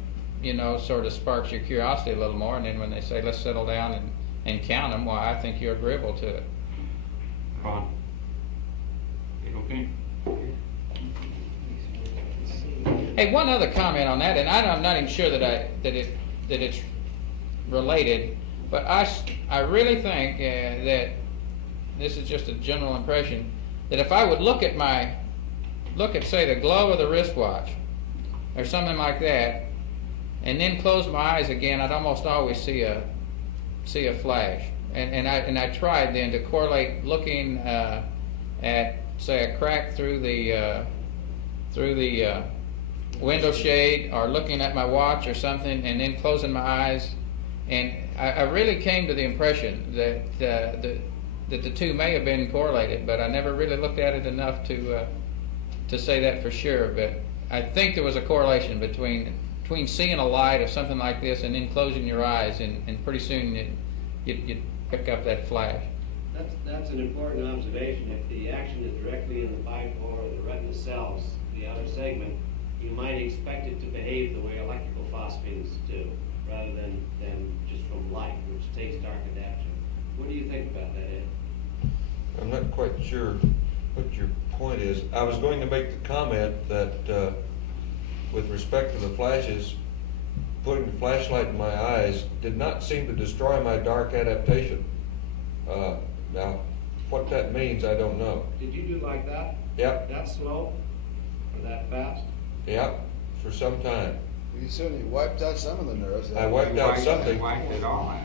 sort of sparks your curiosity a little more, and then when they say let's settle down and count them, well, I think you're agreeable to it. Fine. Okay. Hey, one other comment on that, and I'm not even sure that it's related, but I really think that this is just a general impression, that if I would look at say the glow of the wristwatch or something like that, and then close my eyes again, I'd almost always see a flash. And I tried then to correlate looking at say a crack through the window shade, or looking at my watch or something, and then closing my eyes, and I really came to the impression that the two may have been correlated, but I never really looked at it enough to say that for sure. But I think there was a correlation between seeing a light of something like this and then closing your eyes, and pretty soon you'd pick up that flash. That's an important observation. If the action is directly in the bipolar or the retina cells, the outer segment, you might expect it to behave the way electrical phosphines do, rather than just from light, which takes dark adaptation. What do you think about that, Ed? I'm not quite sure what your point is. I was going to make the comment that with respect to the flashes, putting the flashlight in my eyes did not seem to destroy my dark adaptation. Now, what that means, I don't know. Did you do like that? Yep. That slow? Or that fast? Yep, for some time. You certainly wiped out some of the nerves. I wiped out something. Wiped it all out.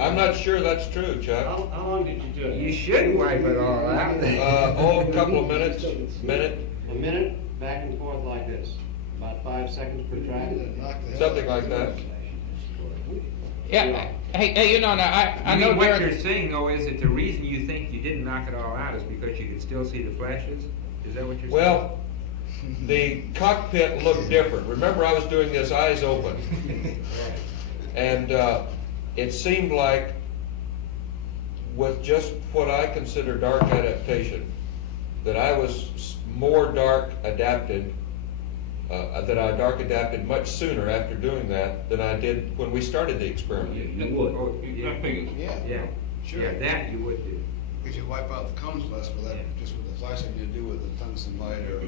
I'm not sure that's true, Chuck. How long did you do it? You should wipe it all out. A couple of minutes, minute. A minute, back and forth like this. About 5 seconds per track. Something like that. Yeah, hey, you know, now, I know what you're saying, though, is that the reason you think you didn't knock it all out is because you could still see the flashes? Is that what you're saying? Well, the cockpit looked different. Remember, I was doing this eyes open. And it seemed like, with just what I consider dark adaptation, that I was more dark adapted, that I dark adapted much sooner after doing that than I did when we started the experiment. You would. Oh, Yeah. Sure. Yeah, that you would do. Because you wipe out the cones less with that, just with the flashlight you do with the tungsten light or,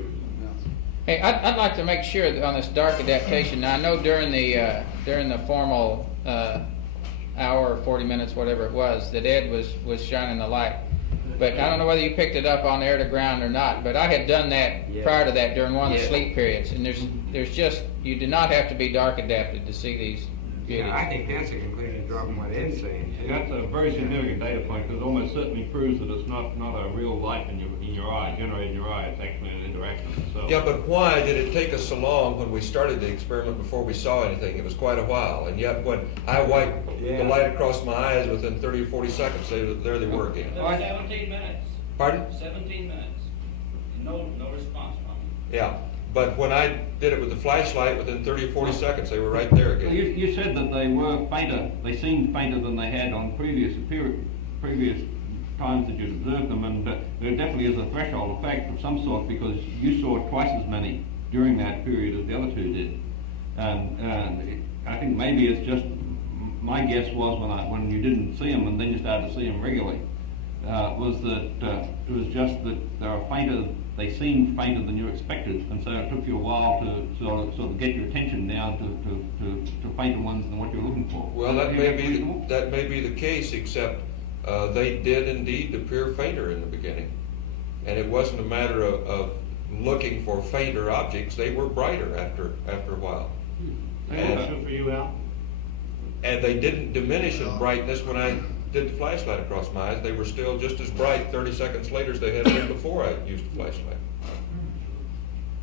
Hey, I'd like to make sure that on this dark adaptation, now I know during the formal hour or 40 minutes, whatever it was, that Ed was shining the light. But I don't know whether you picked it up on air to ground or not, but I had done that prior to that during one of the sleep periods. And there's just, you do not have to be dark adapted to see these beauties. Yeah, I think that's a conclusion drawn from what Ed's saying. That's a very significant data point, because it almost certainly proves that it's not a real light in your eye, generated in your eye. It's actually an interaction itself. Yeah, but why did it take us so long when we started the experiment before we saw anything? It was quite a while, and yet when I wiped the light across my eyes within 30 or 40 seconds, there they were again. 17 minutes. Pardon? 17 minutes. No response from you. Yeah, but when I did it with the flashlight, within 30 or 40 seconds, they were right there again. You said that they were fainter. They seemed fainter than they had on previous times that you observed them, and there definitely is a threshold effect of some sort, because you saw twice as many during that period as the other two did. And I think maybe it's just, my guess was when you didn't see them and then you started to see them regularly, was that it was just that they were fainter. They seemed fainter than you expected, and so it took you a while to sort of get your attention down to fainter ones than what you were looking for. Well, that may be the case, except they did indeed appear fainter in the beginning, and it wasn't a matter of looking for fainter objects. They were brighter after a while. And for you, Al? And they didn't diminish in brightness when I did the flashlight across my eyes. They were still just as bright 30 seconds later as they had been before I used the flashlight.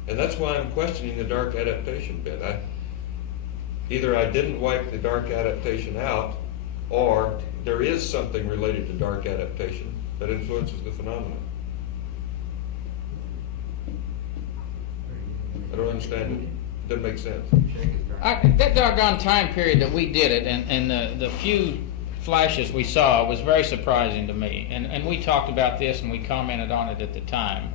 And that's why I'm questioning the dark adaptation bit. Either I didn't wipe the dark adaptation out, or there is something related to dark adaptation that influences the phenomenon. I don't understand it. Doesn't make sense. That doggone time period that we did it, and the few flashes we saw was very surprising to me. And we talked about this and we commented on it at the time.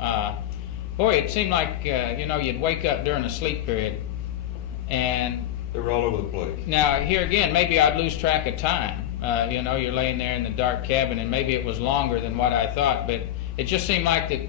Boy, it seemed like you'd wake up during a sleep period, and they were all over the place. Now here again, maybe I'd lose track of time. You're laying there in the dark cabin, and maybe it was longer than what I thought, but it just seemed like that.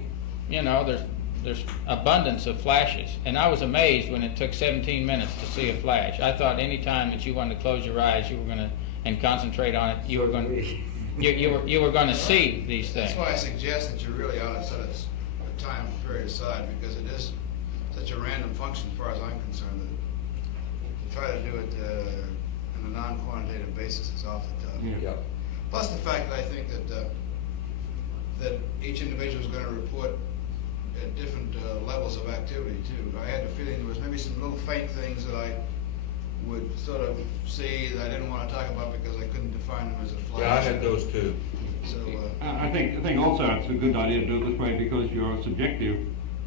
There's abundance of flashes, and I was amazed when it took 17 minutes to see a flash. I thought any time that you wanted to close your eyes, you were going to and concentrate on it, you were going to see these things. That's why I suggest that you really ought to set a time period aside, because it is such a random function as far as I'm concerned, that to try to do it on a non-quantitative basis is off the top. Yeah. Plus the fact that I think that each individual is going to report at different levels of activity too. I had the feeling there was maybe some little faint things that I would sort of see that I didn't want to talk about because I couldn't define them as a flash. Yeah, I had those too. So I think also it's a good idea to do it this way, because your subjective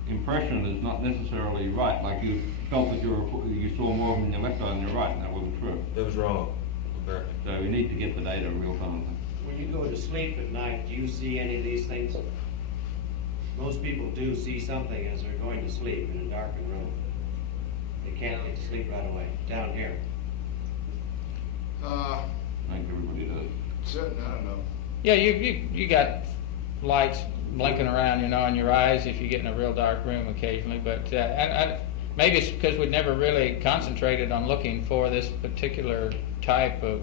impression is not necessarily right. Like you felt that you saw more from your left eye than your right, and that wasn't true. That was wrong. So we need to get the data real time. When you go to sleep at night, do you see any of these things? Most people do see something as they're going to sleep in a darkened room. They can't get to sleep right away. Down here. I think everybody does. Certain, I don't know. Yeah, you got lights blinking around, in your eyes if you get in a real dark room occasionally. But maybe it's because we'd never really concentrated on looking for this particular type of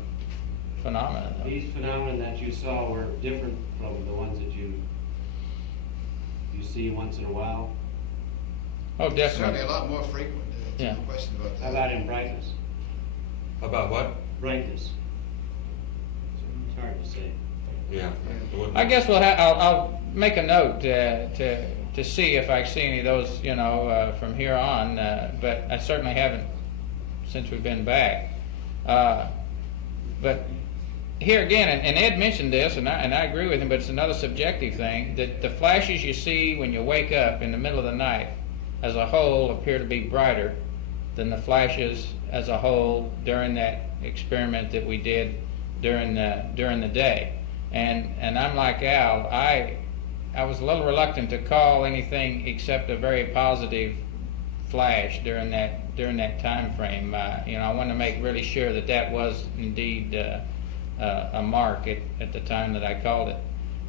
phenomena. These phenomena that you saw were different from the ones that you see once in a while? Oh, definitely. Certainly a lot more frequent. Yeah. No question about that. How about in brightness? About what? Brightness. It's hard to say. Yeah. I guess I'll make a note to see if I see any of those, you know, from here on. But I certainly haven't since we've been back. But here again, and Ed mentioned this, and I agree with him, but it's another subjective thing, that the flashes you see when you wake up in the middle of the night as a whole appear to be brighter than the flashes as a whole during that experiment that we did during the day. And I'm like Al, I was a little reluctant to call anything except a very positive flash during that time frame. You know, I wanted to make really sure that was indeed a mark at the time that I called it.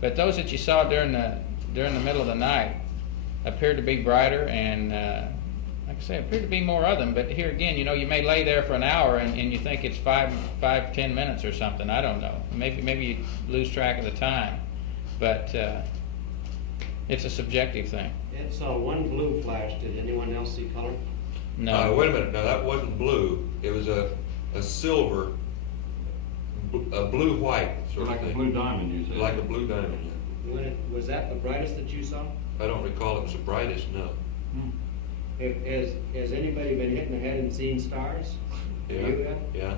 But those that you saw during the middle of the night appeared to be brighter, and like I say, appeared to be more of them. But here again, you know, you may lay there for an hour and you think it's 10 minutes or something. I don't know. Maybe you lose track of the time, but it's a subjective thing. Ed saw one blue flash. Did anyone else see color? No. Wait a minute. No, that wasn't blue. It was a silver, a blue-white sort of thing. Like a blue diamond, you said. Like a blue diamond. Was that the brightest that you saw? I don't recall it was the brightest. No. Has anybody been hit in the head and seen stars? Yeah. You have? Yeah.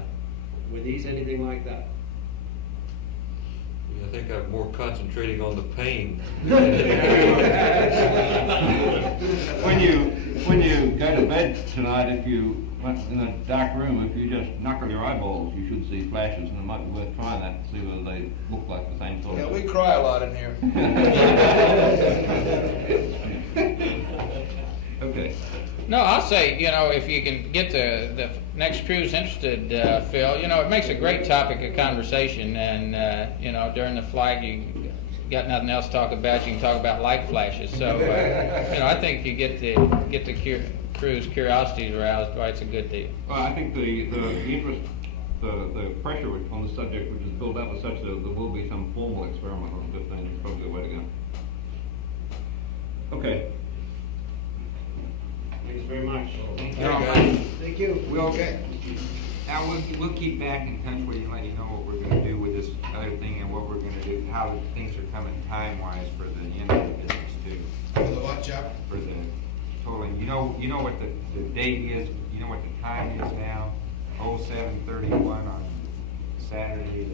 Were these anything like that? I think I'm more concentrating on the pain. When you go to bed tonight, if you went in a dark room, if you just knuckle your eyeballs, you should see flashes, and it might be worth trying that to see whether they look like the same sort Yeah, of. we cry a lot in here. Okay. No, I'll say, you know, if you can get the next crews interested, Phil, you know, it makes a great topic of conversation, and, you know, during the flight you got nothing else to talk about, you can talk about light flashes. So, you know, I think if you get the crew's curiosity aroused, why, it's a good deal. Well, I think the interest, the pressure on the subject which is built up is such that there will be some formal experiment on it, and it's probably the way to go. Okay. Thanks very much. Thank you. Now we'll keep back in touch with you and let you know what we're going to do with this other thing and what we're going to do, how things are coming time-wise for the end of the business too. For the what, Chuck? For the tolling. You know what the date is. You know what the time is now. 07:31 on Saturday.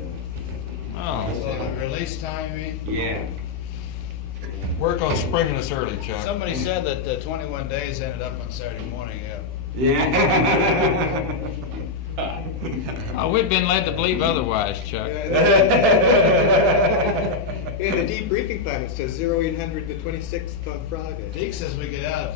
So the release time, you mean? Yeah. Work on springing us early, Chuck. Somebody said that 21 days ended up on Saturday morning, Yeah. We've been led to believe otherwise, Chuck. In the debriefing plan, it says 0800 the 26th on Friday. Deke says we get out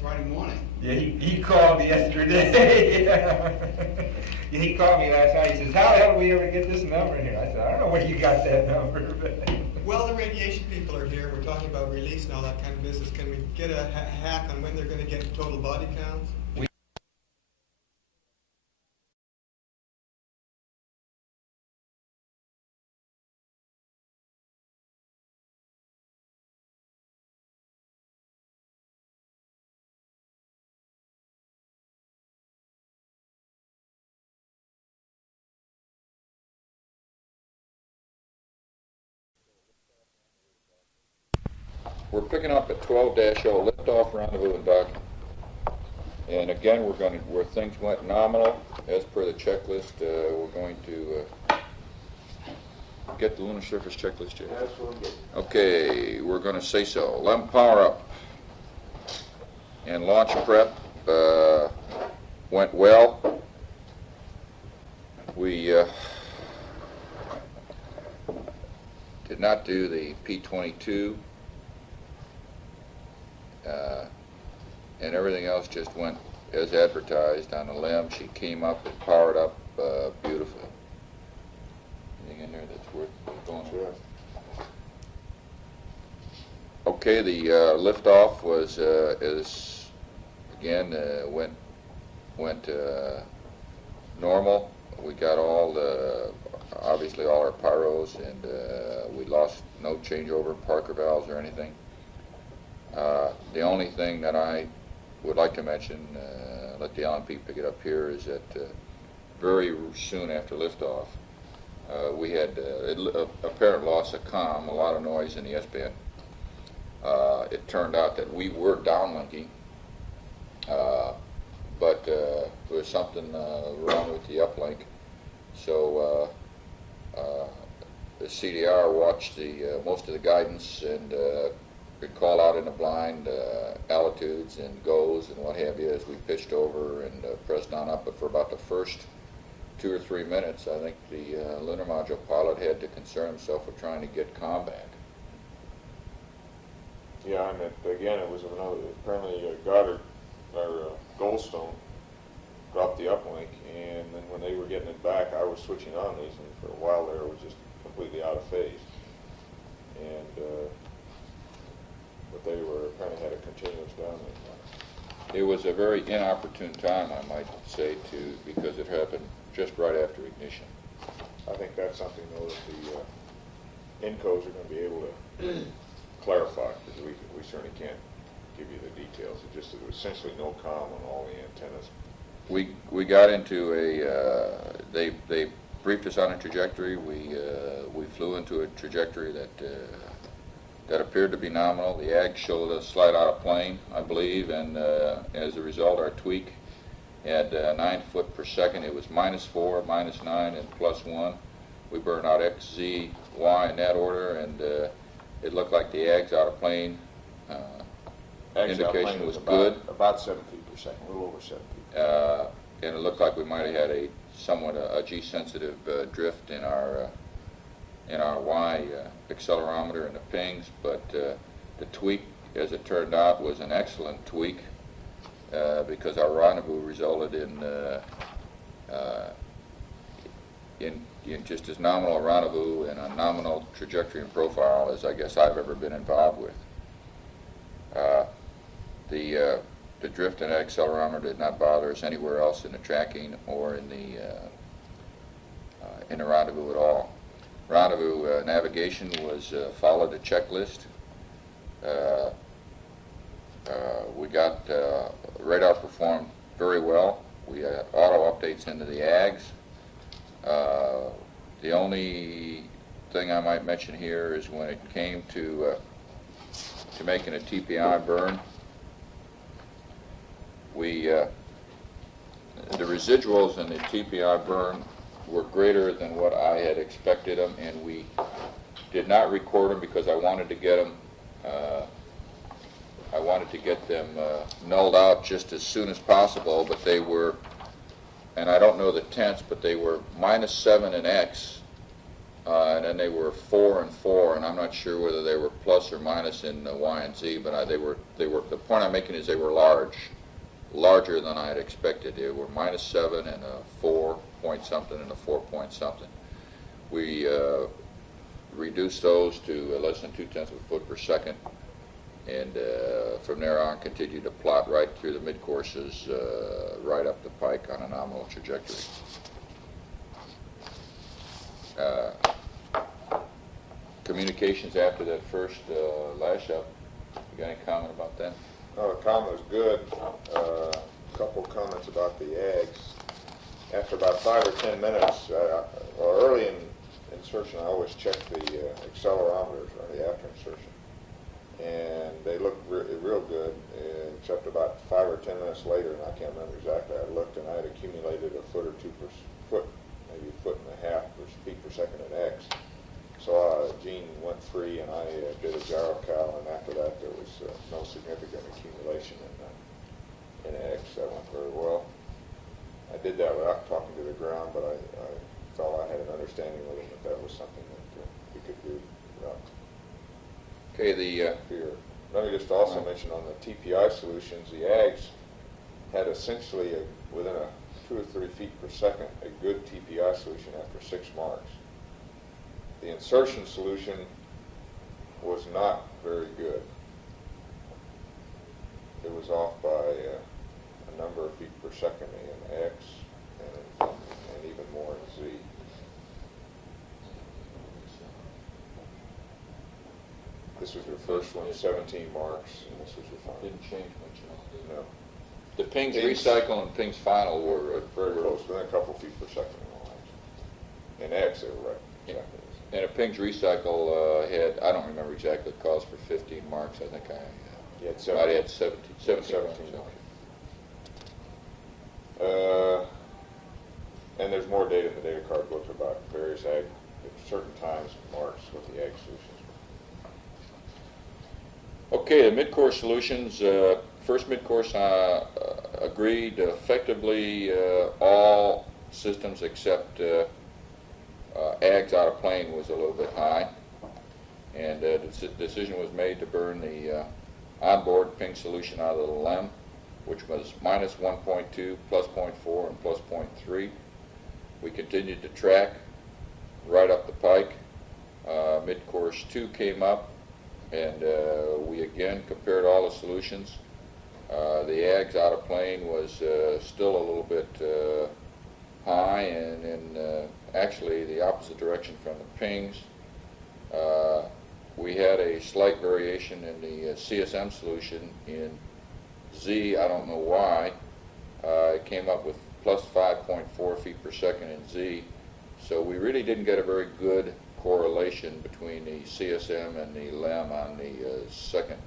Friday morning. Yeah, he called me yesterday. Yeah, he called me last night. He says, "How the hell did we ever get this number here?" I said, "I don't know where you got that number." Well, the radiation people are here. We're talking about release and all that kind of business. Can we get a hack on when they're going to get total body counts? We're picking up at 12-0 liftoff rendezvous and docking. And again, where things went nominal, as per the checklist, we're going to get the lunar surface checklist yet? Absolutely. Okay, we're going to say so. LEM power up and launch prep went well. We did not do the P-22. And everything else just went as advertised on the LEM. She came up and powered up beautifully. Anything in there that's worth going through? Okay, the liftoff was, again, went normal. We got obviously all our pyros, and we lost no changeover Parker valves or anything. The only thing that I would like to mention, let the LNP pick it up here, is that very soon after liftoff, we had apparent loss of comm, a lot of noise in the S-band. It turned out that we were downlinking, but there was something wrong with the uplink. So the CDR watched most of the guidance and could call out in the blind altitudes and goes and what have you as we pitched over and pressed on up. But for about the first 2 or 3 minutes, I think the lunar module pilot had to concern himself with trying to get comm back. Yeah, and again, it was apparently Goddard, or Goldstone, dropped the uplink, and then when they were getting it back, I was switching on these, and for a while there, it was just completely out of phase. And but they were apparently had a continuous downlink. It was a very inopportune time, I might say, because it happened just right after ignition. I think that's something, though, that the INCOs are going to be able to clarify, because we certainly can't give you the details. It just, there was essentially no comm on all the antennas. We got into they briefed us on a trajectory. We flew into a trajectory that appeared to be nominal. The AG showed us slide out of plane, I believe, and as a result, our tweak had 9 foot per second. It was -4, -9, and +1. We burned out X, Z, Y in that order, and it looked like the AG's out of plane indication was good. About 7 feet per second, a little over 7 feet. And it looked like we might have had somewhat a G-sensitive drift in our Y accelerometer and the pings, but the tweak, as it turned out, was an excellent tweak because our rendezvous resulted in just as nominal a rendezvous and a nominal trajectory and profile as I guess I've ever been involved with. The drift and accelerometer did not bother us anywhere else in the tracking or in the rendezvous at all. Rendezvous navigation was followed a checklist. We got radar performed very well. We had auto updates into the AGs. The only thing I might mention here is when it came to making a TPI burn, the residuals in the TPI burn were greater than what I had expected them, and we did not record them because I wanted to get them nulled out just as soon as possible. But they were, and I don't know the tenths, but they were -7 in X, and then they were 4 and 4, and I'm not sure whether they were plus or minus in Y and Z. But they were. The point I'm making is they were larger than I had expected. They were -7 and a 4 point something and a 4 point something. We reduced those to less than 0.2 foot per second, and from there on continued to plot right through the mid-courses, right up the pike on a nominal trajectory. Communications after that first lash up, you got any comment about that? No, the comment was good. A couple of comments about the AGs. After about 5 or 10 minutes, or early in insertion, I always check the accelerometers or the after insertion. And they looked real good, except about 5 or 10 minutes later, and I can't remember exactly, I looked and I had accumulated a foot or 2 per foot, maybe a foot and a half per feet per second at X. So Gene went free, and I did a gyro cal, and after that there was no significant accumulation in X. That went very well. I did that without talking to the ground, but I felt I had an understanding with him that was something that we could do without fear. Let me just also mention on the TPI solutions, the AGs had essentially within 2 or 3 feet per second a good TPI solution after 6 marks. The insertion solution was not very good. It was off by number of feet per second in X and even more in Z. This was your first one, 17 marks, and this was your final. Didn't change much. No. The pings recycle and pings final were Very close, within a couple feet per second in X, they were right. Yeah. And a pings recycle had, I don't remember exactly, the cost for 15 marks. I think You had I had 17 marks. And there's more data in the data card book about various ag, at certain times, marks with the ag solutions. Okay, the mid-course solutions. First mid-course agreed effectively all systems except ags out of plane was a little bit high, and the decision was made to burn the onboard ping solution out of the LEM, which was minus 1.2, plus 0.4, and plus 0.3. We continued to track right up the pike. Mid-course 2 came up, and we again compared all the solutions. The ags out of plane was still a little bit high, and in actually the opposite direction from the pings. We had a slight variation in the CSM solution in Z. I don't know why. It came up with plus 5.4 feet per second in Z. So we really didn't get a very good correlation between the CSM and the LEM on the second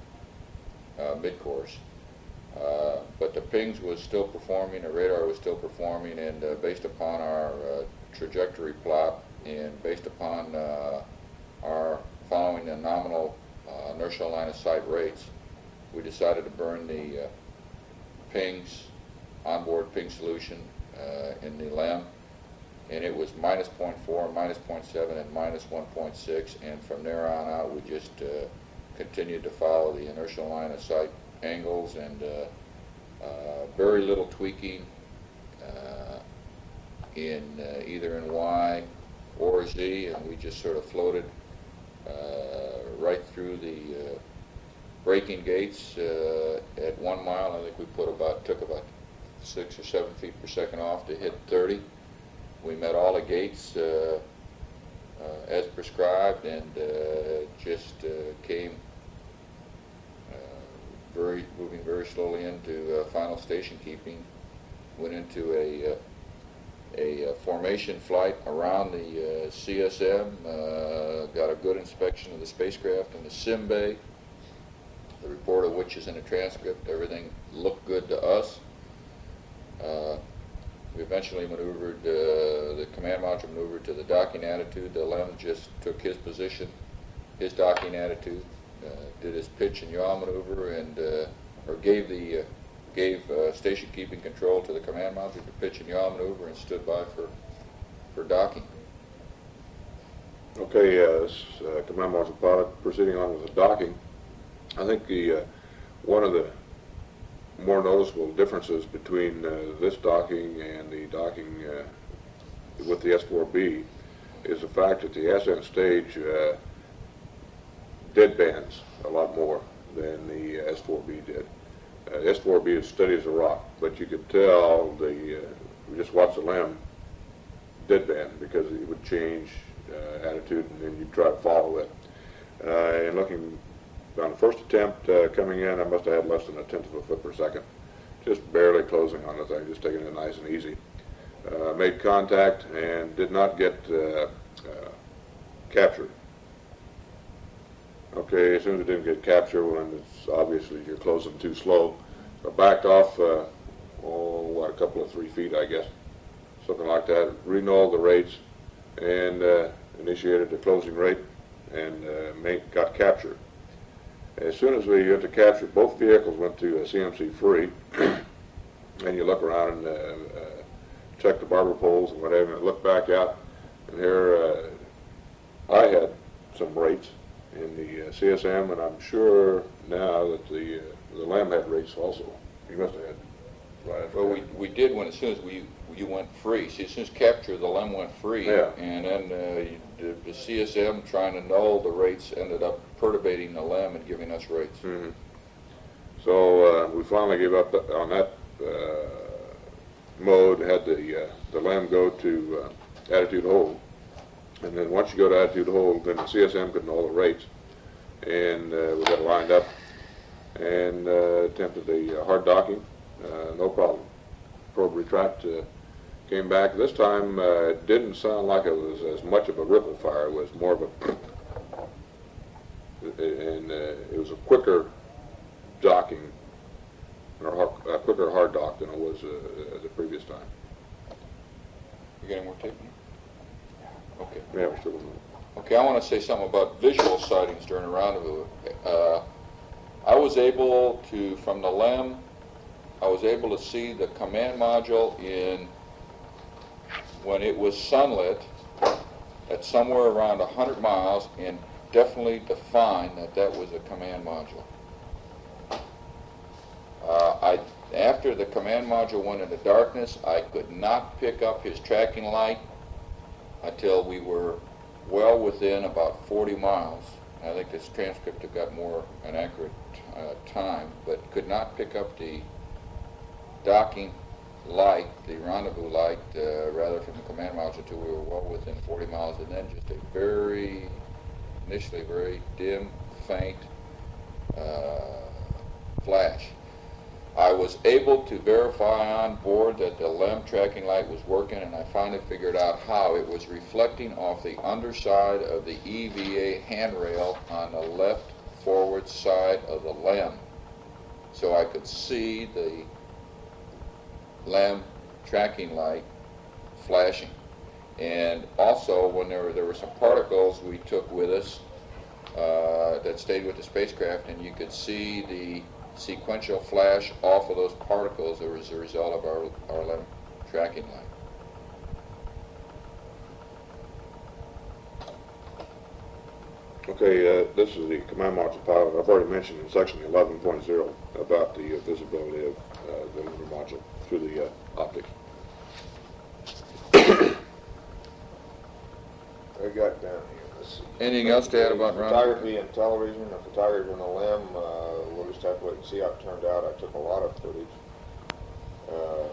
mid-course. But the pings was still performing, the radar was still performing, and based upon our trajectory plot and based upon our following the nominal inertial line of sight rates, we decided to burn the pings, onboard ping solution in the LEM, and it was minus 0.4, minus 0.7, and minus 1.6, and from there on out we just continued to follow the inertial line of sight angles, and very little tweaking in either in Y or Z, and we just sort of floated right through the braking gates at 1 mile. I think we took about 6 or 7 feet per second off to hit 30. We met all the gates as prescribed, and just came moving very slowly into final station keeping. Went into a formation flight around the CSM, got a good inspection of the spacecraft in the sim bay, the report of which is in the transcript. Everything looked good to us. We eventually maneuvered, the command module maneuvered to the docking attitude. The LEM just took his position, his docking attitude, did his pitch and yaw maneuver, and or gave station keeping control to the command module to pitch and yaw maneuver, and stood by for docking. Okay, command module pilot, proceeding on with the docking. I think one of the more noticeable differences between this docking and the docking with the S4B is the fact that the ascent stage deadbands a lot more than the S4B did. S4B is steady as a rock, but you could tell we just watched the LEM deadband because it would change attitude, and then you'd try to follow it. And looking on the first attempt coming in, I must have had less than 1/10 of a foot per second, just barely closing on the thing, just taking it nice and easy. Made contact and did not get captured. Okay, as soon as it didn't get captured, when it's obviously you're closing too slow, so backed off, a couple of 3 feet, I guess, something like that. Renulled the rates and initiated the closing rate, and got captured. As soon as we went to capture, both vehicles went to CMC free, and you look around and check the barber poles and whatever, and look back out, and here I had some rates in the CSM, and I'm sure now that the LEM had rates also. You must have had. Right. Well, we did when as soon as you went free. See, as soon as capture, the LEM went free, yeah. And then the CSM trying to null the rates ended up perturbating the LEM and giving us rates. Mm-hmm. So we finally gave up on that mode, had the LEM go to attitude hold. And then once you go to attitude hold, then the CSM could know the rates. And we got it lined up and attempted the hard docking, no problem. Probe retract came back. This time it didn't sound like it was as much of a ripple fire. It was more of a, and it was a quicker docking, or a quicker hard dock than it was the previous time. You got any more tape? Okay. Yeah, we're still going. Okay, I want to say something about visual sightings during a rendezvous. I was able to, from the LEM, I was able to see the command module when it was sunlit at somewhere around 100 miles, and definitely define that was a command module. After the command module went into darkness, I could not pick up his tracking light until we were well within about 40 miles. I think this transcript have got more an accurate time, but could not pick up the docking light, the rendezvous light, rather from the command module until we were well within 40 miles, and then just a initially very dim, faint flash. I was able to verify on board that the LEM tracking light was working, and I finally figured out how. It was reflecting off the underside of the EVA handrail on the left forward side of the LEM. So I could see the LEM tracking light flashing. And also, when there were some particles we took with us that stayed with the spacecraft, and you could see the sequential flash off of those particles as a result of our LEM tracking light. Okay, this is the command module pilot. I've already mentioned in section 11.0 about the visibility of the lunar module through the optics. I got down here. Let's see. Anything else to add about photography and television? The photography on the LEM, we'll just have to wait and see how it turned out. I took a lot of footage. In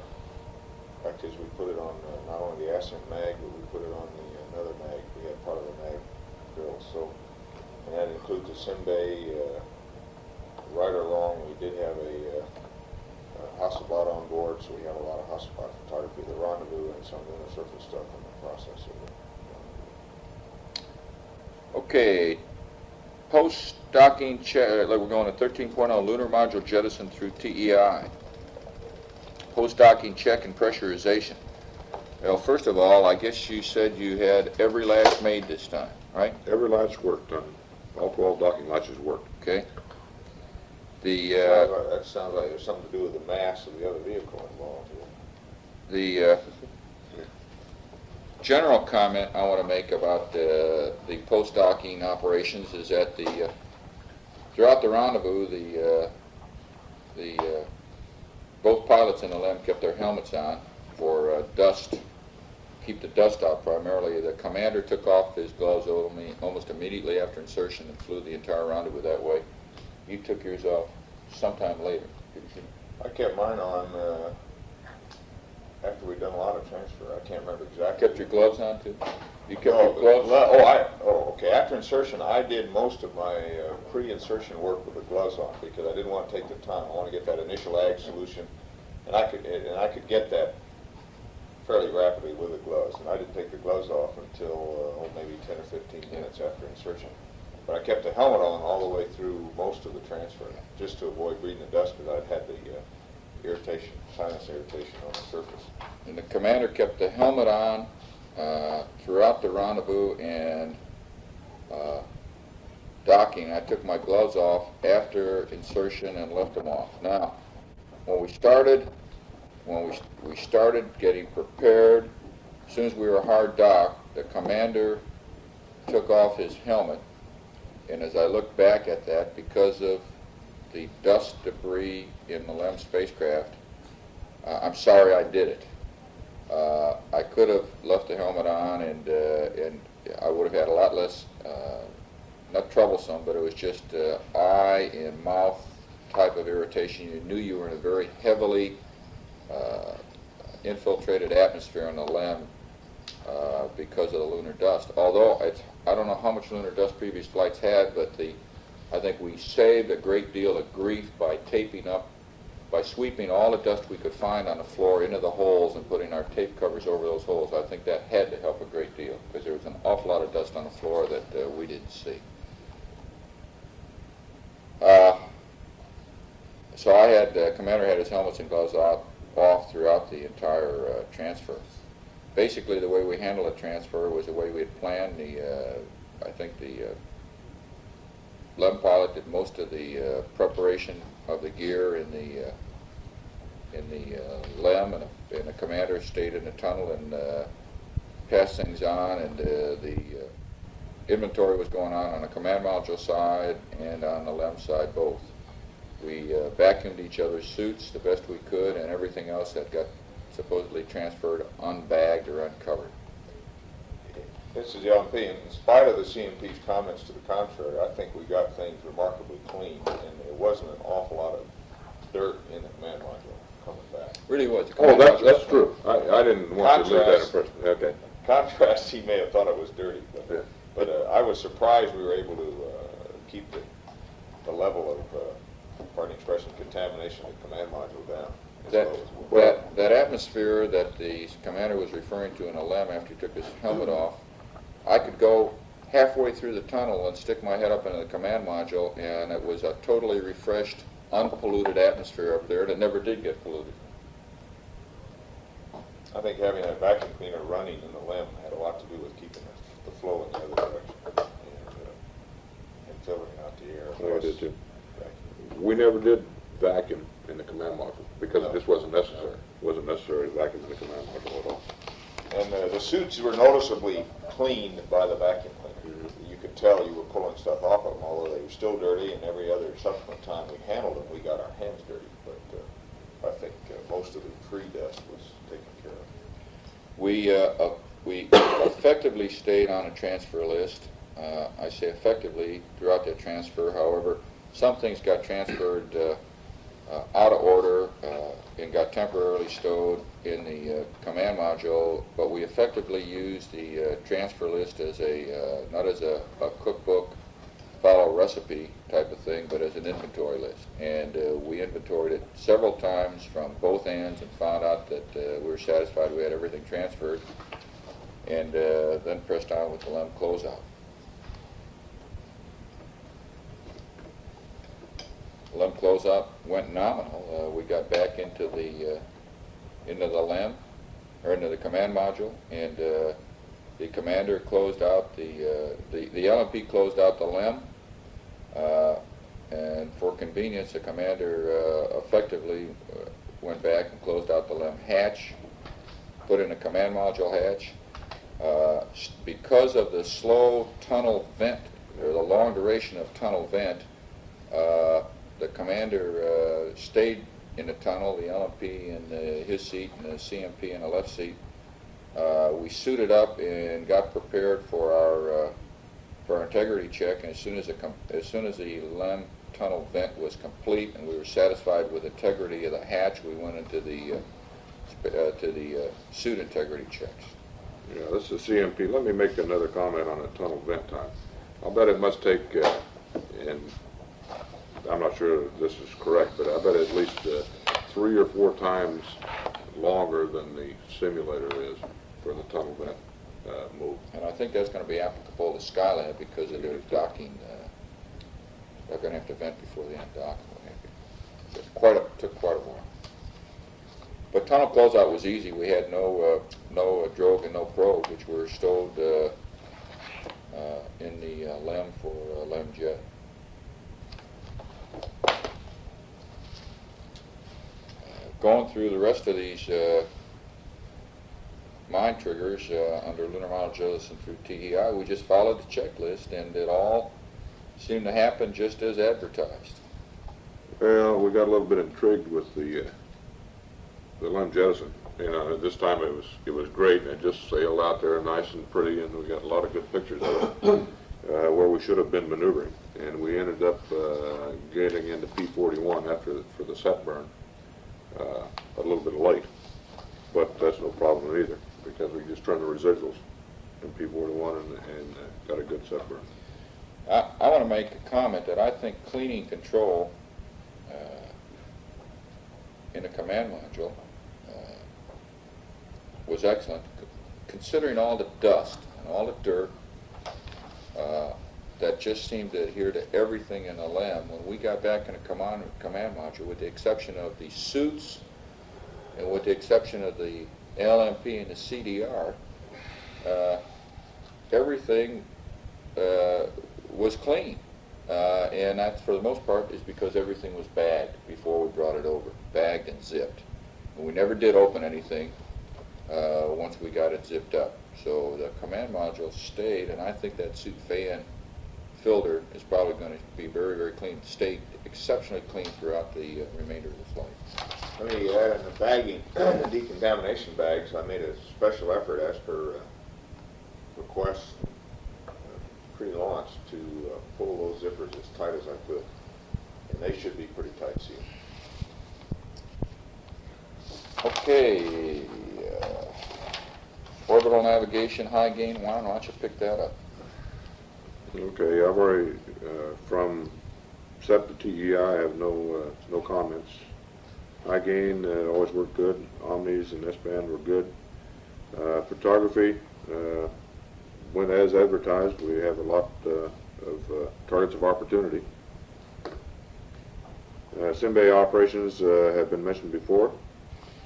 fact, as we put it on not only the Ascent mag, but we put it on another mag. We had part of the mag bill. So, and that includes the Simbay. Right or wrong, we did have a Hasselblad on board, so we have a lot of Hasselblad photography, the rendezvous, and some of the inner surface stuff in the process of it. Okay, post-docking check, we're going to 13.0, lunar module jettisoned through TEI. Post-docking check and pressurization. Well, first of all, I guess you said you had every latch made this time, right? Every latch worked on all 12 docking latches worked. Okay. That sounds like there's something to do with the mass of the other vehicle involved here. The general comment I want to make about the post-docking operations is that throughout the rendezvous, both pilots in the LEM kept their helmets on for dust, keep the dust out primarily. The commander took off his gloves almost immediately after insertion and flew the entire rendezvous that way. You took yours off sometime later, didn't you? I kept mine on after we'd done a lot of transfer. I can't remember exactly. Kept your gloves on too? You kept your gloves? Okay. After insertion, I did most of my pre-insertion work with the gloves on because I didn't want to take the time. I want to get that initial ag solution, and I could get that fairly rapidly with the gloves. And I didn't take the gloves off until maybe 10 or 15 minutes after insertion. But I kept the helmet on all the way through most of the transfer, just to avoid breathing the dust because I'd had the irritation, sinus irritation on the surface. And the commander kept the helmet on throughout the rendezvous and docking. I took my gloves off after insertion and left them off. Now, when we started getting prepared, as soon as we were hard docked, the commander took off his helmet. And as I look back at that, because of the dust debris in the LEM spacecraft, I'm sorry I did it. I could have left the helmet on, and I would have had a lot less, not troublesome, but it was just eye and mouth type of irritation. You knew you were in a very heavily infiltrated atmosphere in the LEM because of the lunar dust. Although I don't know how much lunar dust previous flights had, but I think we saved a great deal of grief by taping up, by sweeping all the dust we could find on the floor into the holes and putting our tape covers over those holes. I think that had to help a great deal because there was an awful lot of dust on the floor that we didn't see. So I had, Commander had his helmets and gloves off throughout the entire transfer. Basically, the way we handled the transfer was the way we had planned. I think the LEM pilot did most of the preparation of the gear in the LEM, and the commander stayed in the tunnel and passed things on, and the inventory was going on the command module side and on the LEM side both. We vacuumed each other's suits the best we could, and everything else that got supposedly transferred unbagged or uncovered. This is the LMP, and in spite of the CMP's comments to the contrary, I think we got things remarkably clean, and there wasn't an awful lot of dirt in the command module coming back. Really was. Oh, that's true. I didn't want to leave that impression. Okay. Contrast, he may have thought it was dirty, but I was surprised we were able to keep the level of, pardon the expression, contamination of the command module down. That atmosphere that the commander was referring to in the LEM after he took his helmet off, I could go halfway through the tunnel and stick my head up into the command module, and it was a totally refreshed, unpolluted atmosphere up there that never did get polluted. I think having that vacuum cleaner running in the LEM had a lot to do with keeping the flow in the other direction and filtering out the air. Oh, I did too. We never did vacuum in the command module because it just wasn't necessary. It wasn't necessary to vacuum in the command module at all. And the suits were noticeably cleaned by the vacuum cleaner. You could tell you were pulling stuff off of them, although they were still dirty, and every other subsequent time we handled them, we got our hands dirty. But I think most of the free dust was taken care of. We effectively stayed on a transfer list. I say effectively throughout that transfer. However, some things got transferred out of order and got temporarily stowed in the command module, but we effectively used the transfer list as not as a cookbook, follow recipe type of thing, but as an inventory list. And we inventoried it several times from both ends and found out that we were satisfied we had everything transferred, and then pressed on with the LEM closeout. LEM closeout went nominal. We got back into the LEM, or into the command module, and the commander closed out the LMP closed out the LEM, and for convenience, the commander effectively went back and closed out the LEM hatch, put in a command module hatch. Because of the slow tunnel vent, or the long duration of tunnel vent, the commander stayed in the tunnel, the LMP in his seat, and the CMP in the left seat. We suited up and got prepared for our integrity check, and as soon as the LEM tunnel vent was complete and we were satisfied with integrity of the hatch, we went into the suit integrity checks. Yeah, this is CMP. Let me make another comment on the tunnel vent time. I'll bet it must take, and I'm not sure this is correct, but I bet at least 3 or 4 times longer than the simulator is for the tunnel vent move. And I think that's going to be applicable to Skylab because of their docking. They're going to have to vent before they undock. So it took quite a while. But tunnel closeout was easy. We had no drogue and no probe, which were stowed in the LEM for LEM jet. Going through the rest of these mine triggers under lunar modules and through TEI, we just followed the checklist, and it all seemed to happen just as advertised. Well, we got a little bit intrigued with the LEM jettison. You know, this time it was great, and it just sailed out there nice and pretty, and we got a lot of good pictures of it where we should have been maneuvering, and we ended up getting into P41 for the set burn. a little bit late. But that's no problem either, because we just turned the residuals in P41 and got a good set burn. I want to make a comment that I think cleaning control in the command module was excellent, considering all the dust and all the dirt that just seemed to adhere to everything in the LEM. When we got back in the command module, with the exception of the suits and with the exception of the LMP and the CDR, everything was clean. And that, for the most part, is because everything was bagged before we brought it over, bagged and zipped. And we never did open anything once we got it zipped up. So the command module stayed, and I think that suit fan filter is probably going to be very, very clean, stay exceptionally clean throughout the remainder of the flight. Let me add, in the bagging, the decontamination bags, I made a special effort as per request pre-launch to pull those zippers as tight as I could, and they should be pretty tight sealed. Okay, orbital navigation, high gain. Why don't you pick that up? Okay, I've already, from set to TEI, I have no comments. High gain always worked good. Omnis and S-band were good. Photography went as advertised. We have a lot of targets of opportunity. SimBay operations have been mentioned before.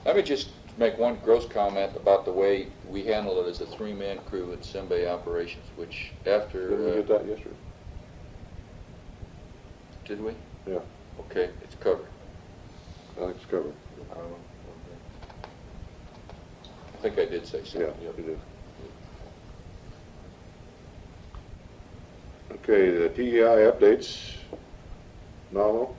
Let me just make one gross comment about the way we handled it as a three-man crew at SimBay operations, which after... Didn't we get that yesterday? Did we? Yeah. Okay, it's covered. I think it's covered. I don't know. I think I did say so. Yeah, you did. Okay, the TEI updates, nominal.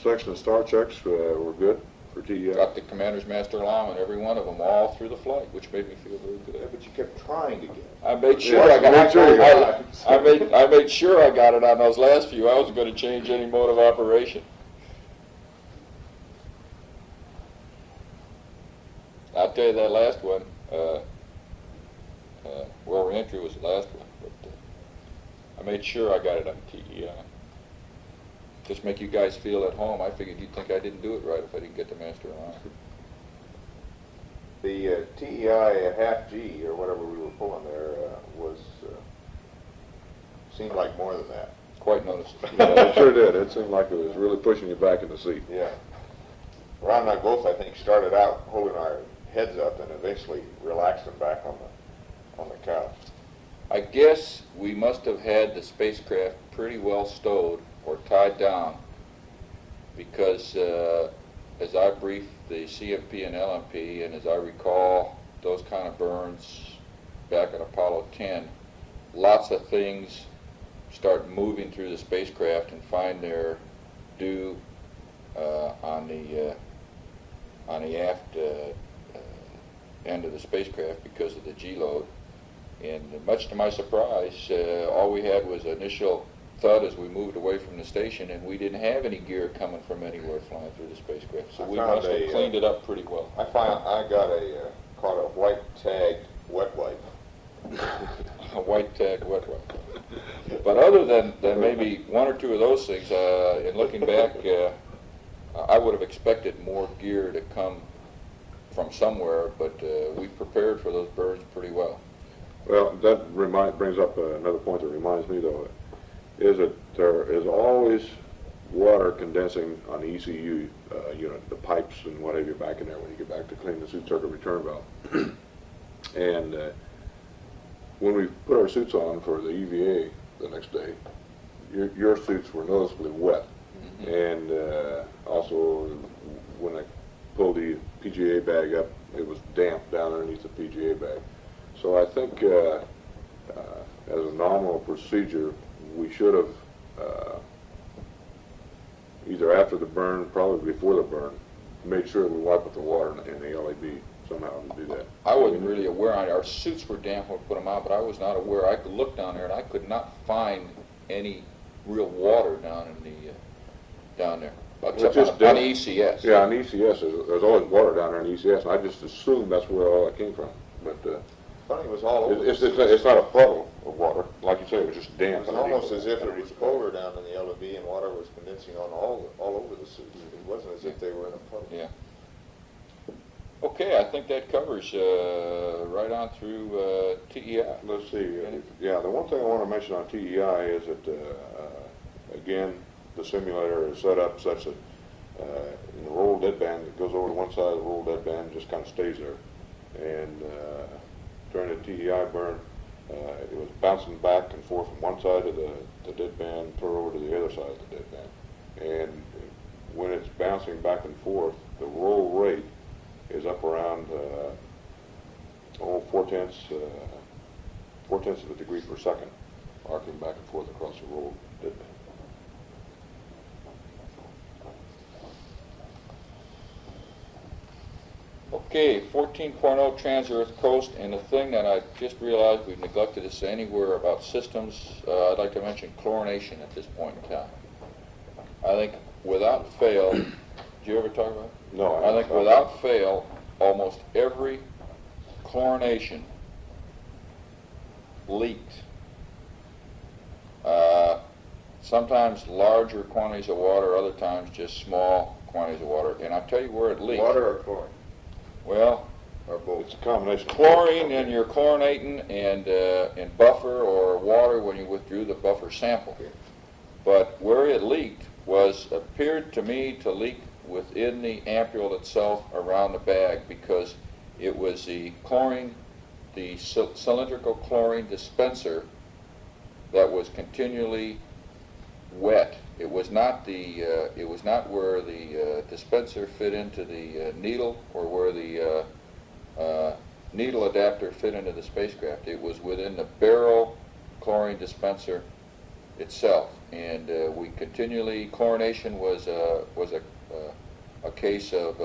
Selection of star checks were good for TEI. Got the commander's master alarm on every one of them all through the flight, which made me feel very good. Yeah, but you kept trying to get it. I made sure I got it. I made sure I got it on those last few. I wasn't going to change any mode of operation. I'll tell you that last one. Well, reentry was the last one, but I made sure I got it on TEI. Just make you guys feel at home. I figured you'd think I didn't do it right if I didn't get the master alarm. The TEI half G, or whatever we were pulling there, was seemed like more than that. Quite noticeable. Yeah, it sure did. It seemed like it was really pushing you back in the seat. Yeah. Ron and I both, I think, started out holding our heads up and eventually relaxed them back on the couch. I guess we must have had the spacecraft pretty well stowed or tied down, because as I briefed the CFP and LMP, and as I recall those kind of burns back at Apollo 10, lots of things start moving through the spacecraft and find their due on the aft end of the spacecraft because of the G-load. And much to my surprise, all we had was initial thud as we moved away from the station, and we didn't have any gear coming from anywhere flying through the spacecraft. So we must have cleaned it up pretty well. I caught a white tagged wet wipe. A white tagged wet wipe. But other than maybe one or two of those things, in looking back, I would have expected more gear to come from somewhere, but we prepared for those burns pretty well. Well, that brings up another point that reminds me, though, is that there is always water condensing on the ECU unit, the pipes and what have you back in there when you get back to clean the suit circuit return valve. And when we put our suits on for the EVA the next day, your suits were noticeably wet. Mm-hmm. And also, when I pulled the PGA bag up, it was damp down underneath the PGA bag. So I think as a nominal procedure, we should have, either after the burn, probably before the burn, made sure we wipe up the water in the LAB somehow to do that. I wasn't really aware. Our suits were damp when we put them out, but I was not aware. I could look down there, and I could not find any real water down there. But It's just on ECS. Yeah, on ECS, there's always water down there in ECS, and I just assumed that's where all that came from. But Funny, it was all over. it's not a puddle of water. Like you say, it was just damp. It was almost as if it was polar down in the LV and water was condensing on all over the suit. It wasn't as if they were in a puddle. Yeah. Okay, I think that covers right on through TEI. Let's see. Yeah, the one thing I want to mention on TEI is that, again, the simulator is set up such that in the roll deadband, it goes over to one side of the roll deadband and just kind of stays there. And during the TEI burn, it was bouncing back and forth from one side of the deadband, clear over to the other side of the deadband. And when it's bouncing back and forth, the roll rate is up around 4/10 of a degree per second, arcing back and forth across the roll deadband. Okay, 14.0 Trans-Earth Coast, and the thing that I just realized we've neglected to say anywhere about systems, I'd like to mention chlorination at this point in time. I think without fail, did you ever talk about it? No. I think without fail, almost every chlorination leaked. Sometimes larger quantities of water, other times just small quantities of water, and I'll tell you where it leaked. Water or chlorine? Well, or both. It's a combination. Chlorine in your chlorinating and buffer or water when you withdrew the buffer sample. But where it leaked appeared to me to leak within the ampule itself around the bag, because it was the chlorine, the cylindrical chlorine dispenser that was continually wet. It was not where the dispenser fit into the needle, or where the needle adapter fit into the spacecraft. It was within the barrel chlorine dispenser itself, and we continually, chlorination was a case of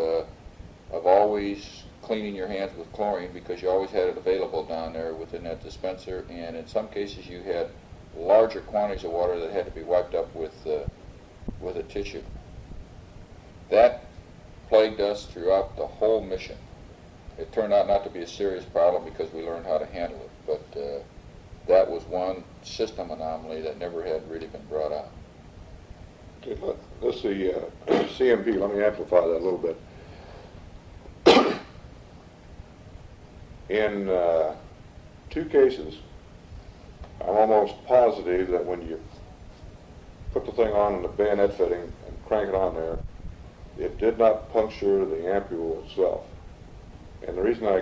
always cleaning your hands with chlorine, because you always had it available down there within that dispenser, and in some cases you had larger quantities of water that had to be wiped up with a tissue. That plagued us throughout the whole mission. It turned out not to be a serious problem because we learned how to handle it, but that was one system anomaly that never had really been brought out. Okay, let's see, CMP, let me amplify that a little bit. In 2 cases, I'm almost positive that when you put the thing on in the bayonet fitting and crank it on there, it did not puncture the ampule itself. And the reason I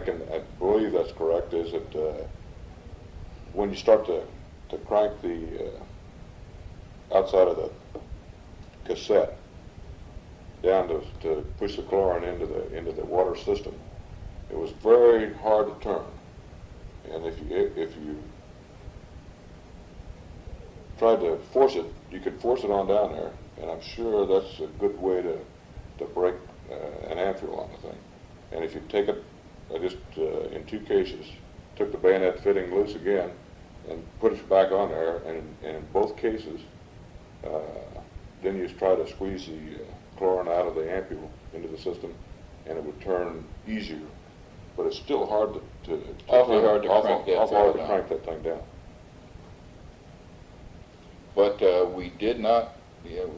believe that's correct is that when you start to crank the outside of the cassette down to push the chlorine into the water system, it was very hard to turn. And if you tried to force it, you could force it on down there, and I'm sure that's a good way to break an ampule on the thing. And if you take it, I just, in 2 cases, took the bayonet fitting loose again and put it back on there, and in both cases, then you try to squeeze the chlorine out of the ampule into the system, and it would turn easier. But it's still hard awfully hard to crank that thing down. But we did not,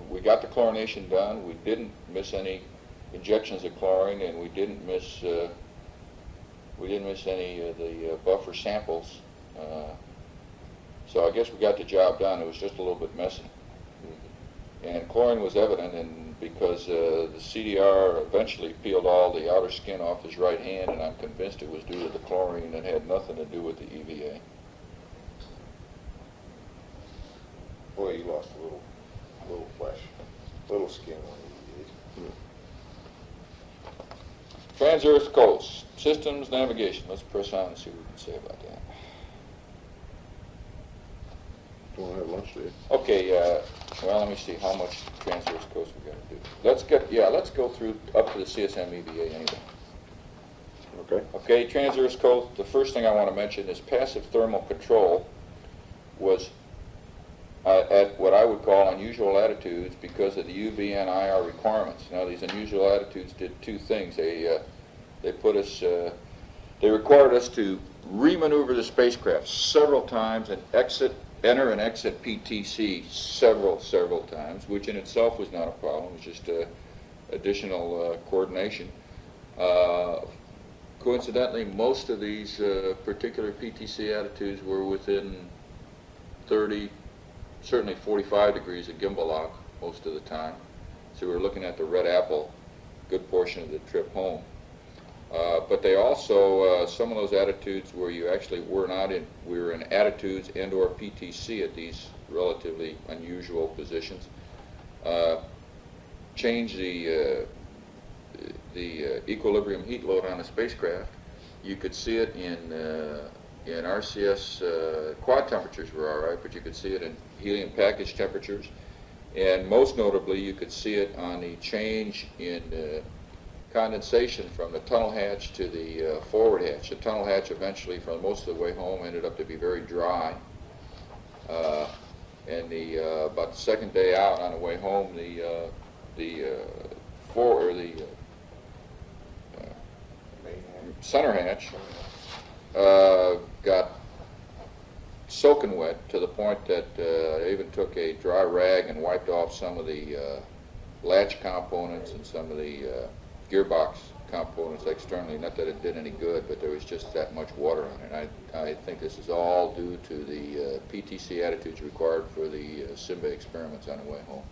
we got the chlorination done. We didn't miss any injections of chlorine, and we didn't miss any of the buffer samples. So I guess we got the job done. It was just a little bit messy. And chlorine was evident, and because the CDR eventually peeled all the outer skin off his right hand, and I'm convinced it was due to the chlorine and had nothing to do with the EVA. Boy, you lost a little flesh, little skin on you. Trans-Earth Coast, systems navigation. Let's press on and see what we can say about that. Don't want to have lunch, do you? Okay, well, let me see how much Trans-Earth Coast we got to do. Let's go through up to the CSM EVA anyway. Okay. Okay, Trans-Earth Coast, the first thing I want to mention is passive thermal control was at what I would call unusual attitudes because of the UV and IR requirements. Now, these unusual attitudes did two things. They put us, they required us to remaneuver the spacecraft several times and enter and exit PTC several times, which in itself was not a problem. It was just additional coordination. Coincidentally, most of these particular PTC attitudes were within 30, certainly 45 degrees of gimbal lock most of the time. So we were looking at the red apple good portion of the trip home. But they also, some of those attitudes where you actually were not in, we were in attitudes and or PTC at these relatively unusual positions, change the equilibrium heat load on the spacecraft. You could see it in RCS quad temperatures were all right, but you could see it in helium package temperatures. And most notably, you could see it on the change in condensation from the tunnel hatch to the forward hatch. The tunnel hatch eventually, for most of the way home, ended up to be very dry. And about the second day out on the way home, the center hatch got soaking wet to the point that I even took a dry rag and wiped off some of the latch components and some of the gearbox components externally. Not that it did any good, but there was just that much water on it. I think this is all due to the PTC attitudes required for the Simba experiments on the way home.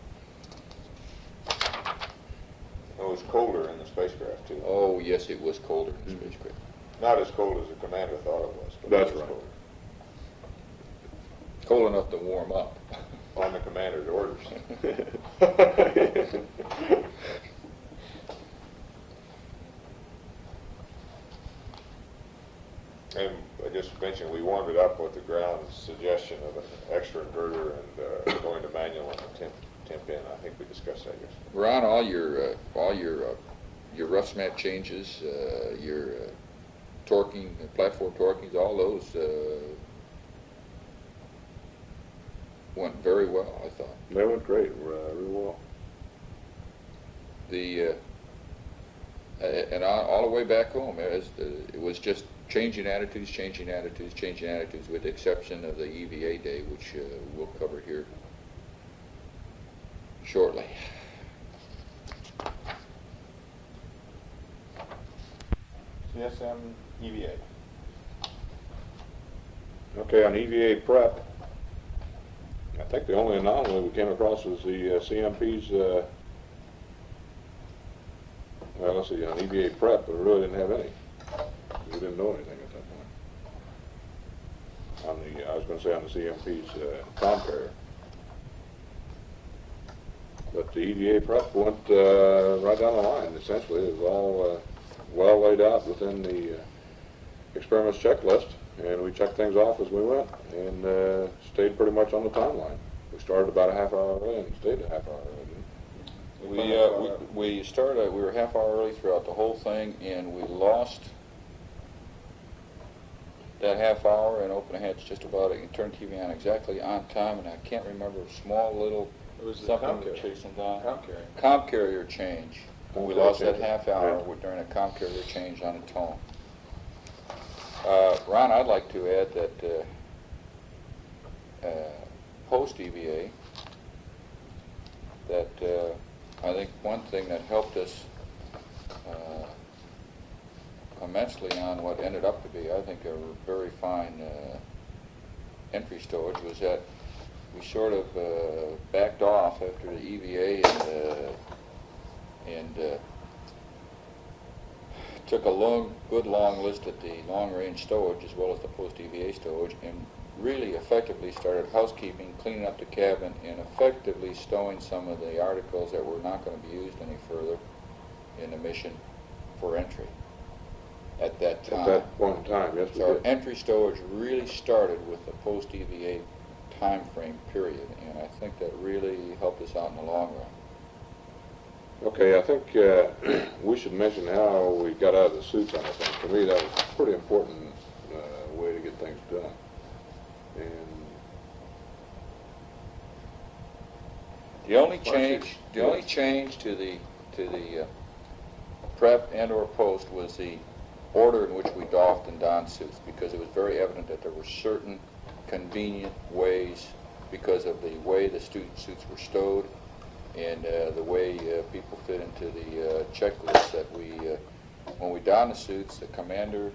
It was colder in the spacecraft, too. Oh, yes, it was colder in the spacecraft. Not as cold as the commander thought it was. But That's it was right. colder. Cold enough to warm up. On the commander's orders. And I just mentioned we warmed it up with the ground's suggestion of an extra inverter and going to manual on the temp in. I think we discussed that yesterday. Ron, all your rough snap changes, your torquing, platform torquings, all those went very well, I thought. They went great, really well. And all the way back home, it was just changing attitudes, with the exception of the EVA day, which we'll cover here shortly. CSM EVA. Okay, on EVA prep, I think the only anomaly we came across was the CMP's, well, let's see, on EVA prep, but we really didn't have any. We didn't know anything at that point. On the, I was going to say on the CMP's com carrier. But the EVA prep went right down the line, essentially. It was all well laid out within the experiments checklist, and we checked things off as we went, and stayed pretty much on the timeline. We started about a half hour early and stayed a half hour early. We started, we were half hour early throughout the whole thing, and we lost that half hour and opened the hatch just about, and turned TV on exactly on time, and I can't remember a small little something that chasing down. Com carrier change. We lost that half hour during a com carrier change on a tone. Ron, I'd like to add that post-EVA, that I think one thing that helped us immensely on what ended up to be, I think, a very fine entry stowage was that we sort of backed off after the EVA and took a good long list at the long-range stowage as well as the post-EVA stowage, and really effectively started housekeeping, cleaning up the cabin, and effectively stowing some of the articles that were not going to be used any further in the mission for entry at that time. At that point in time, yes. So our entry stowage really started with the post-EVA time frame period, and I think that really helped us out in the long run. Okay, I think we should mention how we got out of the suits on this thing. For me, that was a pretty important way to get things done. And The only change to the prep and/or post was the order in which we doffed and donned suits, because it was very evident that there were certain convenient ways, because of the way the student suits were stowed and the way people fit into the checklist, that we, when we donned the suits, the commander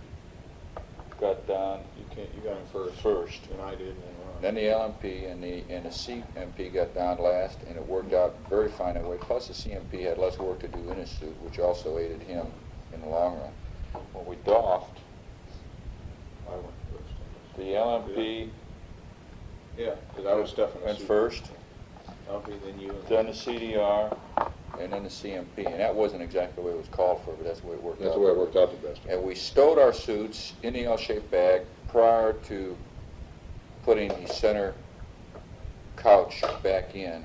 got donned. You got him first. And I did, and Then the LMP and the CMP got donned last, and it worked out very fine that way. Plus, the CMP had less work to do in his suit, which also aided him in the long run. When we doffed, I went first. the LMP Yeah, because I was stuffing went first, LMP, then you. then the CDR, and then the CMP. And that wasn't exactly the way it was called for, but that's the way it worked out. That's the way it worked out the best. And we stowed our suits in the L-shaped bag prior to putting the center couch back in,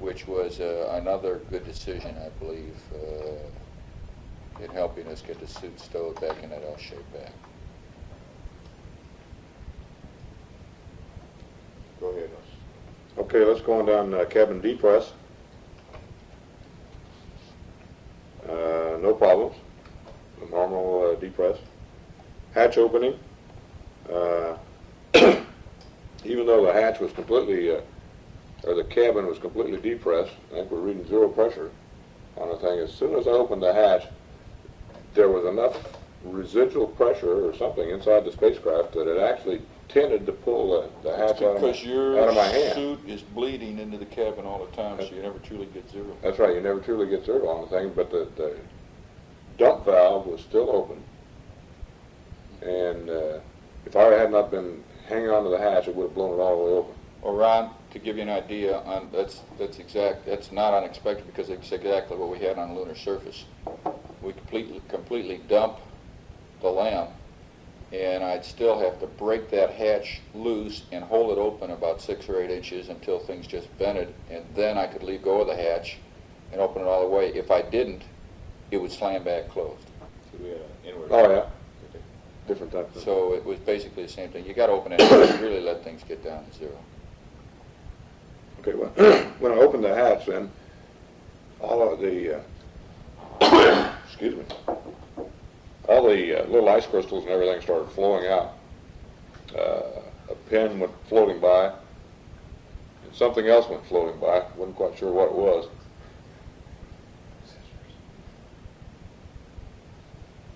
which was another good decision, I believe, in helping us get the suit stowed back in that L-shaped bag. Go ahead. Okay, let's go on down cabin depress. No problems. A normal depress. Hatch opening. Even though the hatch was completely, or the cabin was completely depressed, I think we're reading zero pressure on the thing. As soon as I opened the hatch, there was enough residual pressure or something inside the spacecraft that it actually tended to pull the hatch out of my hand. Because your suit is bleeding into the cabin all the time, so you never truly get zero. That's right, you never truly get zero on the thing, but the dump valve was still open. And if I had not been hanging onto the hatch, it would have blown it all the way open. Well, Ron, to give you an idea, that's not unexpected, because it's exactly what we had on the lunar surface. We completely dump the lamp, and I'd still have to break that hatch loose and hold it open about 6 or 8 inches until things just vented, and then I could leave go of the hatch and open it all the way. If I didn't, it would slam back closed. So we had an inward. Oh yeah, different type of. So it was basically the same thing. You got to open it and really let things get down to zero. Okay, well, when I opened the hatch, then all of the excuse me, all the little ice crystals and everything started flowing out. A pin went floating by, and something else went floating by. Wasn't quite sure what it was.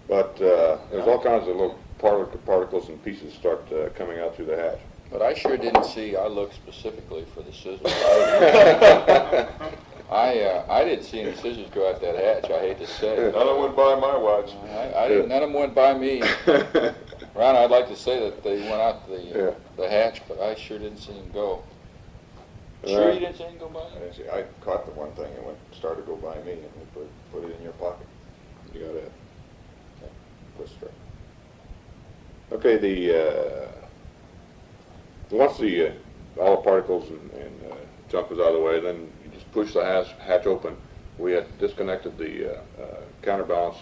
But there's all kinds of little particles and pieces start coming out through the hatch. But I sure didn't see. I looked specifically for the scissors. I didn't see any scissors go out that hatch. I hate to say. None of them went by my watch. I didn't. None of them went by me. Ron, I'd like to say that they went out the hatch, but I sure didn't see them go. Sure, you didn't see them go by? I caught the one thing and started to go by me, and we put it in your pocket. You got it. Twist strap. Okay, once all the particles and junk was out of the way, then you just push the hatch open. We had disconnected the counterbalance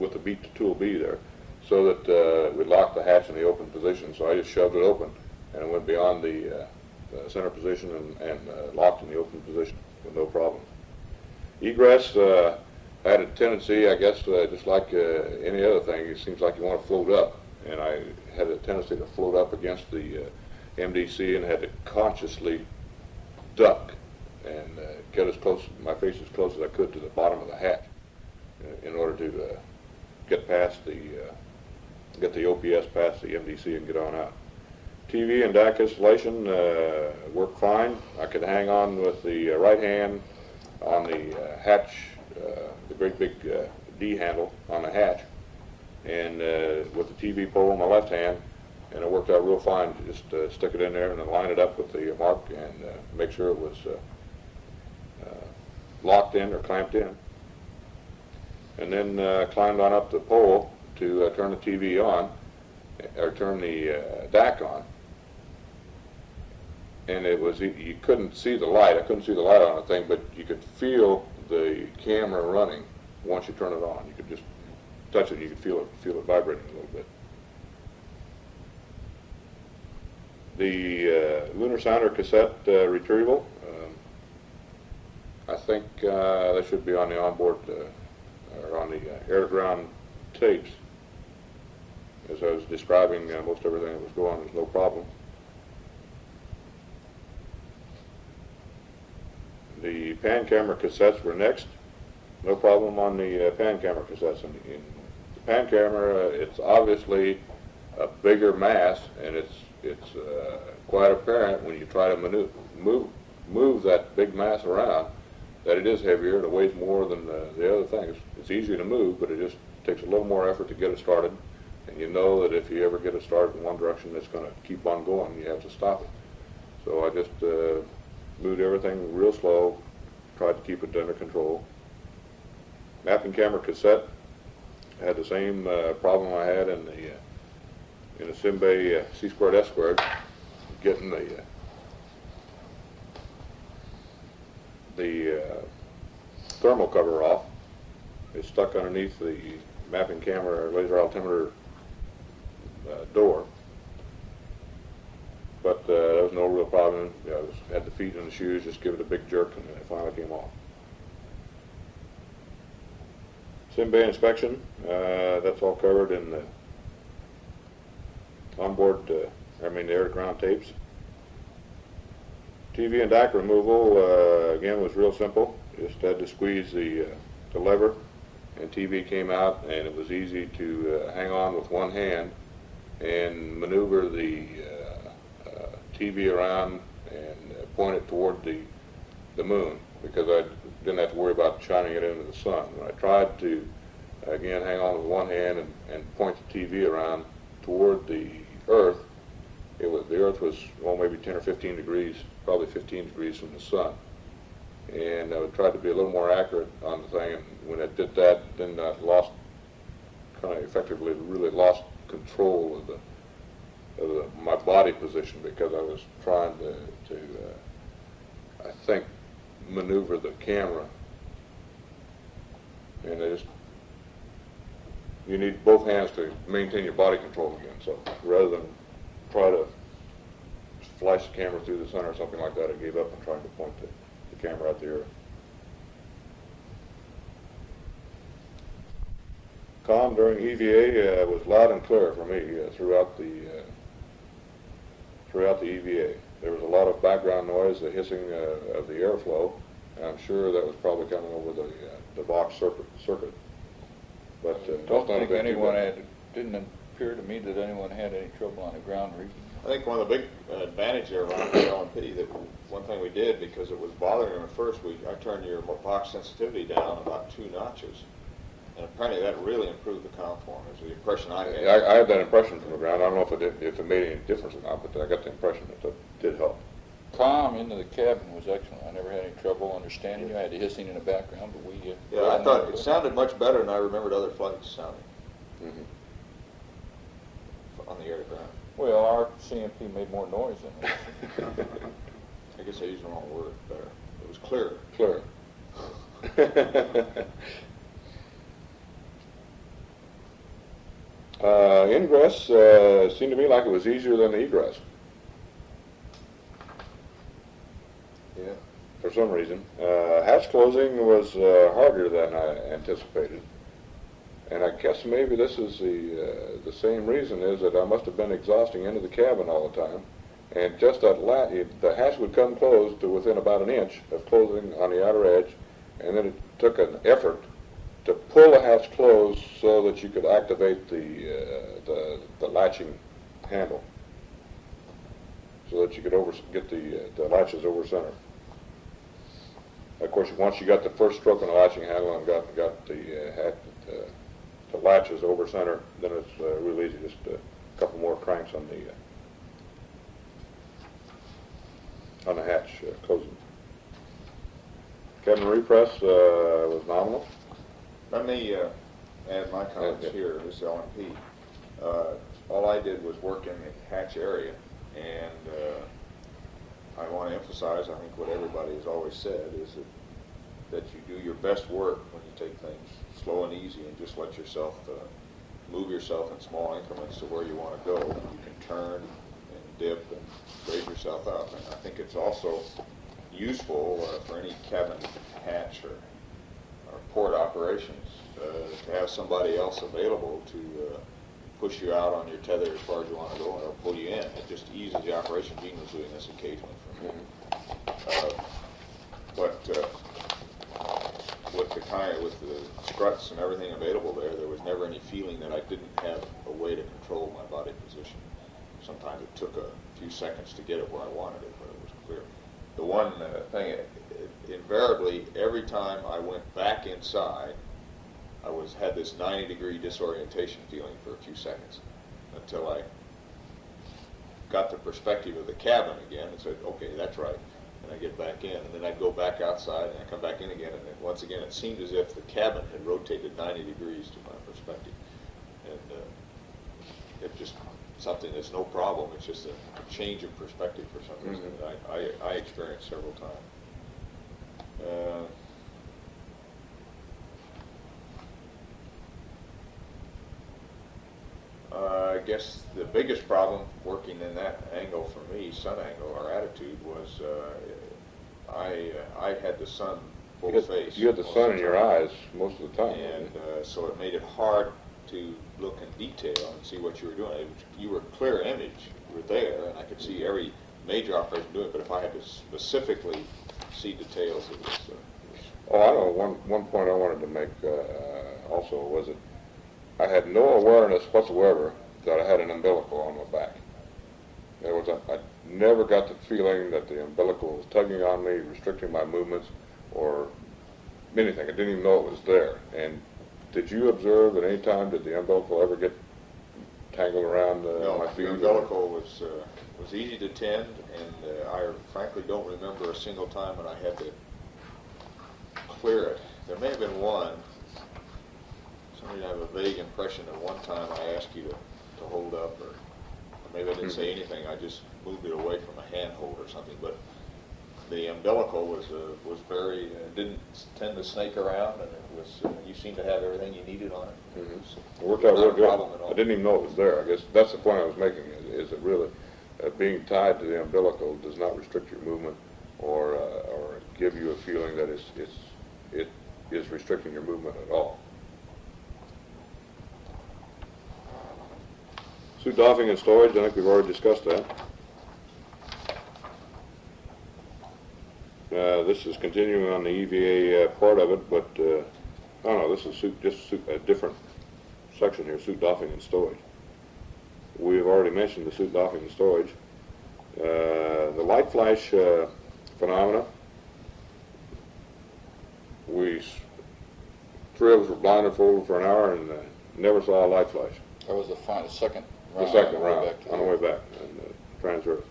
with the tool B there, so that we locked the hatch in the open position. So I just shoved it open, and it went beyond the center position and locked in the open position with no problem. Egress had a tendency, I guess, just like any other thing, it seems like you want to float up. And I had a tendency to float up against the MDC and had to consciously duck and get my face as close as I could to the bottom of the hatch in order to get the OPS past the MDC and get on out. TV and DAC installation worked fine. I could hang on with the right hand on the hatch, the great big D handle on the hatch, and with the TV pole in my left hand, and it worked out real fine. Just stick it in there and then line it up with the mark and make sure it was locked in or clamped in. And then climbed on up the pole to turn the TV on, or turn the DAC on. And it was, you couldn't see the light. I couldn't see the light on the thing, but you could feel the camera running once you turn it on. You could just touch it and you could feel it vibrating a little bit. The lunar sounder cassette retrieval, I think that should be on the onboard or on the air-to-ground tapes. As I was describing most everything that was going, there's no problem. The pan camera cassettes were next. No problem on the pan camera cassettes. In the pan camera, it's obviously a bigger mass, and it's quite apparent when you try to move that big mass around that it is heavier and it weighs more than the other things. It's easy to move, but it just takes a little more effort to get it started. And you know that if you ever get it started in one direction, it's going to keep on going. You have to stop it. So I just moved everything real slow, tried to keep it under control. Mapping camera cassette had the same problem I had in the Simbay C² S², getting the thermal cover off. It's stuck underneath the mapping camera laser altimeter door. But there was no real problem. I had the feet in the shoes, just give it a big jerk, and it finally came off. Simbay inspection, that's all covered in the onboard, the air-to-ground tapes. TV and DAC removal, again, was real simple. Just had to squeeze the lever, and TV came out, and it was easy to hang on with one hand and maneuver the TV around and point it toward the moon, because I didn't have to worry about shining it into the sun. When I tried to, again, hang on with one hand and point the TV around toward the Earth, the Earth was, well, maybe 10 or 15 degrees, probably 15 degrees from the sun. And I tried to be a little more accurate on the thing, and when I did that, then I lost, kind of effectively really lost control of my body position, because I was trying to I think, maneuver the camera. And you need both hands to maintain your body control again. So rather than try to flash the camera through the sun or something like that, I gave up on trying to point the camera at the Earth. Comm during EVA was loud and clear for me throughout the EVA. There was a lot of background noise, the hissing of the airflow, and I'm sure that was probably coming over the box circuit. But I don't think anyone didn't appear to me that anyone had any trouble on the ground reading. I think one of the big advantages around the LMP, that one thing we did, because it was bothering them at first, I turned your box sensitivity down about 2 notches. And apparently that really improved the comm form, is the impression I had. I had that impression from the ground. I don't know if it made any difference or not, but I got the impression that it did help. Comm into the cabin was excellent. I never had any trouble understanding you. I had the hissing in the background, but we... yeah, I thought it sounded much better than I remembered other flights sounding. On the air-to-ground. Well, our CMP made more noise than us. I guess I used the wrong word better. It was clearer. Clearer. Ingress seemed to me like it was easier than the egress. Yeah. For some reason. Hatch closing was harder than I anticipated. And I guess maybe this is the same reason, is that I must have been exhausting into the cabin all the time. And just that the hatch would come closed to within about an inch of closing on the outer edge, and then it took an effort to pull the hatch closed so that you could activate the latching handle, so that you could get the latches over center. Of course, once you got the first stroke on the latching handle and got the latches over center, then it's real easy. Just a couple more cranks on the hatch closing. Cabin repress was nominal. Let me add my comments here. This is LMP. All I did was work in the hatch area, and I want to emphasize, I think what everybody has always said, is that you do your best work when you take things slow and easy and just let yourself move yourself in small increments to where you want to go. You can turn and dip and raise yourself up. And I think it's also useful for any cabin hatch or port operations to have somebody else available to push you out on your tether as far as you want to go or pull you in. It just eases the operation. Gene was doing this occasionally for me. But with the struts and everything available there was never any feeling that I didn't have a way to control my body position. Sometimes it took a few seconds to get it where I wanted it, but it was clear. The one thing, invariably, every time I went back inside, I had this 90-degree disorientation feeling for a few seconds until I got the perspective of the cabin again and said, okay, that's right. And I get back in, and then I'd go back outside, and I come back in again, and then once again it seemed as if the cabin had rotated 90 degrees to my perspective. And it's just something that's no problem. It's just a change of perspective for some reason that I experienced several times. I guess the biggest problem working in that angle for me, sun angle, or attitude, was I had the sun full face. You had the sun in your eyes most of the time. And so it made it hard to look in detail and see what you were doing. You were a clear image. You were there, and I could see every major operation doing it, but if I had to specifically see details, it was... Oh, I know. One point I wanted to make also was that I had no awareness whatsoever that I had an umbilical on my back. I never got the feeling that the umbilical was tugging on me, restricting my movements, or anything. I didn't even know it was there. And did you observe at any time, did the umbilical ever get tangled around my feet? No, the umbilical was easy to tend, and I frankly don't remember a single time when I had to clear it. There may have been one. Somebody have a vague impression that one time I asked you to hold up, or maybe I didn't say anything. I just moved it away from a handhold or something. But the umbilical was very didn't tend to snake around, and it was you seemed to have everything you needed on it. It worked out real good. I didn't even know it was there. I guess that's the point I was making. Is that really being tied to the umbilical does not restrict your movement or give you a feeling that it is restricting your movement at all. Suit doffing and storage, I think we've already discussed that. This is continuing on the EVA part of it, but I don't know, this is a different section here, suit doffing and storage. We've already mentioned the suit doffing and storage. The light flash phenomena, three of us were blindfolded for an hour and never saw a light flash. That was the second round. The second round, on the way back, and Trans-Earth.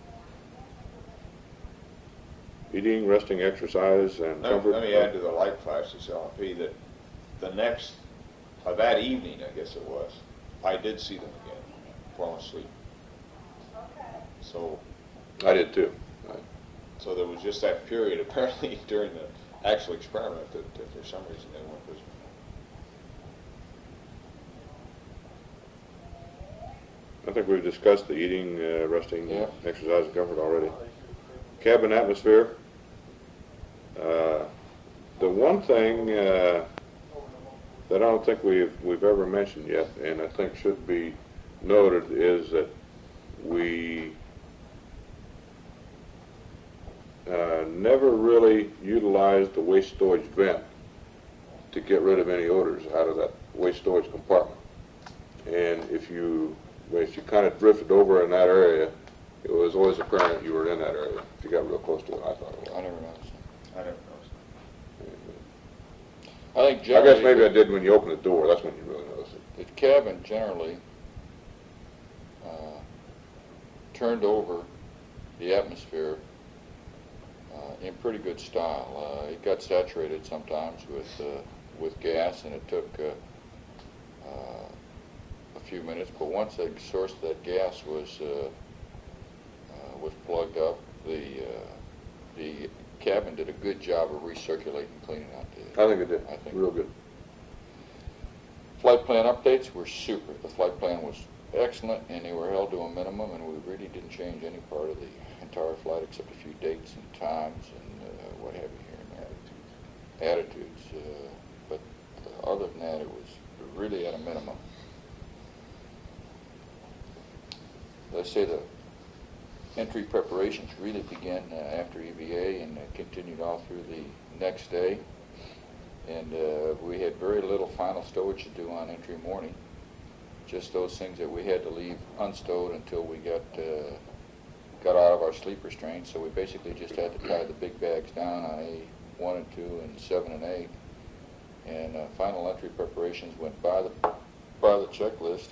Eating, resting, exercise, and comfort. Let me add to the light flashes, LP, that the next, that evening, I guess it was, I did see them again, falling asleep. So. I did too. So there was just that period, apparently, during the actual experiment that for some reason they weren't visible. I think we've discussed the eating, resting, exercise, and comfort already. Cabin atmosphere. The one thing that I don't think we've ever mentioned yet, and I think should be noted, is that we never really utilized the waste storage vent to get rid of any odors out of that waste storage compartment. And if you kind of drifted over in that area, it was always apparent you were in that area if you got real close to it. I thought it was. I never noticed I never noticed I guess maybe I did when you opened the door. That's when you really noticed it. The cabin generally turned over the atmosphere in pretty good style. It got saturated sometimes with gas, and it took a few minutes. But once the source of that gas was plugged up, the cabin did a good job of recirculating, cleaning out the. I think it did. Real good. Flight plan updates were super. The flight plan was excellent, and they were held to a minimum, and we really didn't change any part of the entire flight except a few dates and times and what have you here and there. Attitudes. But other than that, it was really at a minimum. Let's say the entry preparations really began after EVA and continued all through the next day. And we had very little final stowage to do on entry morning. Just those things that we had to leave unstowed until we got out of our sleep restraints. So we basically just had to tie the big bags down on A1 and 2 and 7 and 8. And final entry preparations went by the checklist.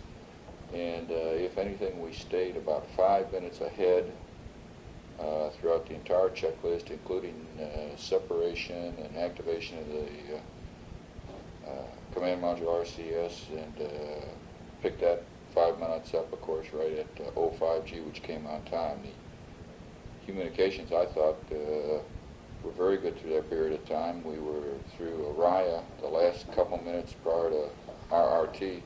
And if anything, we stayed about 5 minutes ahead throughout the entire checklist, including separation and activation of the command module RCS, and picked that 5 minutes up, of course, right at 05G, which came on time. The communications, I thought, were very good through that period of time. We were through Araya the last couple minutes prior to RRT,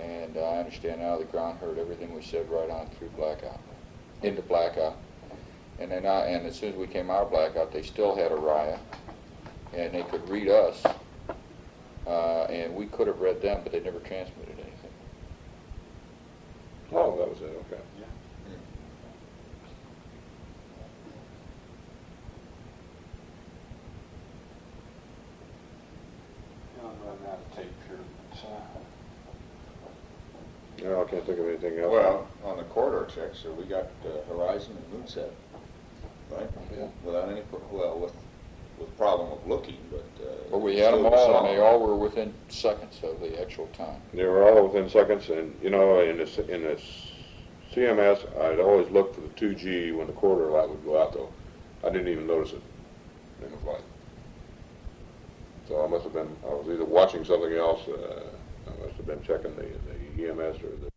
and I understand now the ground heard everything we said right on through blackout, into blackout. And then and as soon as we came out of blackout, they still had Araya, and they could read us, and we could have read them, but they never transmitted anything. Oh, that was it, okay. Yeah. I'm running out of tape here. No, I can't think of anything else. Well, on the corridor checks, so we got Horizon and Moonset, right? Yeah. Without any, with problem of looking, but... But we had them all, and they all were within seconds of the actual time. They were all within seconds, and you know, in this CMS, I'd always look for the 2G when the corridor light would go out, though. I didn't even notice it in the flight. So I must have been, I was either watching something else, I must have been checking the EMS or the...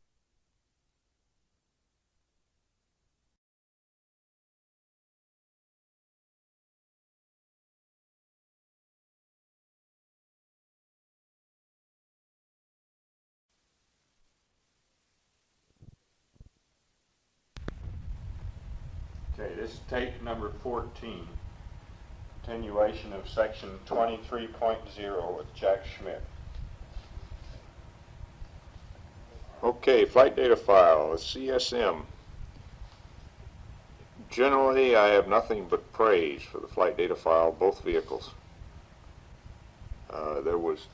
Okay, this is tape number 14, continuation of section 23.0 with Jack Schmidt. Okay, flight data file, CSM. Generally, I have nothing but praise for the flight data file, both vehicles. There was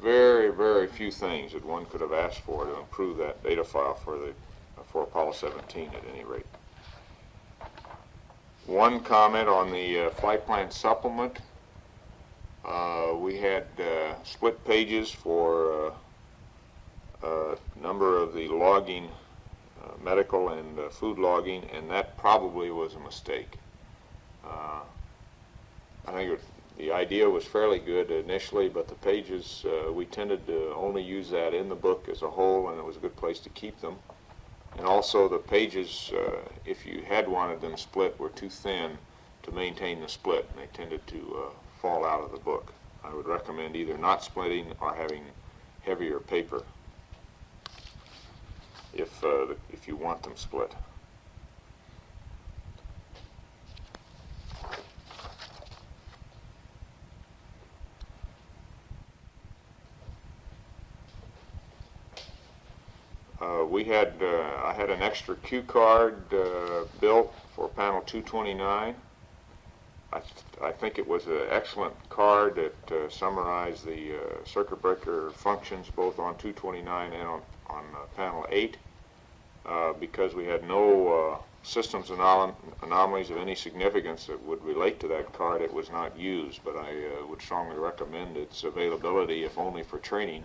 very, very few things that one could have asked for to improve that data file for Apollo 17 at any rate. One comment on the flight plan supplement. We had split pages for a number of the logging, medical and food logging, and that probably was a mistake. I think the idea was fairly good initially, but the pages, we tended to only use that in the book as a whole, and it was a good place to keep them. And also the pages, if you had wanted them split, were too thin to maintain the split, and they tended to fall out of the book. I would recommend either not splitting or having heavier paper if you want them split. I had an extra cue card built for panel 229. I think it was an excellent card that summarized the circuit breaker functions both on 229 and on panel 8. Because we had no systems anomalies of any significance that would relate to that card, it was not used, but I would strongly recommend its availability, if only for training,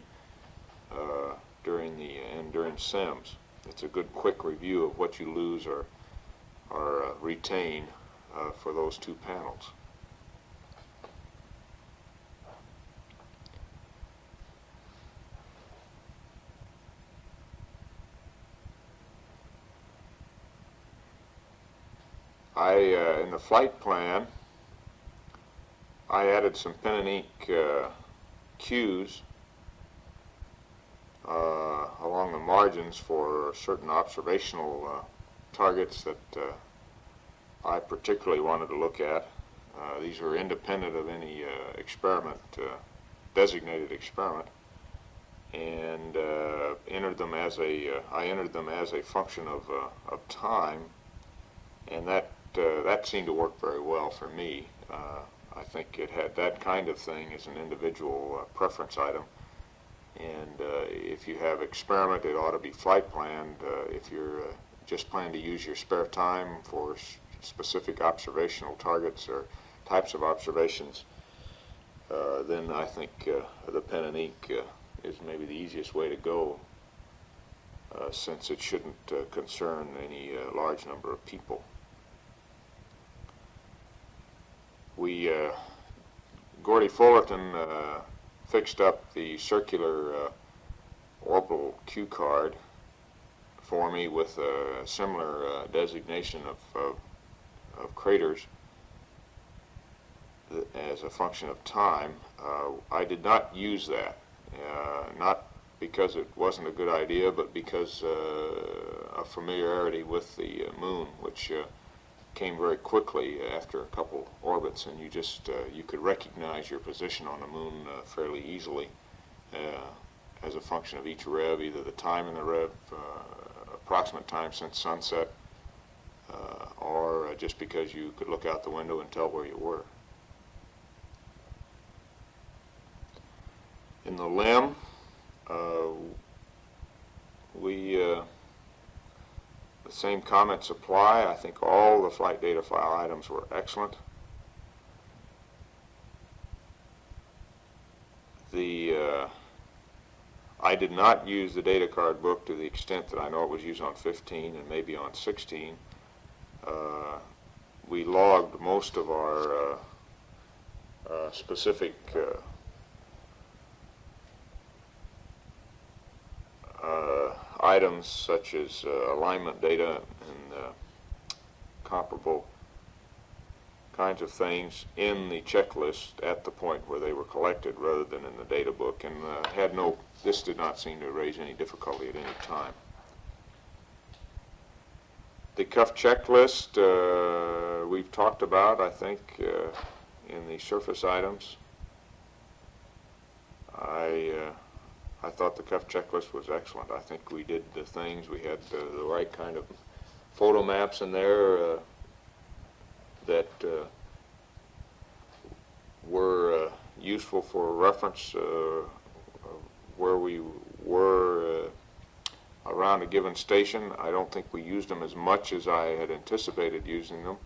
during SIMS. It's a good quick review of what you lose or retain for those two panels. In the flight plan, I added some pen and ink cues along the margins for certain observational targets that I particularly wanted to look at. These were independent of any experiment, designated experiment, and I entered them as a function of time, and that seemed to work very well for me. I think it had that kind of thing as an individual preference item. And if you have experiment, it ought to be flight planned. If you're just planning to use your spare time for specific observational targets or types of observations, then I think the pen and ink is maybe the easiest way to go, since it shouldn't concern any large number of people. Gordy Fullerton fixed up the circular orbital cue card for me with a similar designation of craters as a function of time. I did not use that, not because it wasn't a good idea, but because of familiarity with the moon, which came very quickly after a couple orbits, and you could recognize your position on the moon fairly easily as a function of each rev, either the time in the rev, approximate time since sunset, or just because you could look out the window and tell where you were. In the LIM, the same comments apply. I think all the flight data file items were excellent. I did not use the data card book to the extent that I know it was used on 15 and maybe on 16. We logged most of our specific items, such as alignment data and comparable kinds of things, in the checklist at the point where they were collected rather than in the data book, and this did not seem to raise any difficulty at any time. The cuff checklist we've talked about, I think, in the surface items. I thought the cuff checklist was excellent. I think we did the things. We had the right kind of photo maps in there that were useful for reference where we were around a given station. I don't think we used them as much as I had anticipated using them,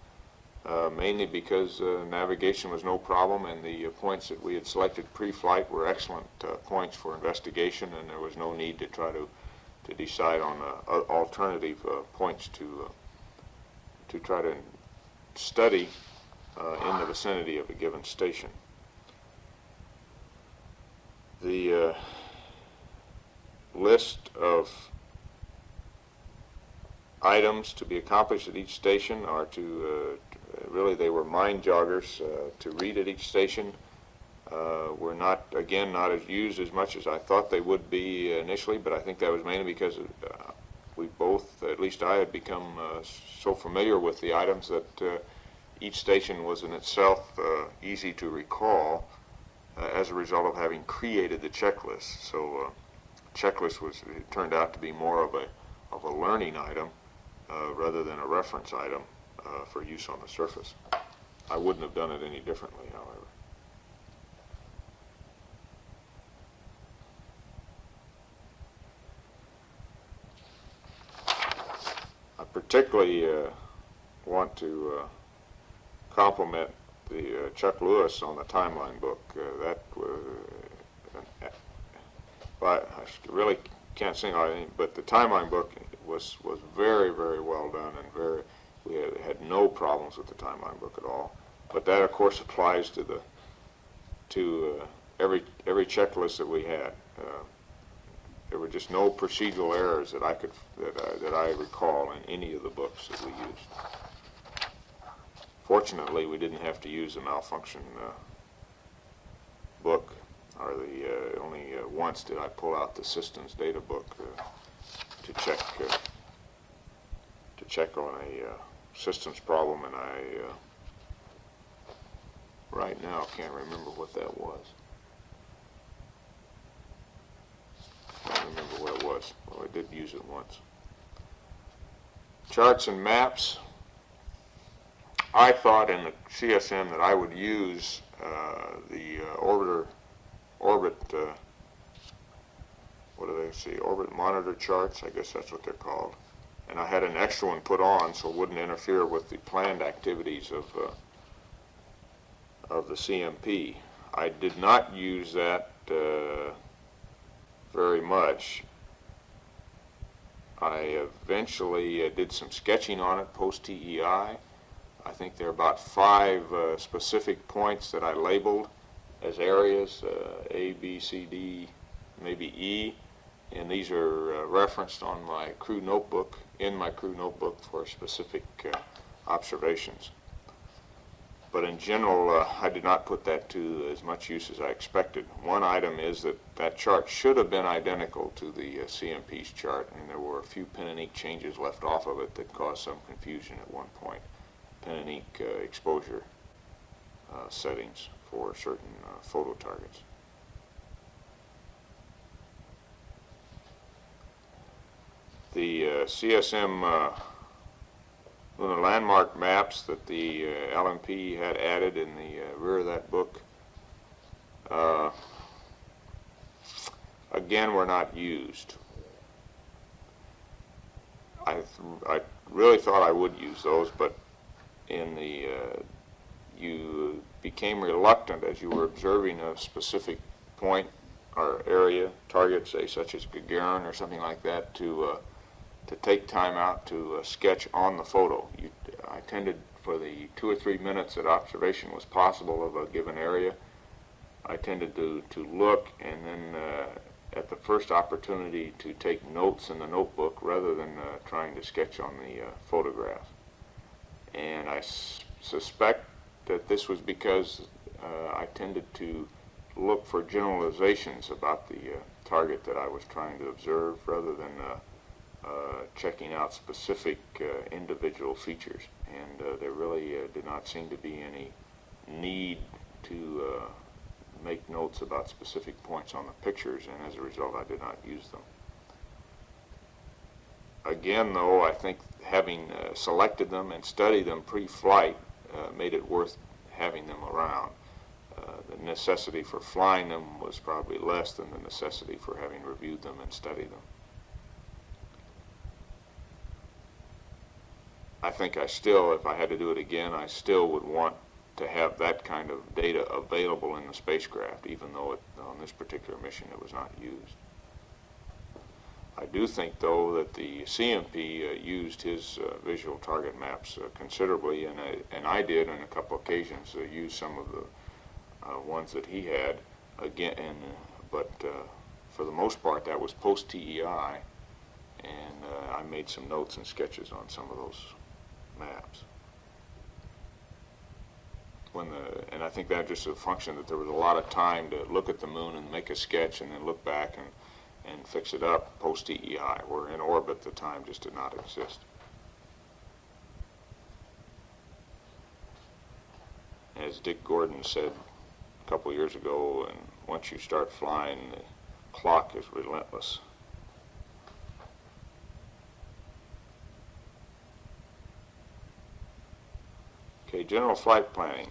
mainly because navigation was no problem, and the points that we had selected pre-flight were excellent points for investigation, and there was no need to try to decide on alternative points to try to study in the vicinity of a given station. The list of items to be accomplished at each station are really, they were mind joggers to read at each station. Were not as used as much as I thought they would be initially, but I think that was mainly because we both, at least I, had become so familiar with the items that each station was in itself easy to recall as a result of having created the checklist. So checklist it turned out to be more of a learning item rather than a reference item for use on the surface. I wouldn't have done it any differently, however. I particularly want to compliment the Chuck Lewis on the timeline book. That was, I really can't sing out anything, but the timeline book was very, very well done, and we had no problems with the timeline book at all. But that, of course, applies to every checklist that we had. There were just no procedural errors that I recall in any of the books that we used. Fortunately, we didn't have to use a malfunction book. Only once did I pull out the systems data book to check on a systems problem, and I right now can't remember what that was. I don't remember what it was. Well, I did use it once. Charts and maps. I thought in the CSM that I would use the orbit, what do they say, orbit monitor charts, I guess that's what they're called. And I had an extra one put on so it wouldn't interfere with the planned activities of the CMP. I did not use that very much. I eventually did some sketching on it post-TEI. I think there are about 5 specific points that I labeled as areas, A, B, C, D, maybe E, and these are referenced on my crew notebook, in my crew notebook for specific observations. But in general, I did not put that to as much use as I expected. One item is that that chart should have been identical to the CMP's chart, and there were a few pen and ink changes left off of it that caused some confusion at one point. Pen and ink exposure settings for certain photo targets. The CSM lunar landmark maps that the LMP had added in the rear of that book, again, were not used. I really thought I would use those, but in the you became reluctant as you were observing a specific point or area, target, say such as Gagarin or something like that, to take time out to sketch on the photo. I tended, for the 2 or 3 minutes that observation was possible of a given area, I tended to look and then at the first opportunity to take notes in the notebook rather than trying to sketch on the photograph. And I suspect that this was because I tended to look for generalizations about the target that I was trying to observe rather than checking out specific individual features. And there really did not seem to be any need to make notes about specific points on the pictures, and as a result I did not use them. Again, though, I think having selected them and studied them pre-flight made it worth having them around. The necessity for flying them was probably less than the necessity for having reviewed them and studied them. I think I still, if I had to do it again, I still would want to have that kind of data available in the spacecraft, even though on this particular mission it was not used. I do think, though, that the CMP used his visual target maps considerably, and I did on a couple occasions use some of the ones that he had again, but for the most part that was post-TEI, and I made some notes and sketches on some of those maps. And I think that just a function that there was a lot of time to look at the moon and make a sketch and then look back and fix it up post-TEI, where in orbit the time just did not exist. As Dick Gordon said a couple years ago, and once you start flying, the clock is relentless. Okay, general flight planning.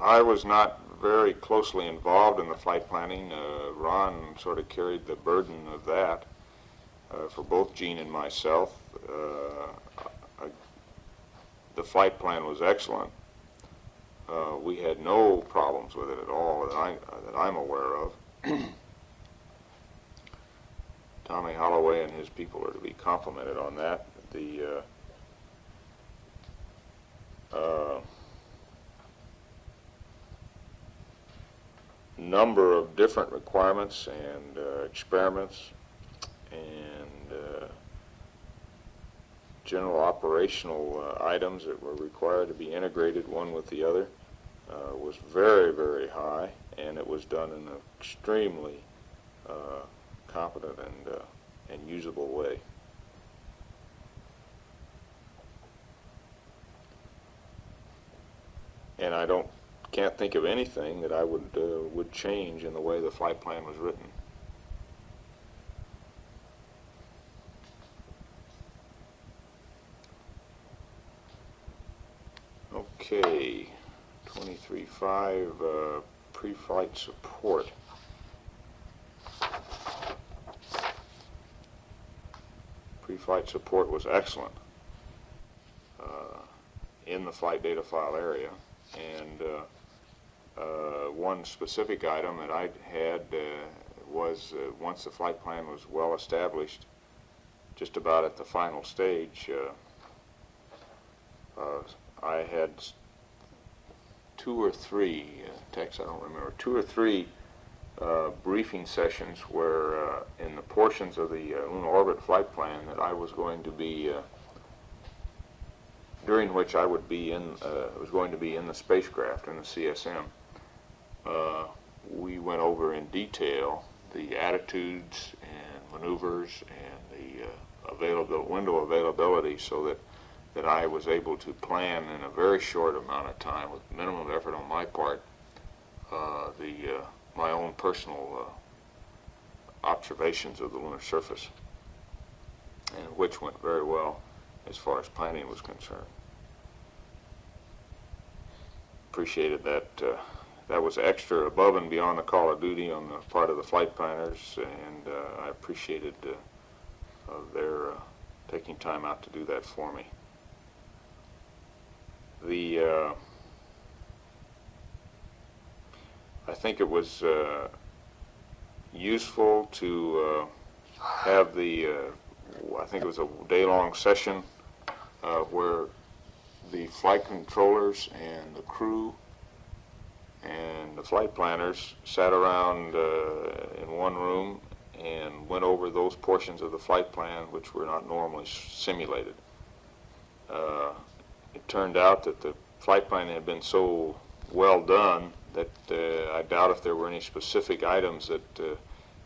I was not very closely involved in the flight planning. Ron sort of carried the burden of that for both Gene and myself. The flight plan was excellent. We had no problems with it at all that I'm aware of. Tommy Holloway and his people are to be complimented on that. The number of different requirements and experiments and general operational items that were required to be integrated one with the other was very, very high, and it was done in an extremely competent and usable way. And I can't think of anything that I would change in the way the flight plan was written. Okay, 23.5 pre-flight support. Pre-flight support was excellent in the flight data file area, and one specific item that I had was once the flight plan was well established, just about at the final stage, I had two or three briefing sessions where in the portions of the lunar orbit flight plan that I was going to be during which I would be was going to be in the spacecraft, in the CSM. We went over in detail the attitudes and maneuvers and the window availability, so that I was able to plan in a very short amount of time, with minimum effort on my part, my own personal observations of the lunar surface, and which went very well as far as planning was concerned. Appreciated that. That was extra above and beyond the call of duty on the part of the flight planners, and I appreciated their taking time out to do that for me. I think it was useful to have I think it was a day-long session where the flight controllers and the crew and the flight planners sat around in one room and went over those portions of the flight plan which were not normally simulated. It turned out that the flight plan had been so well done that I doubt if there were any specific items that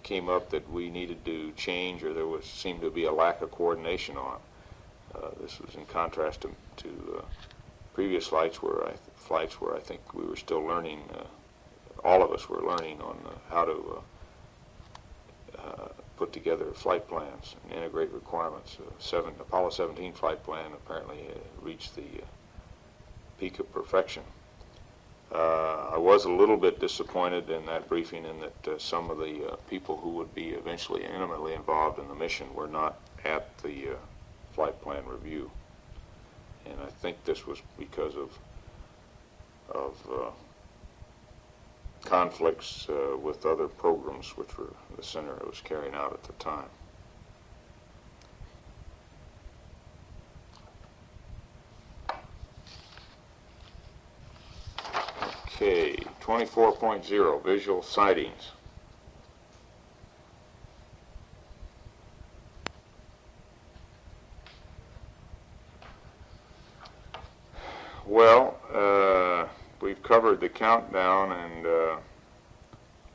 came up that we needed to change, or there seemed to be a lack of coordination on. This was in contrast to previous flights where I think we were still learning, all of us were learning on how to put together flight plans and integrate requirements. Apollo 17 flight plan apparently reached the peak of perfection. I was a little bit disappointed in that briefing in that some of the people who would be eventually intimately involved in the mission were not at the flight plan review. And I think this was because of conflicts with other programs which were the center was carrying out at the time. Okay, 24.0, visual sightings. Well, we've covered the countdown and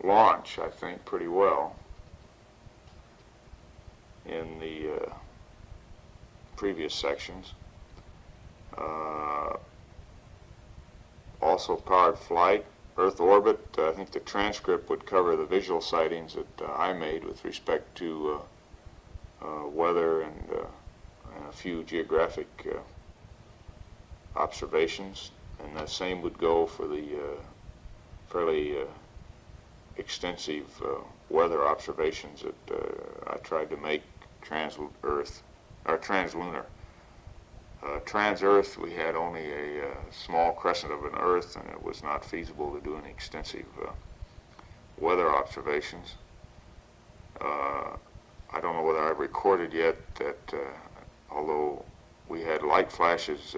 launch, I think, pretty well in the previous sections. Also powered flight, Earth orbit. I think the transcript would cover the visual sightings that I made with respect to weather and a few geographic observations, and the same would go for the fairly extensive weather observations that I tried to make trans-Earth or trans-lunar. Trans-Earth, we had only a small crescent of an Earth, and it was not feasible to do any extensive weather observations. I don't know whether I've recorded yet that although we had light flashes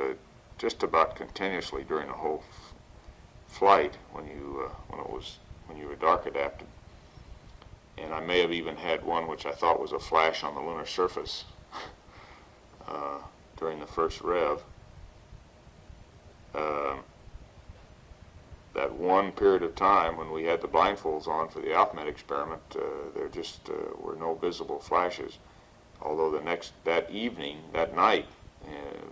just about continuously during the whole flight when you were dark adapted, and I may have even had one which I thought was a flash on the lunar surface during the first rev. that one period of time when we had the blindfolds on for the AlphaMet experiment, there just were no visible flashes. Although that evening, that night,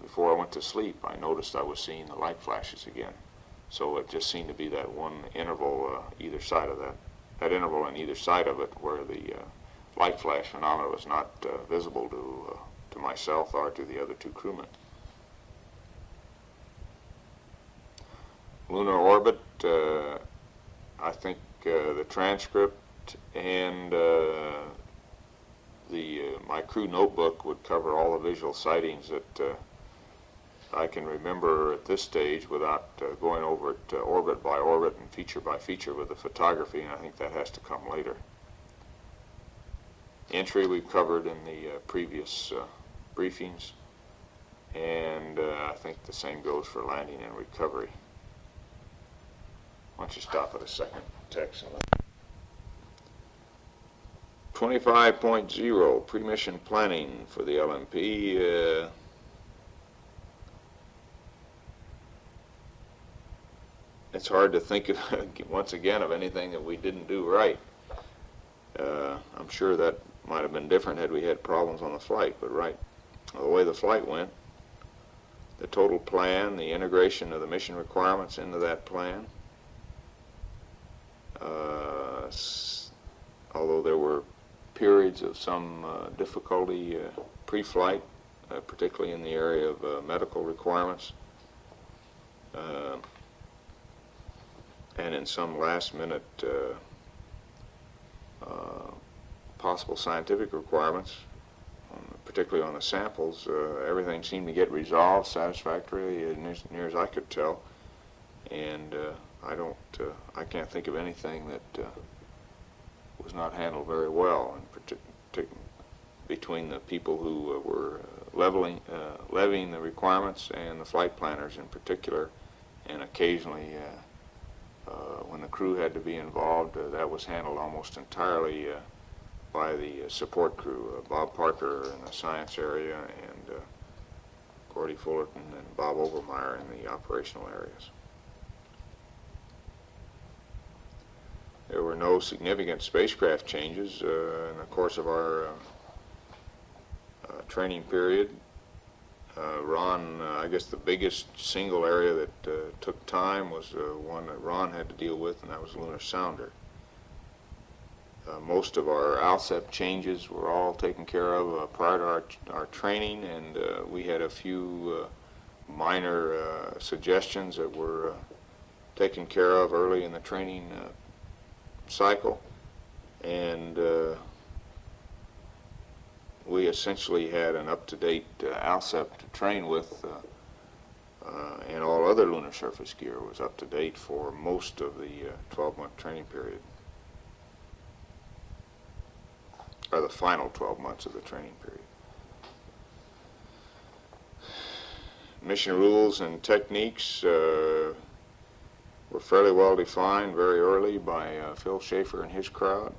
before I went to sleep, I noticed I was seeing the light flashes again. So it just seemed to be that one interval either side of that interval on either side of it where the light flash phenomena was not visible to myself or to the other two crewmen. Lunar orbit, I think the transcript and my crew notebook would cover all the visual sightings that I can remember at this stage without going over it orbit by orbit and feature by feature with the photography, and I think that has to come later. Entry we've covered in the previous briefings, and I think the same goes for landing and recovery. Why don't you stop at a second text? 25.0, pre-mission planning for the LMP. It's hard to think of, once again, of anything that we didn't do right. I'm sure that might have been different had we had problems on the flight, but right, the way the flight went, the total plan, the integration of the mission requirements into that plan, although there were periods of some difficulty pre-flight, particularly in the area of medical requirements, and in some last-minute possible scientific requirements, particularly on the samples, everything seemed to get resolved satisfactorily, as near as I could tell, and I can't think of anything that was not handled very well, and between the people who were levying the requirements and the flight planners in particular, and occasionally when the crew had to be involved, that was handled almost entirely by the support crew, Bob Parker in the science area, and Gordy Fullerton and Bob Obermeyer in the operational areas. There were no significant spacecraft changes in the course of our training period. Ron, I guess the biggest single area that took time was one that Ron had to deal with, and that was Lunar Sounder. Most of our ALSEP changes were all taken care of prior to our training, and we had a few minor suggestions that were taken care of early in the training cycle, and we essentially had an up-to-date ALSEP to train with, and all other lunar surface gear was up to date for most of the 12-month training period, or the final 12 months of the training period. Mission rules and techniques were fairly well defined very early by Phil Schaefer and his crowd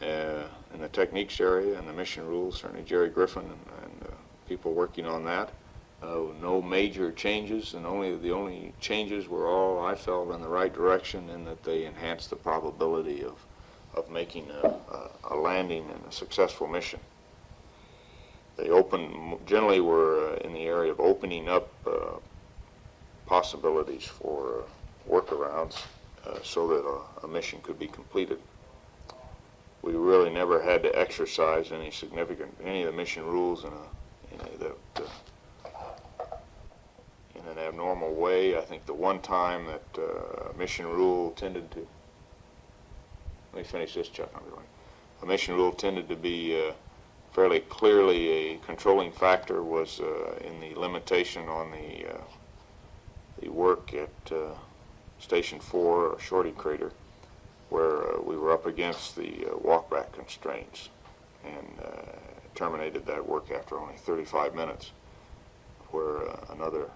in the techniques area, and the mission rules, certainly Jerry Griffin and people working on that. No major changes, and the only changes were all, I felt, in the right direction, in that they enhanced the probability of making a landing and a successful mission. They generally were in the area of opening up possibilities for workarounds so that a mission could be completed. We really never had to exercise any of the mission rules in an abnormal way. I think the one time that a mission rule tended to, let me finish this, Chuck, a mission rule tended to be fairly clearly a controlling factor was in the limitation on the work at Station 4, or Shorty Crater, where we were up against the walkback constraints, and terminated that work after only 35 minutes, where another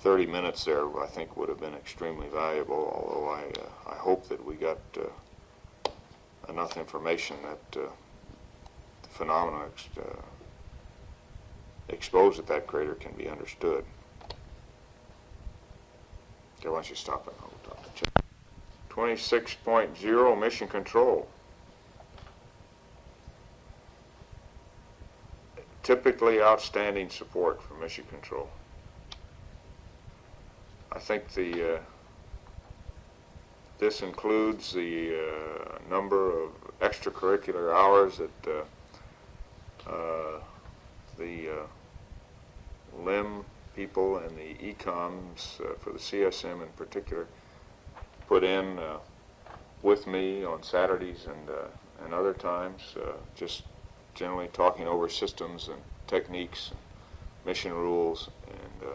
30 minutes there I think would have been extremely valuable, although I hope that we got enough information that the phenomena exposed at that crater can be understood. Okay, why don't you stop it? 26.0, mission control. Typically outstanding support for mission control. I think this includes the number of extracurricular hours that the LIM people and the ECOMs for the CSM in particular put in with me on Saturdays and other times, just generally talking over systems and techniques, and mission rules, and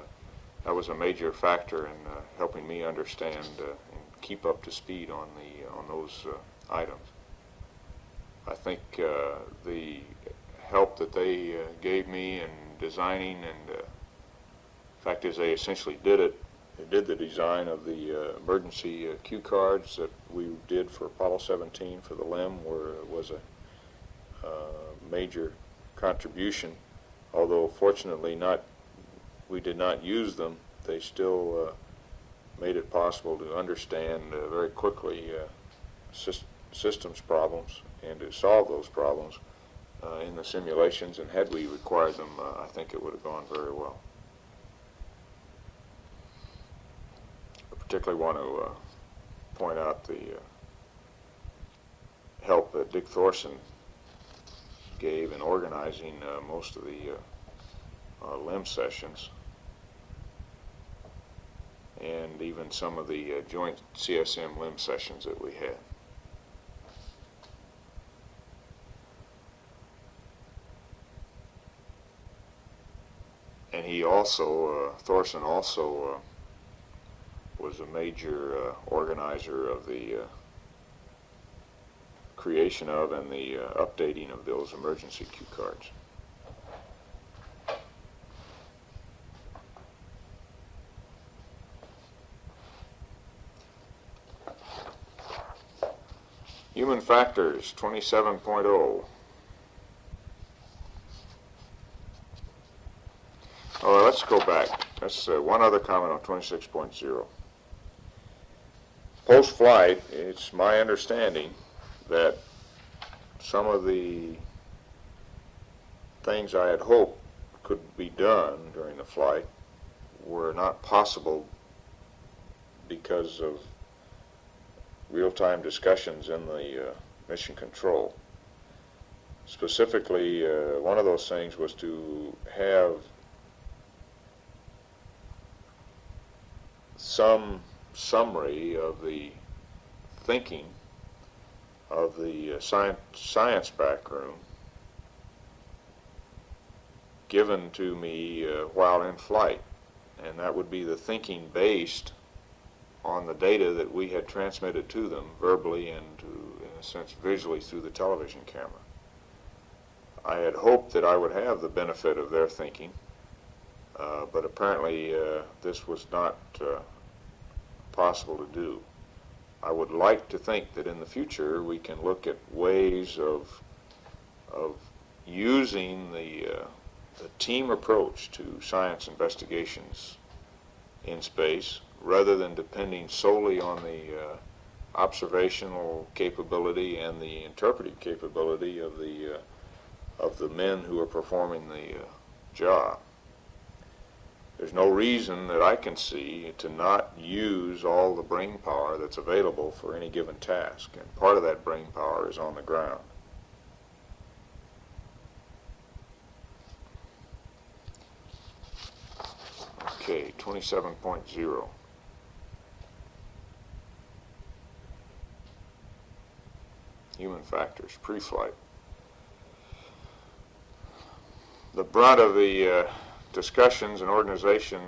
that was a major factor in helping me understand and keep up to speed on those items. I think the help that they gave me in designing, and fact is they essentially did it. They did the design of the emergency cue cards that we did for Apollo 17 for the LIM, was a major contribution. Although fortunately we did not use them, they still made it possible to understand very quickly systems problems and to solve those problems in the simulations. And had we required them, I think it would have gone very well. I particularly want to point out the help that Dick Thorson gave in organizing most of the LIM sessions, and even some of the joint CSM LIM sessions that we had. And he also, Thorson also was a major organizer of the creation of and the updating of those emergency cue cards. Human factors, 27.0. Oh, let's go back. That's one other comment on 26.0. Post-flight, it's my understanding that some of the things I had hoped could be done during the flight were not possible because of real-time discussions in the mission control. Specifically, one of those things was to have some summary of the thinking of the science backroom given to me while in flight, and that would be the thinking based on the data that we had transmitted to them verbally and in a sense visually through the television camera. I had hoped that I would have the benefit of their thinking, but apparently this was not possible to do. I would like to think that in the future we can look at ways of using the team approach to science investigations in space, rather than depending solely on the observational capability and the interpretive capability of the men who are performing the job. There's no reason that I can see to not use all the brain power that's available for any given task, and part of that brain power is on the ground. Okay, 27.0. Human factors, pre-flight. The brunt of the discussions and organization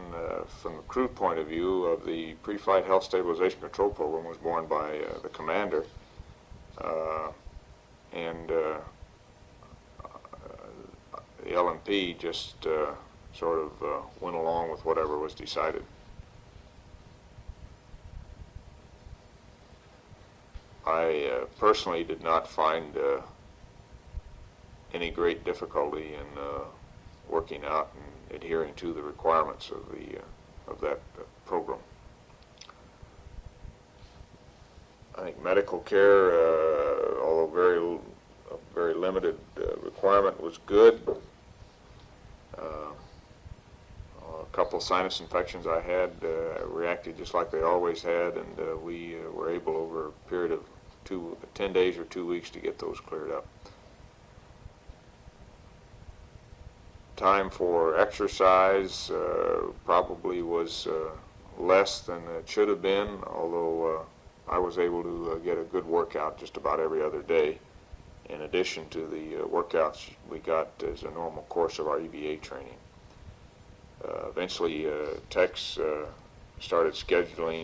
from the crew point of view of the pre-flight health stabilization control program was borne by the commander, and the LMP just sort of went along with whatever was decided. I personally did not find any great difficulty in working out and adhering to the requirements of that program. I think medical care, although very limited requirement, was good. A couple sinus infections I had reacted just like they always had, and we were able over a period of 10 days or 2 weeks to get those cleared up. Time for exercise probably was less than it should have been, although I was able to get a good workout just about every other day, in addition to the workouts we got as a normal course of our EVA training. Eventually, techs started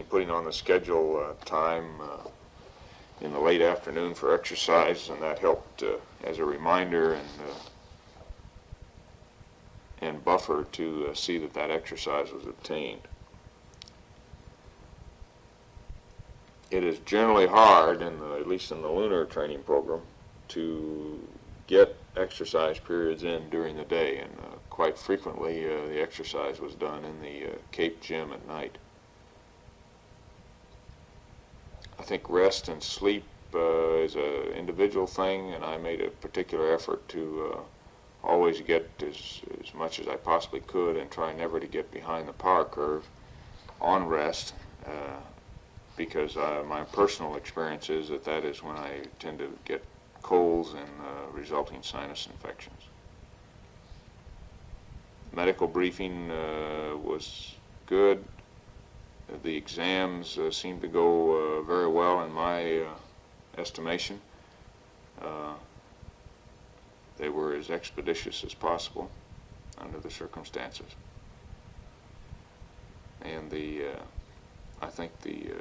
putting on the schedule time in the late afternoon for exercise, and that helped as a reminder and buffer to see that exercise was obtained. It is generally hard, at least in the lunar training program, to get exercise periods in during the day, and quite frequently the exercise was done in the Cape gym at night. I think rest and sleep is an individual thing, and I made a particular effort to always get as much as I possibly could and try never to get behind the power curve on rest, because my personal experience is that is when I tend to get colds and resulting sinus infections. Medical briefing was good. The exams seemed to go very well in my estimation. They were as expeditious as possible under the circumstances. And I think the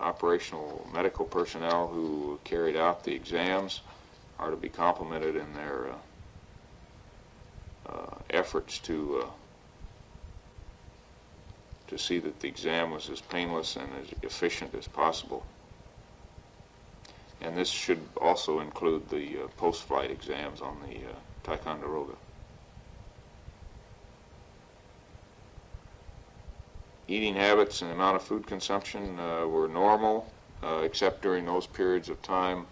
operational medical personnel who carried out the exams are to be complimented in their efforts to see that the exam was as painless and as efficient as possible. And this should also include the post-flight exams on the Ticonderoga. Eating habits and the amount of food consumption were normal, except during those periods of time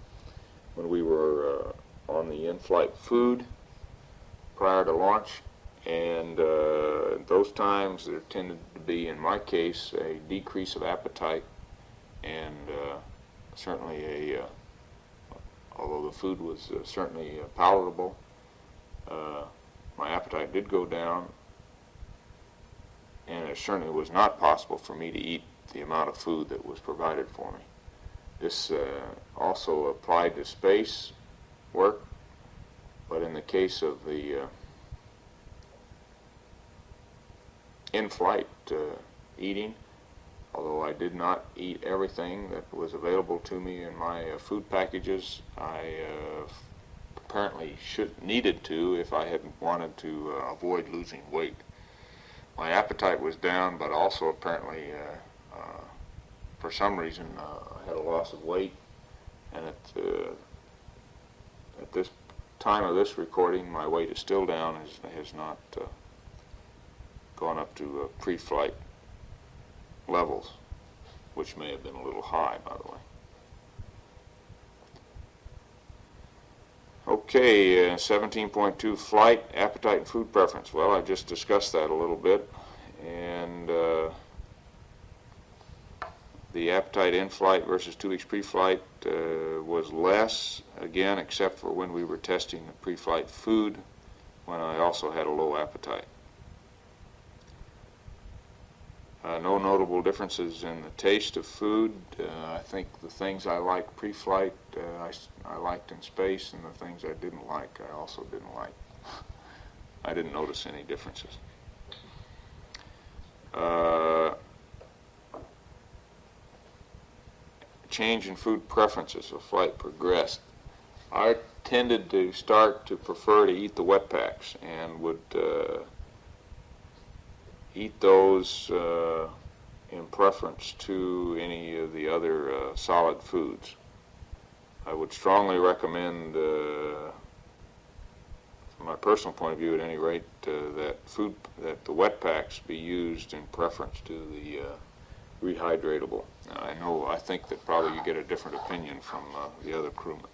when we were on the in-flight food prior to launch. And those times there tended to be, in my case, a decrease of appetite, and certainly although the food was certainly palatable, my appetite did go down, and it certainly was not possible for me to eat the amount of food that was provided for me. This also applied to space work, but in the case of the in-flight eating, although I did not eat everything that was available to me in my food packages, I apparently needed to if I had wanted to avoid losing weight. My appetite was down, but also apparently for some reason I had a loss of weight, and at this time of this recording my weight is still down, has not gone up to pre-flight levels, which may have been a little high, by the way. Okay, 17.2, flight, appetite, and food preference. Well, I just discussed that a little bit, and the appetite in flight versus 2 weeks pre-flight was less, again, except for when we were testing the pre-flight food, when I also had a low appetite. No notable differences in the taste of food. I think the things I liked pre-flight, I liked in space, and the things I didn't like, I also didn't like. I didn't notice any differences. Change in food preferences as flight progressed. I tended to start to prefer to eat the wet packs, and would eat those in preference to any of the other solid foods. I would strongly recommend, from my personal point of view at any rate, that the wet packs be used in preference to the rehydratable. I think that probably you get a different opinion from the other crewmen.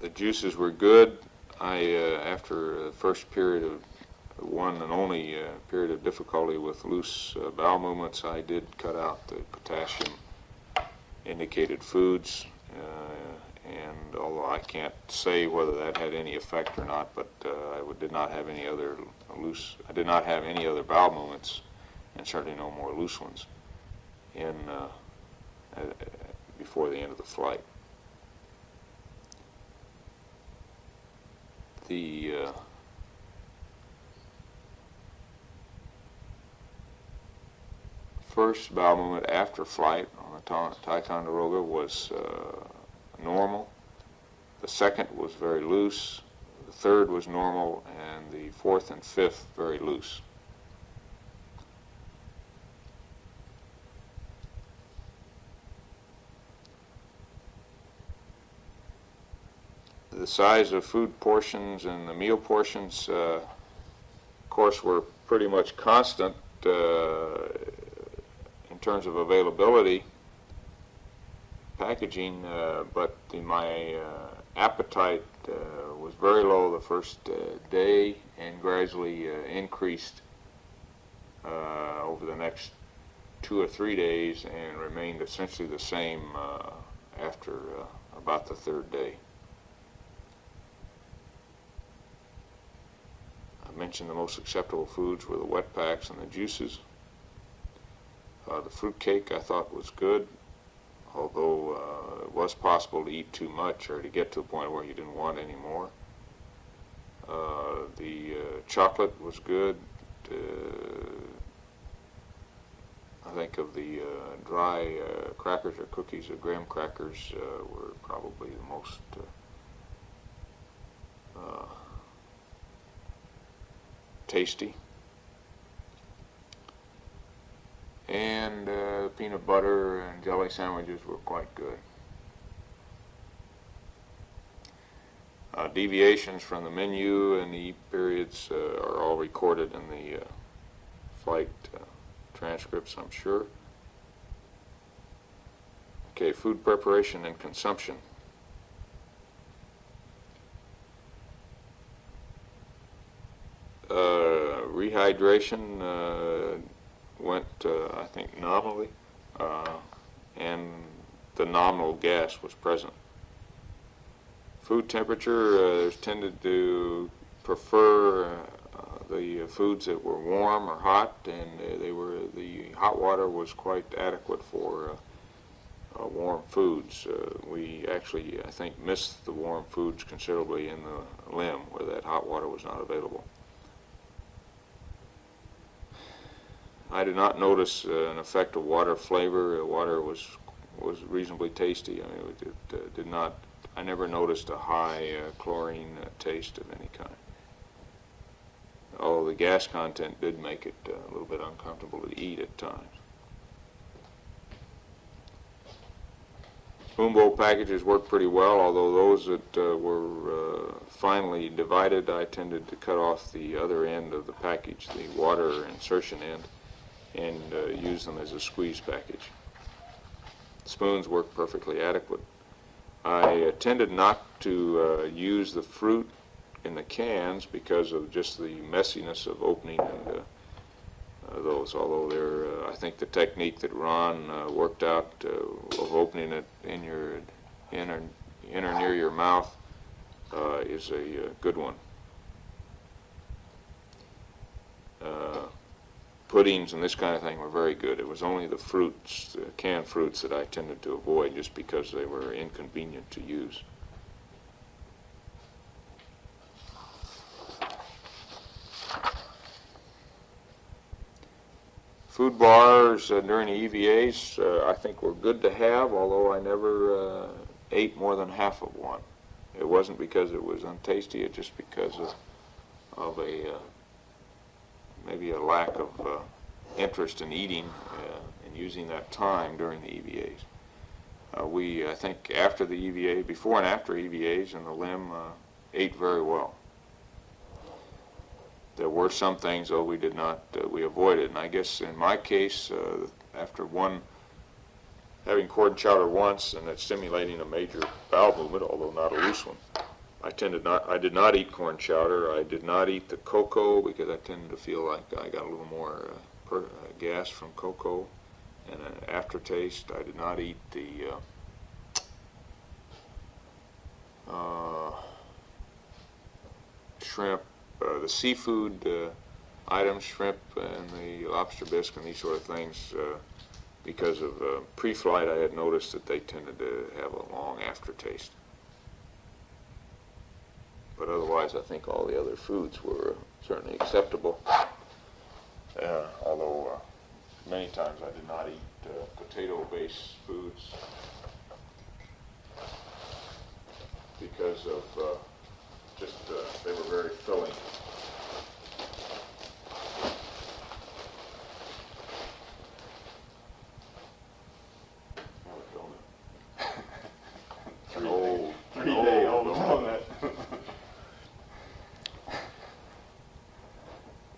The juices were good. After the first period of one and only period of difficulty with loose bowel movements, I did cut out the potassium indicated foods, and although I can't say whether that had any effect or not, but I did not have any other bowel movements, and certainly no more loose ones before the end of the flight. The first bowel movement after flight on the Ticonderoga was normal. The second was very loose. The third was normal, and the fourth and fifth very loose. The size of food portions and the meal portions, of course, were pretty much constant in terms of availability, packaging, but my appetite was very low the first day and gradually increased over the next 2 or 3 days and remained essentially the same after about the third day. I mentioned the most acceptable foods were the wet packs and the juices. The fruit cake I thought was good, although it was possible to eat too much or to get to a point where you didn't want any more. The chocolate was good. I think of the dry crackers or cookies or graham crackers were probably the most tasty. And peanut butter and jelly sandwiches were quite good. Deviations from the menu and the periods are all recorded in the flight transcripts, I'm sure. Okay, food preparation and consumption. Rehydration went, I think, nominally, and the nominal gas was present. Food temperature, tended to prefer the foods that were warm or hot, and the hot water was quite adequate for warm foods. We actually, I think, missed the warm foods considerably in the limb where that hot water was not available. I did not notice an effect of water flavor. Water was reasonably tasty. I mean, it did not. I never noticed a high chlorine taste of any kind. Although the gas content did make it a little bit uncomfortable to eat at times. Spoon bowl packages worked pretty well, although those that were finely divided, I tended to cut off the other end of the package, the water insertion end, and use them as a squeeze package. Spoons worked perfectly adequate. I tended not to use the fruit in the cans because of just the messiness of opening and those, although I think the technique that Ron worked out of opening it in your inner near your mouth is a good one. Puddings and this kind of thing were very good. It was only the fruits, the canned fruits, that I tended to avoid just because they were inconvenient to use. Food bars during the EVAs I think were good to have, although I never ate more than half of one. It wasn't because it was untasty, it's just because of maybe a lack of interest in eating and using that time during the EVAs. I think after the EVA, before and after EVAs in the limb, ate very well. There were some things, though, we did not, we avoided. And I guess in my case, after having cord and chowder once and that stimulating a major bowel movement, although not a loose one, I did not eat corn chowder. I did not eat the cocoa because I tended to feel like I got a little more gas from cocoa and an aftertaste. I did not eat the shrimp, the seafood items, shrimp and the lobster bisque and these sort of things, because of pre-flight I had noticed that they tended to have a long aftertaste. But otherwise I think all the other foods were certainly acceptable, although many times I did not eat potato-based foods because of they were very filling. Three-day-old donut.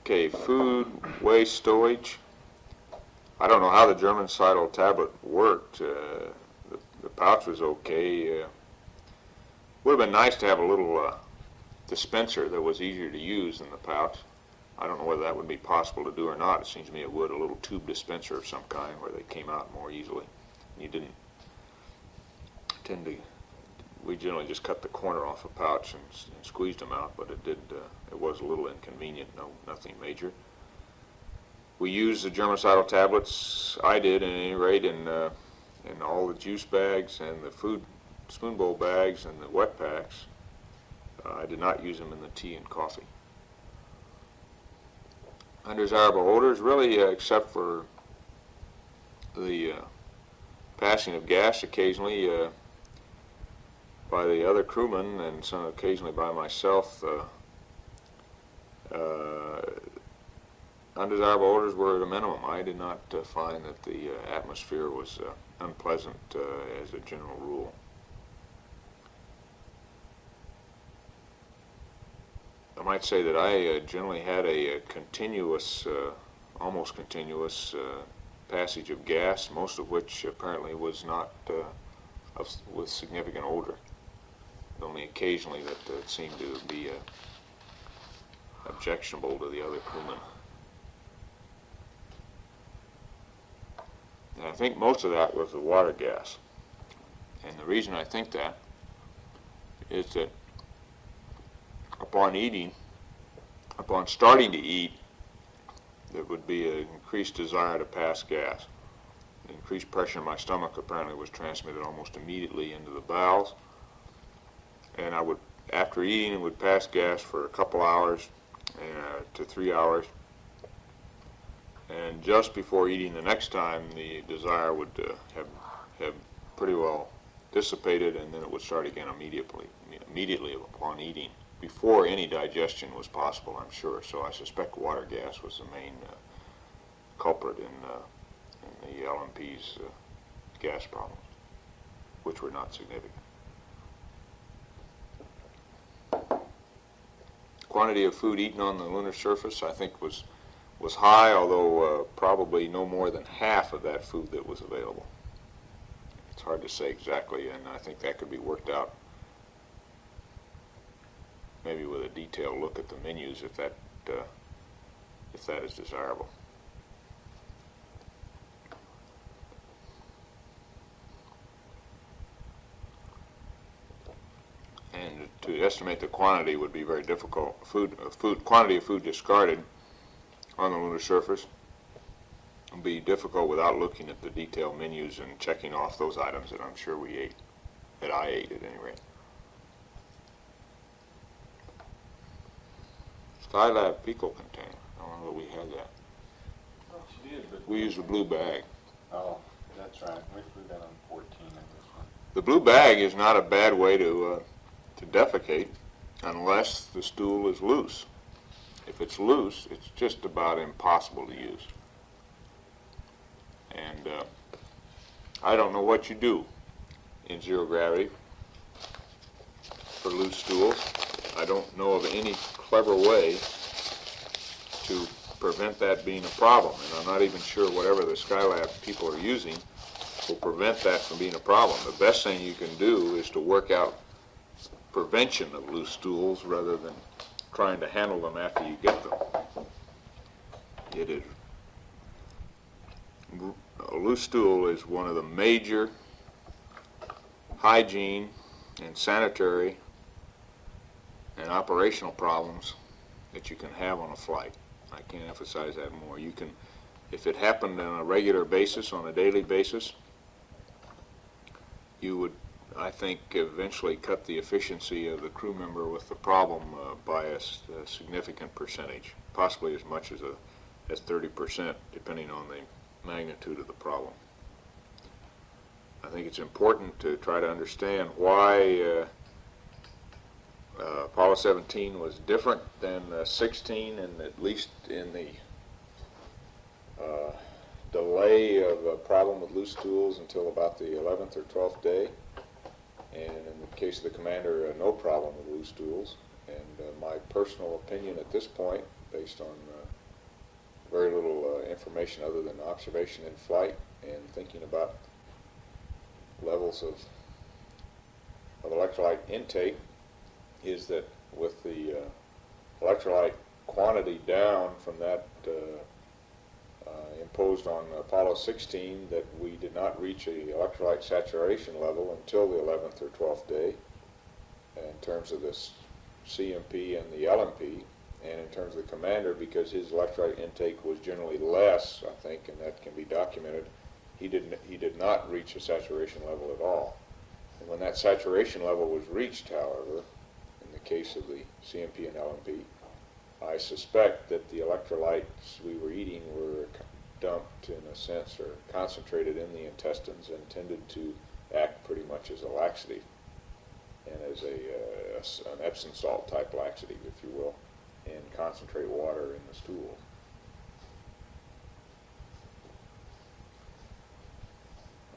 Okay, food waste stowage. I don't know how the germicidal tablet worked. The pouch was okay. Would have been nice to have a little dispenser that was easier to use than the pouch. I don't know whether that would be possible to do or not. It seems to me it would, a little tube dispenser of some kind where they came out more easily. You didn't tend to, we generally just cut the corner off a pouch and squeezed them out, but it was a little inconvenient, nothing major. We used the germicidal tablets, I did at any rate, in all the juice bags and the food spoon bowl bags and the wet packs. I did not use them in the tea and coffee. Undesirable odors, really, except for the passing of gas occasionally by the other crewmen and some occasionally by myself. Undesirable odors were at a minimum. I did not find that the atmosphere was unpleasant as a general rule. I might say that I generally had a continuous, almost continuous passage of gas, most of which apparently was not with significant odor. Only occasionally that it seemed to be objectionable to the other crewmen. And I think most of that was the water gas. And the reason I think that is that upon starting to eat, there would be an increased desire to pass gas. The increased pressure in my stomach apparently was transmitted almost immediately into the bowels. And I would, after eating, would pass gas for a couple hours to 3 hours. And just before eating the next time, the desire would have pretty well dissipated, and then it would start again immediately upon eating, before any digestion was possible, I'm sure. So I suspect water gas was the main culprit in the LMP's gas problems, which were not significant. Quantity of food eaten on the lunar surface, I think, was high, although probably no more than half of that food that was available. It's hard to say exactly, and I think that could be worked out maybe with a detailed look at the menus if that is desirable. And to estimate the quantity would be very difficult. Quantity of food discarded on the lunar surface would be difficult without looking at the detailed menus and checking off those items that I'm sure we ate, that I ate at any rate. Skylab fecal container. I don't know that we had that. Oh, she did, but we used a blue bag. Oh, that's right. We flew that on 14 in this one. The blue bag is not a bad way to defecate unless the stool is loose. If it's loose, it's just about impossible to use. And I don't know what you do in zero gravity for loose stools. I don't know of any clever way to prevent that being a problem. And I'm not even sure whatever the Skylab people are using will prevent that from being a problem. The best thing you can do is to work out prevention of loose stools rather than trying to handle them after you get them. A loose stool is one of the major hygiene and sanitary and operational problems that you can have on a flight. I can't emphasize that more. You can, if it happened on a regular basis, on a daily basis, you would, I think, eventually cut the efficiency of the crew member with the problem by a significant percentage, possibly as much as 30%, depending on the magnitude of the problem. I think it's important to try to understand why Apollo 17 was different than 16, and at least in the delay of a problem with loose stools until about the 11th or 12th day. And in the case of the commander, no problem with loose stools. And my personal opinion at this point, based on very little information other than observation in flight and thinking about levels of electrolyte intake, is that with the electrolyte quantity down from that imposed on Apollo 16, that we did not reach a electrolyte saturation level until the 11th or 12th day in terms of this CMP and the LMP, and in terms of the commander, because his electrolyte intake was generally less, I think, and that can be documented, he did not reach a saturation level at all. And when that saturation level was reached, however, in the case of the CMP and LMP, I suspect that the electrolytes we were eating were dumped, in a sense, or concentrated in the intestines and tended to act pretty much as a laxative, and as an Epsom salt type laxative, if you will, and concentrate water in the stool.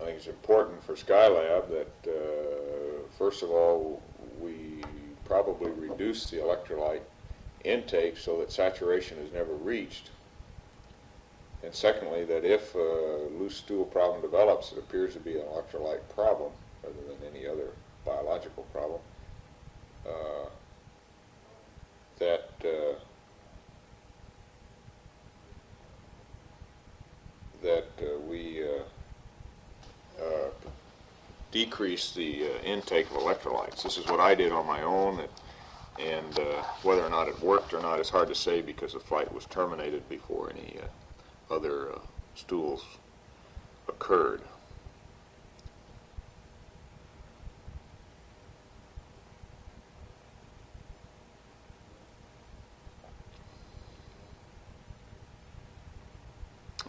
I think it's important for Skylab that, first of all, we probably reduce the electrolyte intake so that saturation is never reached. And secondly, that if a loose stool problem develops, it appears to be an electrolyte problem rather than any other biological problem, that we decrease the intake of electrolytes. This is what I did on my own, and whether or not it worked or not is hard to say because the flight was terminated before any other stools occurred.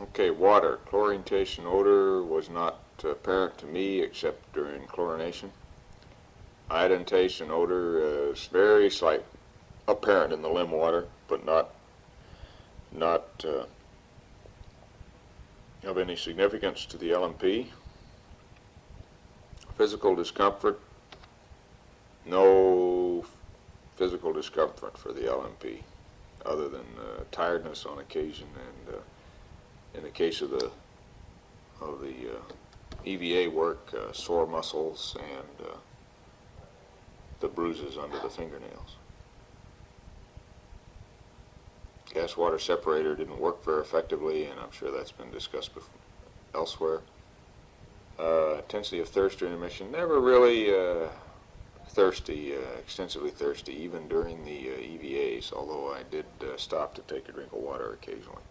Okay, water. Chlorine taste and odor was not apparent to me except during chlorination. Iodine taste and odor is very slight, apparent in the limb water, but not of any significance to the LMP. Physical discomfort, no physical discomfort for the LMP, other than tiredness on occasion, and in the case of the EVA work, sore muscles and the bruises under the fingernails. Gas water separator didn't work very effectively, and I'm sure that's been discussed elsewhere. Intensity of thirst during emission, never really thirsty, extensively thirsty, even during the EVAs, although I did stop to take a drink of water occasionally.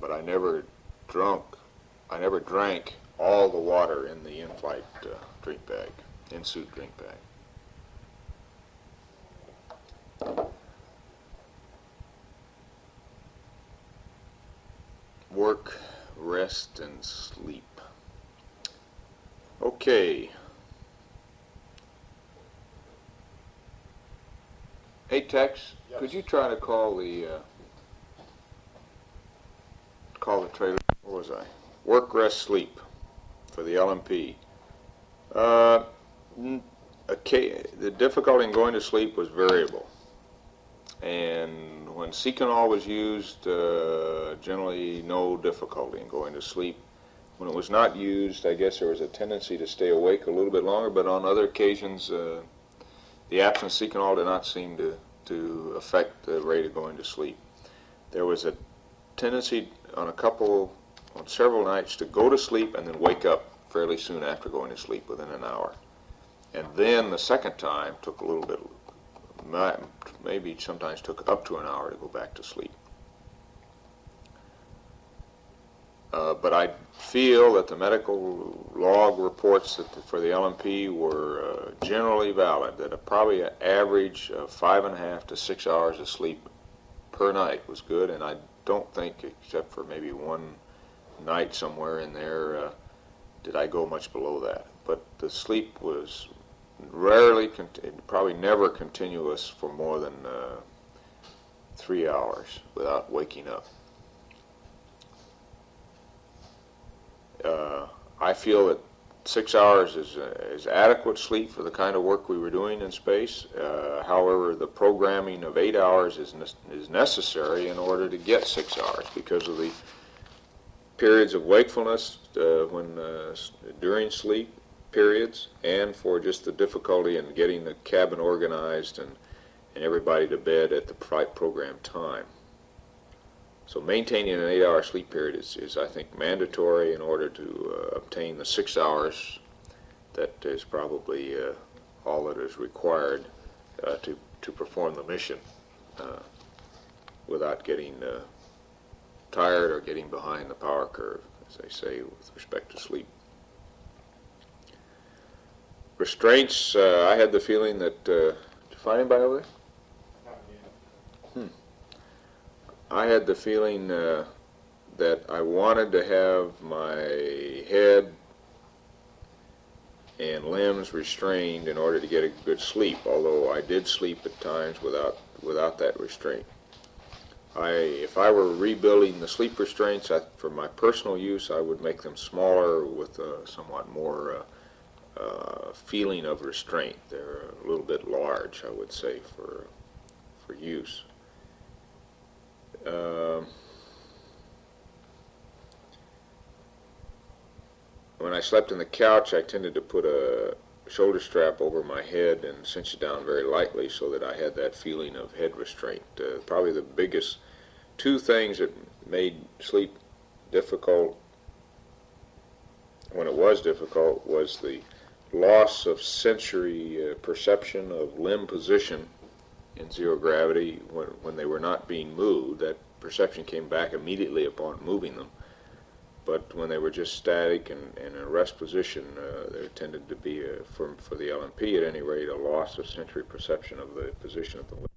But I never drank all the water in the in-flight drink bag, in-suit drink bag. Work, rest, and sleep. Okay. Hey, Tex, yes. Could you try to call the trailer? Where was I? Work, rest, sleep for the LMP. The difficulty in going to sleep was variable. And when Séquences was used, generally no difficulty in going to sleep. When it was not used, I guess there was a tendency to stay awake a little bit longer, but on other occasions, the absence of Séquences did not seem to affect the rate of going to sleep. There was a tendency on several nights to go to sleep and then wake up fairly soon after going to sleep, within an hour. And then the second time took a little bit, maybe sometimes took up to an hour to go back to sleep. But I feel that the medical log reports for the LMP were generally valid, that probably an average of 5.5 to 6 hours of sleep per night was good, and I don't think, except for maybe one night somewhere in there, did I go much below that. But the sleep was rarely, probably never continuous for more than 3 hours without waking up. I feel that 6 hours is adequate sleep for the kind of work we were doing in space. However, the programming of 8 hours is necessary in order to get 6 hours because of the periods of wakefulness during sleep periods, and for just the difficulty in getting the cabin organized and everybody to bed at the programmed time. So maintaining an 8-hour sleep period is, I think, mandatory in order to obtain the 6 hours that is probably all that is required to perform the mission without getting tired or getting behind the power curve, as they say, with respect to sleep. Restraints, I had the feeling that, did you find anybody over there? I had the feeling that I wanted to have my head and limbs restrained in order to get a good sleep, although I did sleep at times without that restraint. If I were rebuilding the sleep restraints for my personal use, I would make them smaller with a somewhat more feeling of restraint. They're a little bit large, I would say, for use. When I slept in the couch, I tended to put a shoulder strap over my head and cinch it down very lightly so that I had that feeling of head restraint. Probably the biggest two things that made sleep difficult, when it was difficult, was the loss of sensory perception of limb position in zero gravity when they were not being moved. That perception came back immediately upon moving them. But when they were just static and in a rest position, there tended to be, for the LMP at any rate, a loss of sensory perception of the position of the limb.